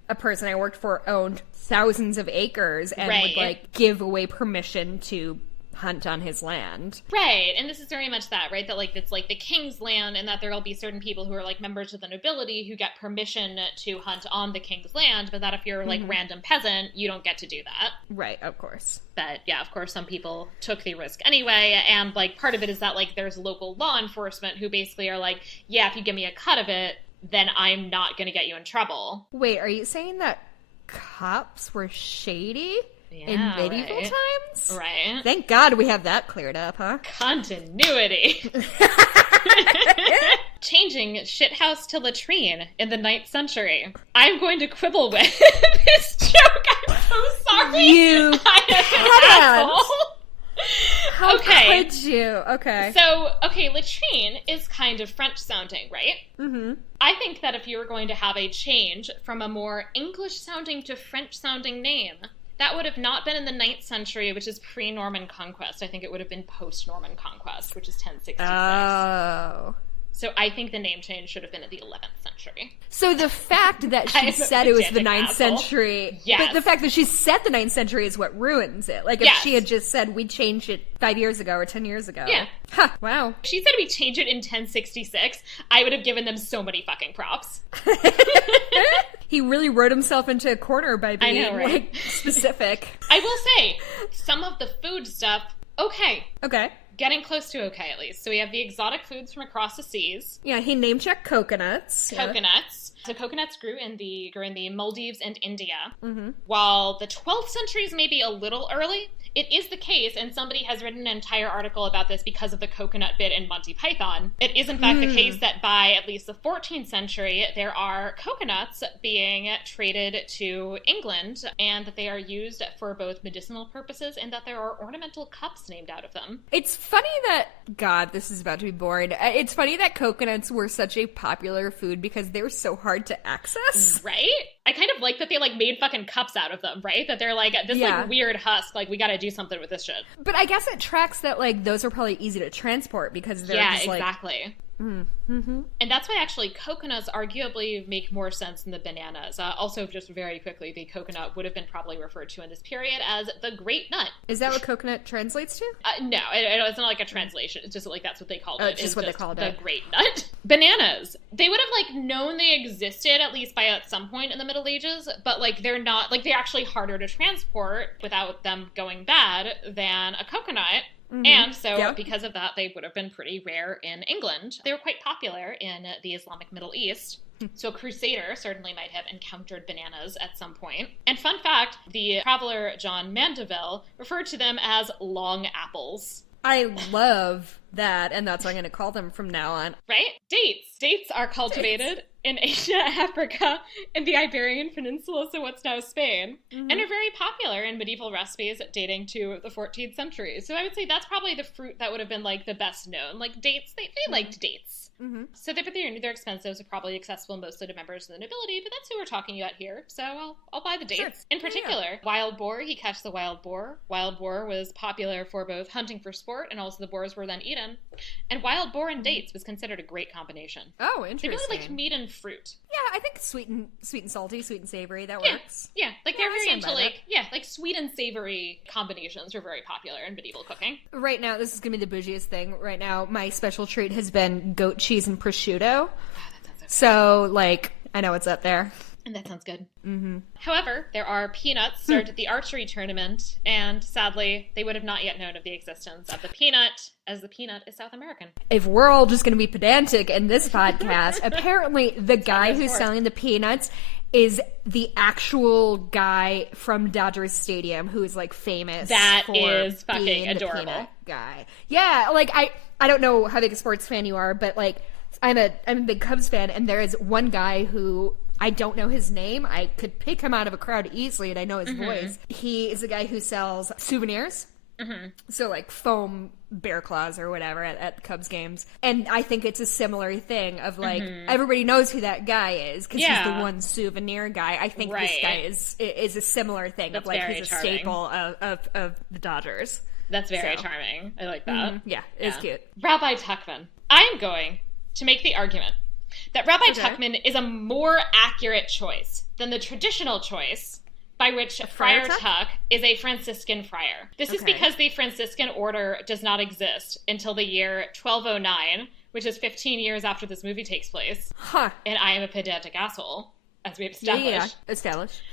a person I worked for owned thousands of acres and would, like, give away permission to hunt on his land. Right, and this is very much that, right? That, like, it's, like, the king's land, and that there'll be certain people who are, like, members of the nobility who get permission to hunt on the king's land, but that if you're, like, random peasant, you don't get to do that. Right, of course. But, yeah, of course, some people took the risk anyway, and, like, part of it is that, like, there's local law enforcement who basically are like, yeah, if you give me a cut of it, then I'm not gonna get you in trouble. Wait, are you saying that cops were shady? Yeah, in medieval times? Right. Thank God we have that cleared up, huh? Continuity. Changing shithouse to latrine in the 9th century. I'm going to quibble with this joke. I'm so sorry. You I am an asshole. How could you? Okay. So, latrine is kind of French sounding, right? I think that if you were going to have a change from a more English sounding to French sounding name, that would have not been in the 9th century, which is pre-Norman conquest. I think it would have been post-Norman conquest, which is 1066. Oh. So I think the name change should have been in the 11th century. So the fact that she said it was the 9th asshole. Century, yes. But the fact that she said the 9th century is what ruins it. Like, if she had just said, we changed it 5 years ago or 10 years ago. Yeah. Huh, wow. If she said we changed it in 1066, I would have given them so many fucking props. He really wrote himself into a corner by being, like, specific. I will say, some of the food stuff, okay. Okay. Getting close to okay, at least. So we have the exotic foods from across the seas. Yeah, he name-checked coconuts. Coconuts. So coconuts grew in the Maldives and India. While the 12th century is maybe a little early, it is the case, and somebody has written an entire article about this because of the coconut bit in Monty Python. It is, in fact, the case that by at least the 14th century, there are coconuts being traded to England, and that they are used for both medicinal purposes and that there are ornamental cups named out of them. It's funny that, God, this is about to be boring. It's funny that coconuts were such a popular food because they were so hard to access. Right? I kind of like that they, like, made fucking cups out of them, right? That they're like, this, like, weird husk, like, we gotta do something with this shit. But I guess it tracks that, like, those are probably easy to transport because they're just, like... Yeah, exactly. And that's why actually coconuts arguably make more sense than the bananas. Also, just very quickly, the coconut would have been probably referred to in this period as the great nut. Is that what coconut translates to? No, it's not like a translation. It's just like that's what they called it. It's just what they called it. The great nut. Bananas. They would have, like, known they existed at least by at some point in the Middle Ages, but, like, they're not, like, they're actually harder to transport without them going bad than a coconut. And so, because of that, they would have been pretty rare in England. They were quite popular in the Islamic Middle East. So a crusader certainly might have encountered bananas at some point. And fun fact, the traveler John Mandeville referred to them as long apples. I love that, and that's what I'm going to call them from now on. Right? Dates are cultivated in Asia, Africa, and the Iberian Peninsula, so what's now Spain, and are very popular in medieval recipes dating to the 14th century. So I would say that's probably the fruit that would have been, like, the best known. Like, dates, they liked dates. So they're expensive, so probably accessible mostly to members of the nobility, but that's who we're talking about here, so I'll buy the dates. Sure. In particular, wild boar, he catches the wild boar. Wild boar was popular for both hunting for sport, and also the boars were then eaten. And wild boar and dates was considered a great combination. Oh, interesting. They really liked meat and fruit. Yeah, I think sweet and salty, sweet and savory, that works. Yeah, like they're very into like sweet and savory combinations are very popular in medieval cooking. Right now, this is going to be the bougiest thing. Right now, my special treat has been goat cheese and prosciutto. Oh, that sounds so, like, I know it's up there. And that sounds good. However, there are peanuts served at the archery tournament, and sadly, they would have not yet known of the existence of the peanut, as the peanut is South American. If we're all just going to be pedantic in this podcast, apparently the guy who's selling the peanuts is the actual guy from Dodgers Stadium who is, like, famous. That for is fucking being adorable. The peanut guy. Yeah, like, I don't know how big a sports fan you are, but, like, I'm a big Cubs fan, and there is one guy who, I don't know his name. I could pick him out of a crowd easily, and I know his voice. He is a guy who sells souvenirs. So, like, foam bear claws or whatever at Cubs games. And I think it's a similar thing of, like, everybody knows who that guy is because he's the one souvenir guy. I think this guy is a similar thing. That's of, like, he's a staple of the Dodgers. That's very charming. I like that. Yeah, it's cute. Rabbi Tuckman. I am going to make the argument that Rabbi Tuckman is a more accurate choice than the traditional choice by which Friar Tuck is a Franciscan friar. This is because the Franciscan order does not exist until the year 1209, which is 15 years after this movie takes place. And I am a pedantic asshole, as we have established.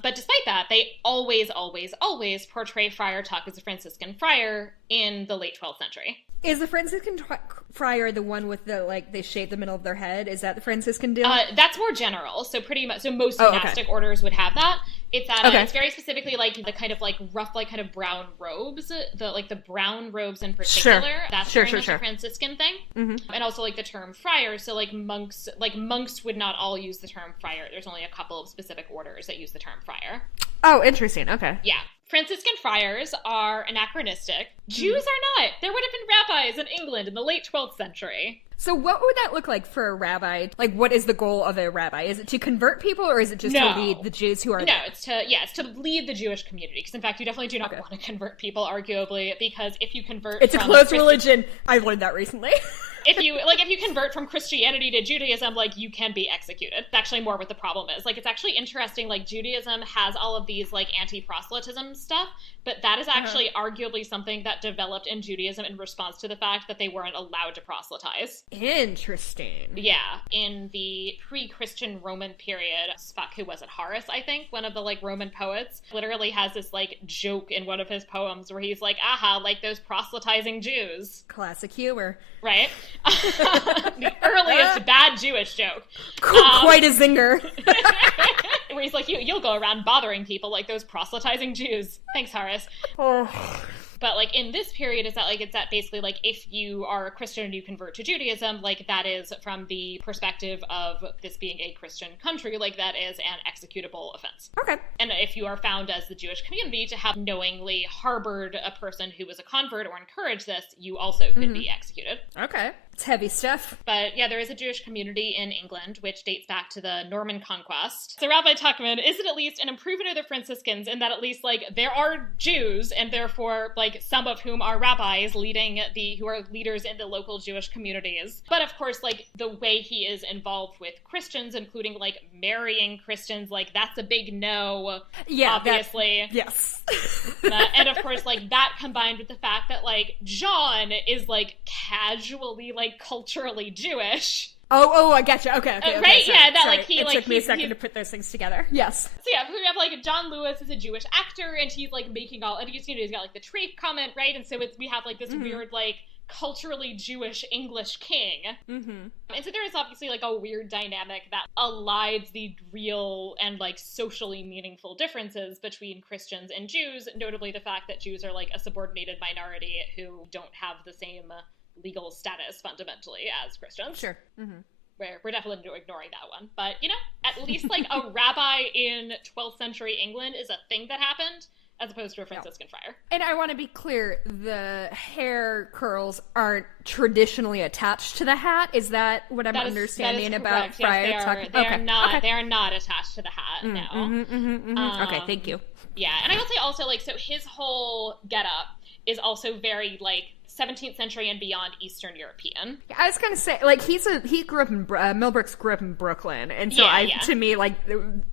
But despite that, they always, always, always portray Friar Tuck as a Franciscan friar in the late 12th century. Is the Franciscan friar the one with the, like, they shave the middle of their head? Is that the Franciscan deal? That's more general. So pretty much, so most monastic orders would have that. It's that it's very specifically like the kind of like rough, like kind of brown robes, the brown robes in particular. That's very much a Franciscan thing. And also like the term friar. So like monks would not all use the term friar. There's only a couple of specific orders that use the term friar. Oh, interesting. Okay. Yeah. Franciscan friars are anachronistic. Jews are not. There would have been rabbis in England in the late 12th century. So what would that look like for a rabbi? Like, what is the goal of a rabbi? Is it to convert people, or is it just to lead the Jews who are there? No, it's to lead the Jewish community. Because, in fact, you definitely do not want to convert people, arguably, because if you convert It's a closed religion. I've learned that recently. If you convert from Christianity to Judaism, like, you can be executed. It's actually more what the problem is. Like, it's actually interesting, like, Judaism has all of these, like, anti-proselytism stuff, but that is actually arguably something that developed in Judaism in response to the fact that they weren't allowed to proselytize. Interesting. Yeah. In the pre-Christian Roman period, who was it? Horace, I think, one of the, like, Roman poets, literally has this, like, joke in one of his poems where he's like, aha, like those proselytizing Jews. Classic humor. Right? The earliest bad Jewish joke. Quite a zinger. Where he's like, you'll go around bothering people like those proselytizing Jews. Thanks, Horace. But, like, in this period, it's that basically, like, if you are a Christian and you convert to Judaism, like, that is, from the perspective of this being a Christian country, like, that is an executable offense. Okay. And if you are found as the Jewish community to have knowingly harbored a person who was a convert or encouraged this, you also could be executed. Okay. It's heavy stuff. But yeah, there is a Jewish community in England, which dates back to the Norman conquest. So Rabbi Tuckman is at least an improvement of the Franciscans in that at least, like, there are Jews, and therefore, like, some of whom are rabbis who are leaders in the local Jewish communities. But of course, like, the way he is involved with Christians, including, like, marrying Christians, like, that's a big no, obviously. Yes. And of course, like, that combined with the fact that, like, John is, like, casually, like, culturally Jewish. Oh, I gotcha. Okay. Right? Sorry, yeah, that, sorry. like, it took me a second to put those things together. Yes. So yeah, we have, like, John Lewis is a Jewish actor, and he's, like, making all, and he's got, like, the trait comment, right? And so we have, like, this weird, like, culturally Jewish English king. And so there is obviously, like, a weird dynamic that elides the real and, like, socially meaningful differences between Christians and Jews, notably the fact that Jews are, like, a subordinated minority who don't have the same legal status fundamentally as Christians. Sure. Mm-hmm. We're definitely ignoring that one. But, you know, at least like a rabbi in 12th century England is a thing that happened, as opposed to a Franciscan friar. And I want to be clear, the hair curls aren't traditionally attached to the hat. Is that what I'm understanding about Friar Tuck? They are not attached to the hat, no. Okay, thank you. Yeah, and I will say also, like, so his whole getup is also very, like, 17th century and beyond Eastern European. I was gonna say, like, he grew up in Mel Brooks grew up in Brooklyn, and so to me, like,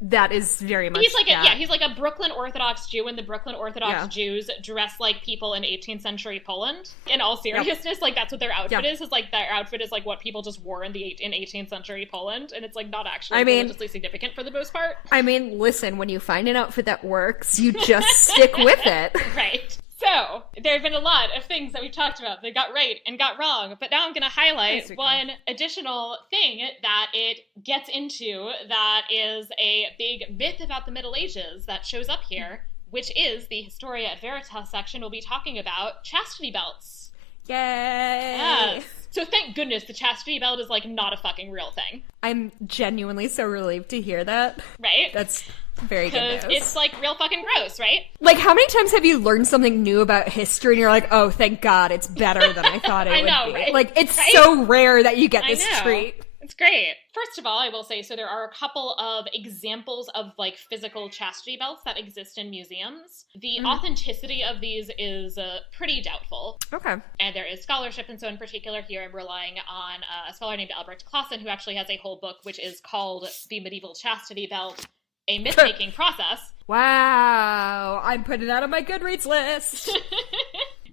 that is very much. He's like a Brooklyn Orthodox Jew, and the Brooklyn Orthodox Jews dress like people in 18th century Poland. In all seriousness, like, that's what their outfit is like their outfit is like what people just wore in 18th century Poland, and it's like not actually religiously significant for the most part. I mean, listen, when you find an outfit that works, you just stick with it, right? So, there have been a lot of things that we've talked about that got right and got wrong, but now I'm going to highlight one additional thing that it gets into that is a big myth about the Middle Ages that shows up here, which is the Historia et Veritas section we'll be talking about chastity belts. Yay! Yes. So thank goodness the chastity belt is, like, not a fucking real thing. I'm genuinely so relieved to hear that. Right? That's very good news. Because it's, like, real fucking gross, right? Like, how many times have you learned something new about history and you're like, oh, thank God, it's better than I thought it would be. Right? Like, it's so rare that you get this treat. It's great. First of all, I will say, so there are a couple of examples of, like, physical chastity belts that exist in museums. The authenticity of these is pretty doubtful. Okay. And there is scholarship, and so in particular here I'm relying on a scholar named Albrecht Clausen, who actually has a whole book which is called The Medieval Chastity Belt, a myth-making process. Wow. I'm putting that on my Goodreads list.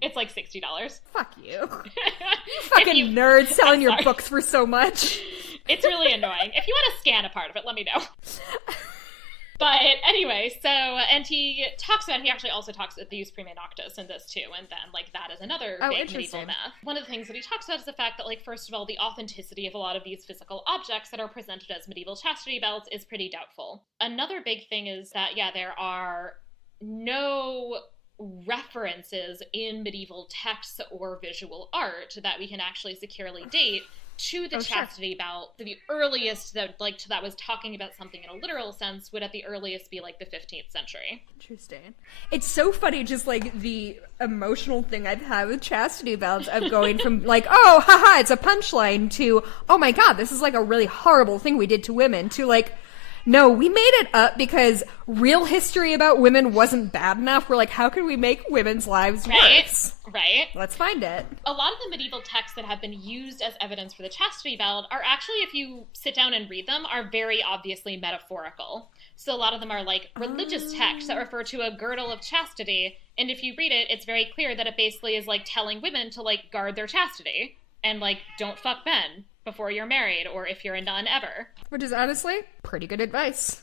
It's like $60. Fuck you. Fucking nerd selling your books for so much. It's really annoying. If you want to scan a part of it, let me know. But anyway, so, and he actually also talks about the use prime noctis in this too, and then, like, that is another big medieval myth. One of the things that he talks about is the fact that, like, first of all, the authenticity of a lot of these physical objects that are presented as medieval chastity belts is pretty doubtful. Another big thing is that, there are no references in medieval texts or visual art that we can actually securely date to the chastity belt. The earliest that was talking about something in a literal sense would at the earliest be like the 15th century. Interesting. It's so funny, just like the emotional thing I've had with chastity belts of going from like, oh, haha, it's a punchline, to, oh my God, this is like a really horrible thing we did to women, to like, no, we made it up because real history about women wasn't bad enough. We're like, how can we make women's lives worse? Right. Let's find it. A lot of the medieval texts that have been used as evidence for the chastity belt are actually, if you sit down and read them, are very obviously metaphorical. So a lot of them are like religious texts that refer to a girdle of chastity. And if you read it, it's very clear that it basically is like telling women to like guard their chastity and like don't fuck men before you're married, or if you're a nun ever. Which is honestly pretty good advice.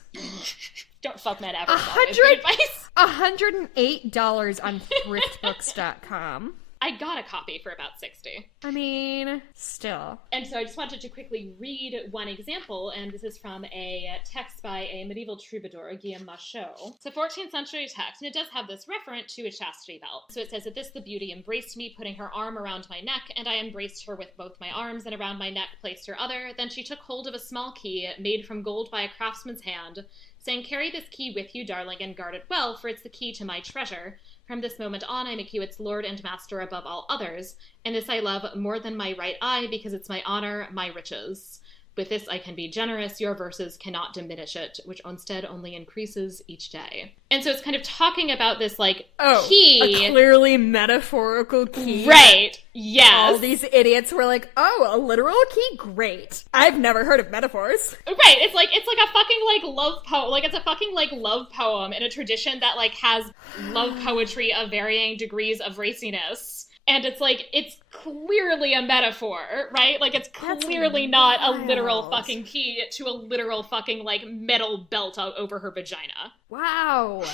Don't fuck men ever. Good advice. $108 on thriftbooks.com. I got a copy for about $60. I mean, still. And so I just wanted to quickly read one example, and this is from a text by a medieval troubadour, Guillaume Machaut. It's a 14th century text, and it does have this referent to a chastity belt. So it says that this, the beauty, embraced me, putting her arm around my neck, and I embraced her with both my arms, and around my neck placed her other. Then she took hold of a small key, made from gold by a craftsman's hand, saying, carry this key with you, darling, and guard it well, for it's the key to my treasure. From this moment on, I make you its lord and master above all others, and this I love more than my right eye, because it's my honor, my riches. With this I can be generous, your verses cannot diminish it, which instead only increases each day. And so it's kind of talking about this, like, key. A clearly metaphorical key. Right, yes. All these idiots were like, oh, a literal key? Great. I've never heard of metaphors. Right, it's like a fucking, like, love poem. Like, it's a fucking, like, love poem in a tradition that, like, has love poetry of varying degrees of raciness. And it's like, it's clearly a metaphor, right? Like, it's clearly not a literal fucking key to a literal fucking, like, metal belt over her vagina. Wow.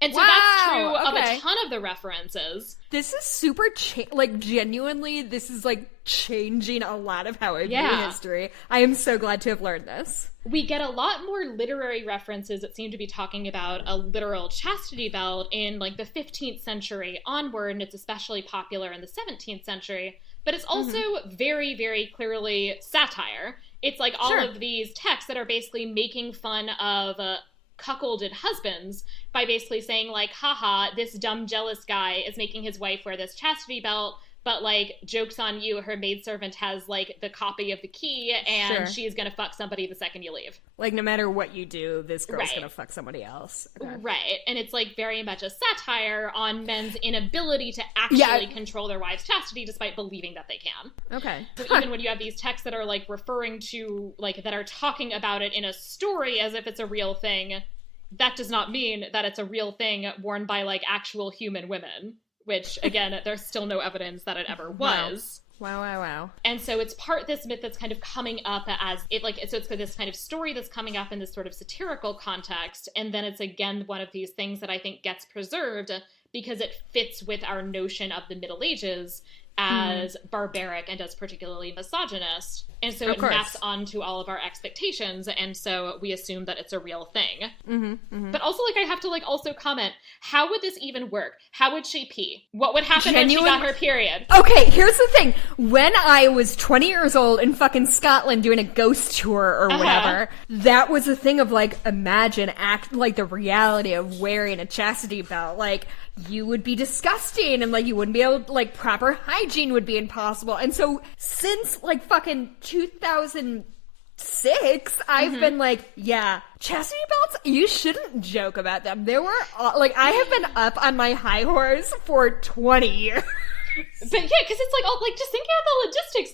And so that's true of a ton of the references. This is super, genuinely, this is, changing a lot of how I view history. I am so glad to have learned this. We get a lot more literary references that seem to be talking about a literal chastity belt in, the 15th century onward, and it's especially popular in the 17th century. But it's also very, very clearly satire. It's, all of these texts that are basically making fun of cuckolded husbands by basically saying, haha, this dumb jealous guy is making his wife wear this chastity belt, but, joke's on you, her maidservant has, the copy of the key, and she's gonna fuck somebody the second you leave. No matter what you do, this girl's gonna fuck somebody else. Okay. Right, and it's, very much a satire on men's inability to actually control their wives' chastity despite believing that they can. Okay. So even when you have these texts that are, referring to, that are talking about it in a story as if it's a real thing, that does not mean that it's a real thing worn by, actual human women. Which, again, there's still no evidence that it ever was. Wow. And so it's this myth that's kind of coming up as so it's this kind of story that's coming up in this sort of satirical context. And then it's, again, one of these things that I think gets preserved because it fits with our notion of the Middle Ages as barbaric and as particularly misogynist. And so it maps onto all of our expectations, and so we assume that it's a real thing. But also, I have to, also comment, how would this even work? How would she pee? What would happen when she got her period? Okay, here's the thing. When I was 20 years old in fucking Scotland doing a ghost tour or whatever, that was a thing of, imagine the reality of wearing a chastity belt. You would be disgusting, and, you wouldn't be able to, proper hygiene would be impossible. And so, since, fucking 2006, I've been chastity belts, you shouldn't joke about them. There were, I have been up on my high horse for 20 years. But, yeah, because it's, just thinking about the logistics,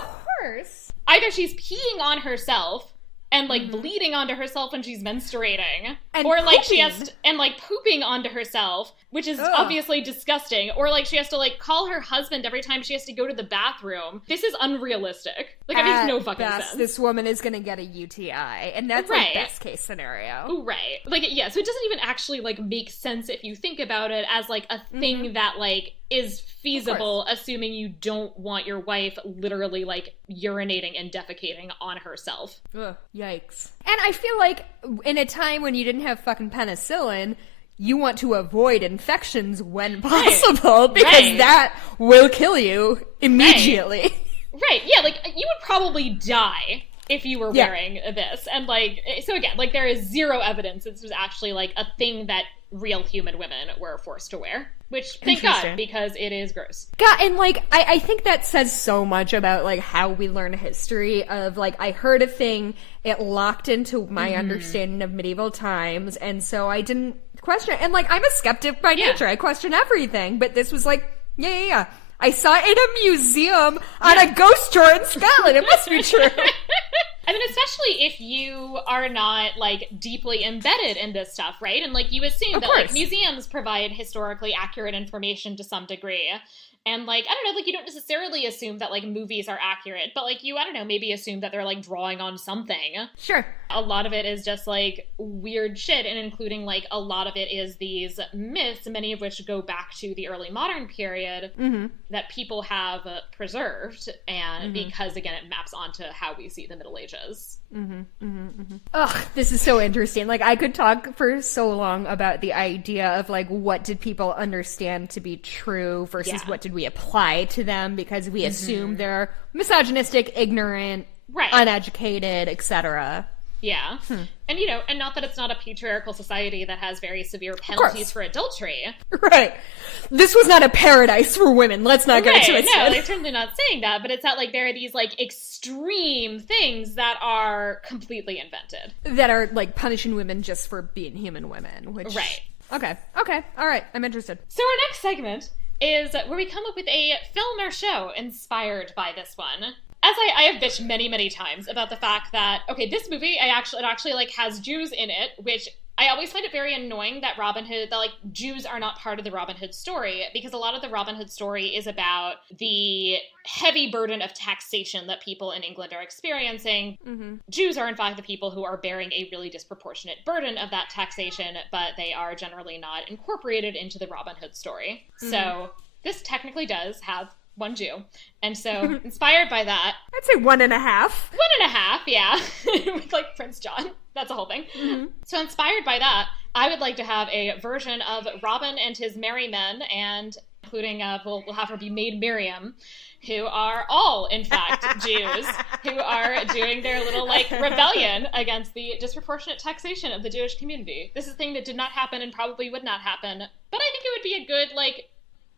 Of course. Either she's peeing on herself, and, bleeding onto herself when she's menstruating. And or, pooping. she has to, and, pooping onto herself, which is obviously disgusting. Or, she has to, call her husband every time she has to go to the bathroom. This is unrealistic. It makes no fucking sense. This woman is gonna get a UTI. And that's, best case scenario. Right. So it doesn't even actually, make sense if you think about it as, a thing that, is feasible, assuming you don't want your wife literally, urinating and defecating on herself. Ugh, yikes. And I feel in a time when you didn't have fucking penicillin, you want to avoid infections when possible, because that will kill you immediately. Right, yeah, you would probably die if you were wearing this. And, so again, there is zero evidence this was actually, a thing that real human women were forced to wear. Which, thank God, because it is gross. God, and, I think that says so much about, how we learn history of, I heard a thing, it locked into my understanding of medieval times, and so I didn't question it. And, I'm a skeptic by nature. I question everything. But this was yeah. I saw it in a museum on a ghost tour in Scotland. It must be true. I mean, especially if you are not, deeply embedded in this stuff, right? And, you assume that, museums provide historically accurate information to some degree. And, I don't know, you don't necessarily assume that, movies are accurate, but, you, I don't know, maybe assume that they're, drawing on something. Sure. A lot of it is just, weird shit, and including, a lot of it is these myths, many of which go back to the early modern period, that people have preserved, and because, again, it maps onto how we see the Middle Ages. Ugh, this is so interesting. I could talk for so long about the idea of, what did people understand to be true versus what did we apply to them, because we assume they're misogynistic, ignorant, uneducated, etc. Yeah. And, and not that it's not a patriarchal society that has very severe penalties for adultery. Right. This was not a paradise for women. Let's not get into it. No, they're certainly not saying that, but it's that, there are these, extreme things that are completely invented. That are, punishing women just for being human women, which... Right. Okay. All right. I'm interested. So our next segment is where we come up with a film or show inspired by this one. As I have bitched many, many times about the fact that, okay, this movie, it actually has Jews in it, which I always find it very annoying that Jews are not part of the Robin Hood story, because a lot of the Robin Hood story is about the heavy burden of taxation that people in England are experiencing. Mm-hmm. Jews are in fact the people who are bearing a really disproportionate burden of that taxation, but they are generally not incorporated into the Robin Hood story. Mm-hmm. So this technically does have one Jew. And so, inspired by that... I'd say 1.5. 1.5, yeah. With, like, Prince John. That's a whole thing. Mm-hmm. So, inspired by that, I would like to have a version of Robin and his merry men, and including, we'll have her be Maid Miriam, who are all, in fact, Jews, who are doing their little, like, rebellion against the disproportionate taxation of the Jewish community. This is a thing that did not happen and probably would not happen, but I think it would be a good, like,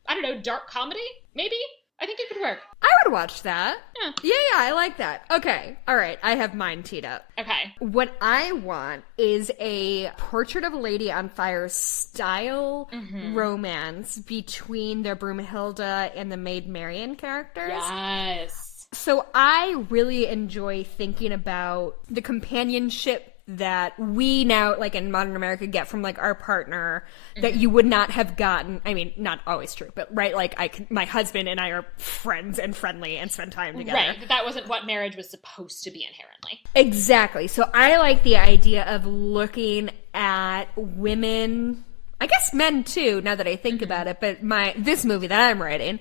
I don't know, dark comedy, maybe? I think it could work. I would watch that. Yeah, I like that. Okay. All right. I have mine teed up. Okay. What I want is a Portrait of a Lady on Fire style romance between the Broomhilda and the Maid Marian characters. Yes. So I really enjoy thinking about the companionship that we now, like, in modern America, get from, like, our partner that you would not have gotten. I mean, not always true, but, right, like, my husband and I are friends and friendly and spend time together. Right, that wasn't what marriage was supposed to be inherently. Exactly. So I like the idea of looking at women, I guess men too, now that I think about it, but this movie that I'm writing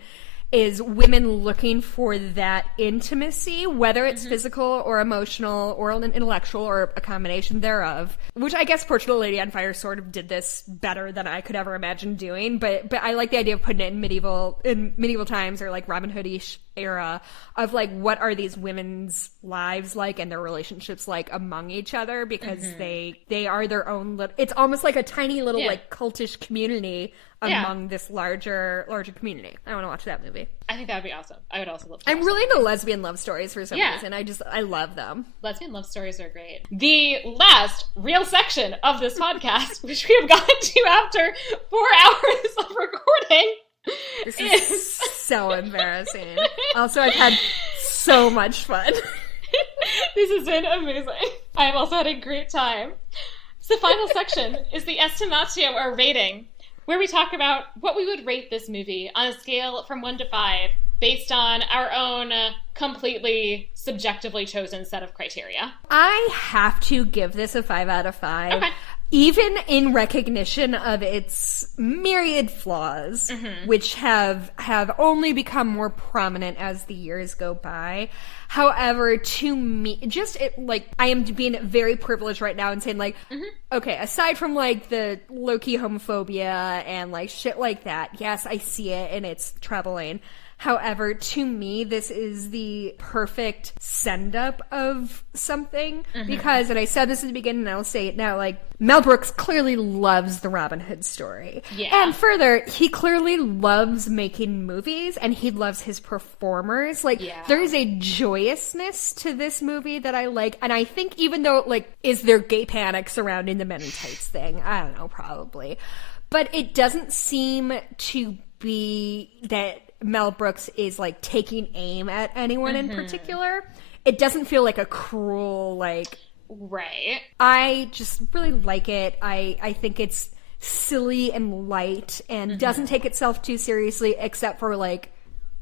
is women looking for that intimacy, whether it's physical or emotional or intellectual or a combination thereof, which I guess Portrait of a Lady on Fire sort of did this better than I could ever imagine doing, but I like the idea of putting it in medieval times, or like Robin Hood-ish era, of like, what are these women's lives like and their relationships like among each other, because they are their own it's almost like a tiny little like cultish community among this larger community. I want to watch that movie. I think that would be awesome. I would also love to. I'm really into lesbian love stories for some reason. I love them. Lesbian love stories are great. The last real section of this podcast, which we have gotten to after 4 hours of recording, this is so embarrassing. Also, I've had so much fun. This has been amazing. I have also had a great time. So the final section is the estimatio, or rating, where we talk about what we would rate this movie on a scale from 1 to 5 based on our own completely subjectively chosen set of criteria. I have to give this a 5 out of 5. Okay. Even in recognition of its myriad flaws, which have only become more prominent as the years go by. However, to me, I am being very privileged right now and saying, like, okay, aside from, like, the low-key homophobia and, like, shit like that, yes, I see it and it's troubling. However, to me, this is the perfect send-up of something, because, and I said this at the beginning and I'll say it now, like, Mel Brooks clearly loves the Robin Hood story. Yeah. And further, he clearly loves making movies, and he loves his performers. Like, there is a joyousness to this movie that I like, and I think even though, like, is there gay panic surrounding the Men in Tights thing? I don't know, probably. But it doesn't seem to be that Mel Brooks is, like, taking aim at anyone in particular. It doesn't feel like a cruel, like... Right. I just really like it. I think it's silly and light and doesn't take itself too seriously, except for, like,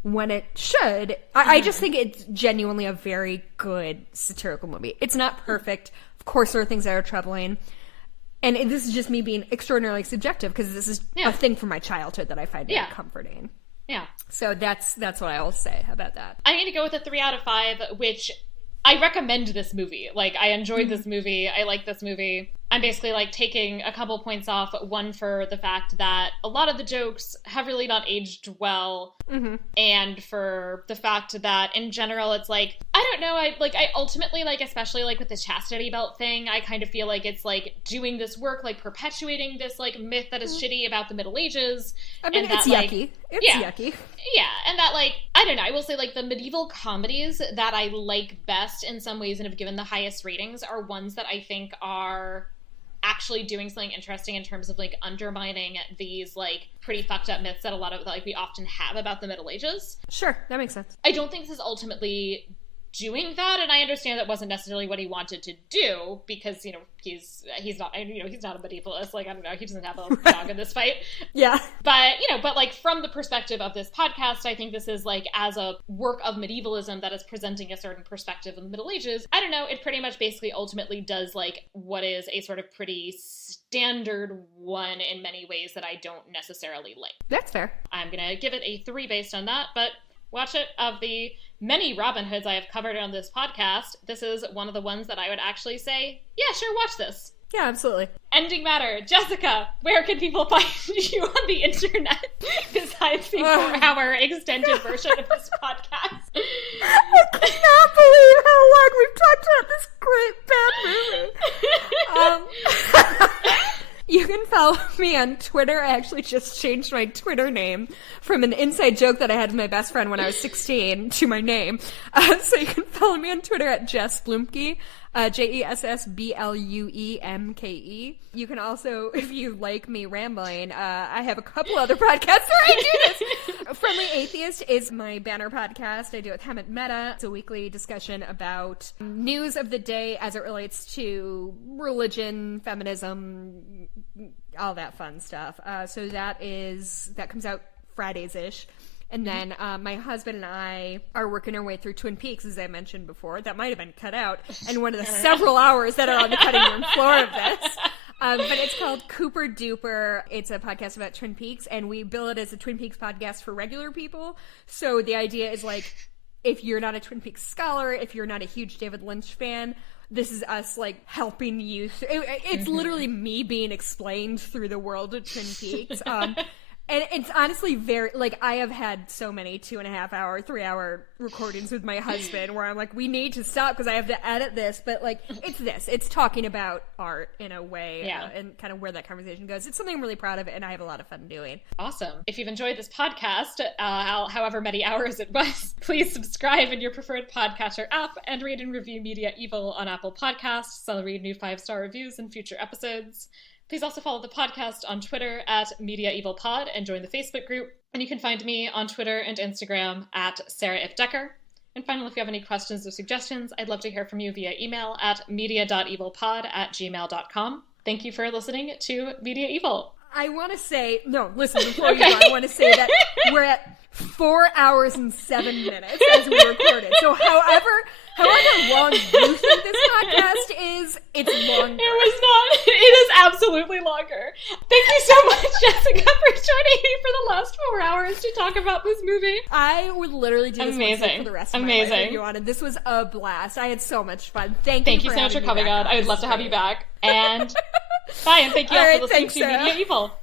when it should. I just think it's genuinely a very good satirical movie. It's not perfect. Of course, there are things that are troubling. And this is just me being extraordinarily subjective, because this is a thing from my childhood that I find very comforting. Yeah. So that's what I will say about that. I'm going to go with a 3 out of 5, which I recommend this movie. Like, I enjoyed this movie. I like this movie. I'm basically, like, taking a couple points off. One for the fact that a lot of the jokes have really not aged well. And for the fact that, in general, it's like, I don't know, I ultimately, like, especially, like, with the chastity belt thing, I kind of feel like it's, like, doing this work, like, perpetuating this, like, myth that is shitty about the Middle Ages. I mean, and it's that, yucky. Like, it's yucky. Yeah, and that, like, I don't know, I will say, like, the medieval comedies that I like best in some ways and have given the highest ratings are ones that I think are actually doing something interesting in terms of, like, undermining these, like, pretty fucked up myths that a lot of, like, we often have about the Middle Ages. Sure, that makes sense. I don't think this is ultimately doing that, and I understand that wasn't necessarily what he wanted to do, because, you know, he's not, you know, he's not a medievalist, like, I don't know, he doesn't have a dog in this fight. Yeah. But, you know, but, like, from the perspective of this podcast, I think this is, like, as a work of medievalism that is presenting a certain perspective of the Middle Ages, I don't know, it pretty much basically ultimately does, like, what is a sort of pretty standard one in many ways that I don't necessarily like. That's fair. I'm gonna give it a 3 based on that, but watch it. Of the many Robin Hoods I have covered on this podcast, this is one of the ones that I would actually say, yeah, sure, watch this. Yeah, absolutely. Ending matter. Jessica, where can people find you on the internet besides the 4-hour extended version of this podcast? I cannot believe how long we've talked about this great bad movie. You can follow me on Twitter. I actually just changed my Twitter name from an inside joke that I had with my best friend when I was 16 to my name. So you can follow me on Twitter at Jess Bluemke. JessBluemke. You can also, if you like me rambling, I have a couple other podcasts where I do this. Friendly Atheist is my banner podcast. I do it with Hammett Mehta. It's a weekly discussion about news of the day as it relates to religion, feminism, all that fun stuff. So that comes out Fridays-ish. And then my husband and I are working our way through Twin Peaks, as I mentioned before. That might have been cut out, and one of the several hours that are on the cutting room floor of this. But it's called Cooper Duper. It's a podcast about Twin Peaks, and we bill it as a Twin Peaks podcast for regular people. So the idea is, like, if you're not a Twin Peaks scholar, if you're not a huge David Lynch fan, this is us, like, helping you. It's literally me being explained through the world of Twin Peaks. And it's honestly very, like, I have had so many 2.5-hour, 3-hour recordings with my husband where I'm like, we need to stop because I have to edit this. But, like, it's talking about art in a way, and kind of where that conversation goes. It's something I'm really proud of, and I have a lot of fun doing. Awesome. If you've enjoyed this podcast, however many hours it was, please subscribe in your preferred podcatcher app and rate and review Media-eval on Apple Podcasts. I'll read new 5-star reviews in future episodes. Please also follow the podcast on Twitter at Media-eval and join the Facebook group. And you can find me on Twitter and Instagram at Sarah If Decker. And finally, if you have any questions or suggestions, I'd love to hear from you via email at media.evalpod@gmail.com. Thank you for listening to Media-eval. I want to say, no, listen, before you go, I want to say that we're at 4 hours and 7 minutes as we recorded. So however long you think this podcast is, it's longer. It was not. It is absolutely longer. Thank you so much, Jessica, for joining me for the last 4 hours to talk about this movie. I would literally do this for the rest of my life if you wanted. This was a blast. I had so much fun. Thank you so much for coming on. I would love to have you back. And bye, and thank you all for listening to Media-eval.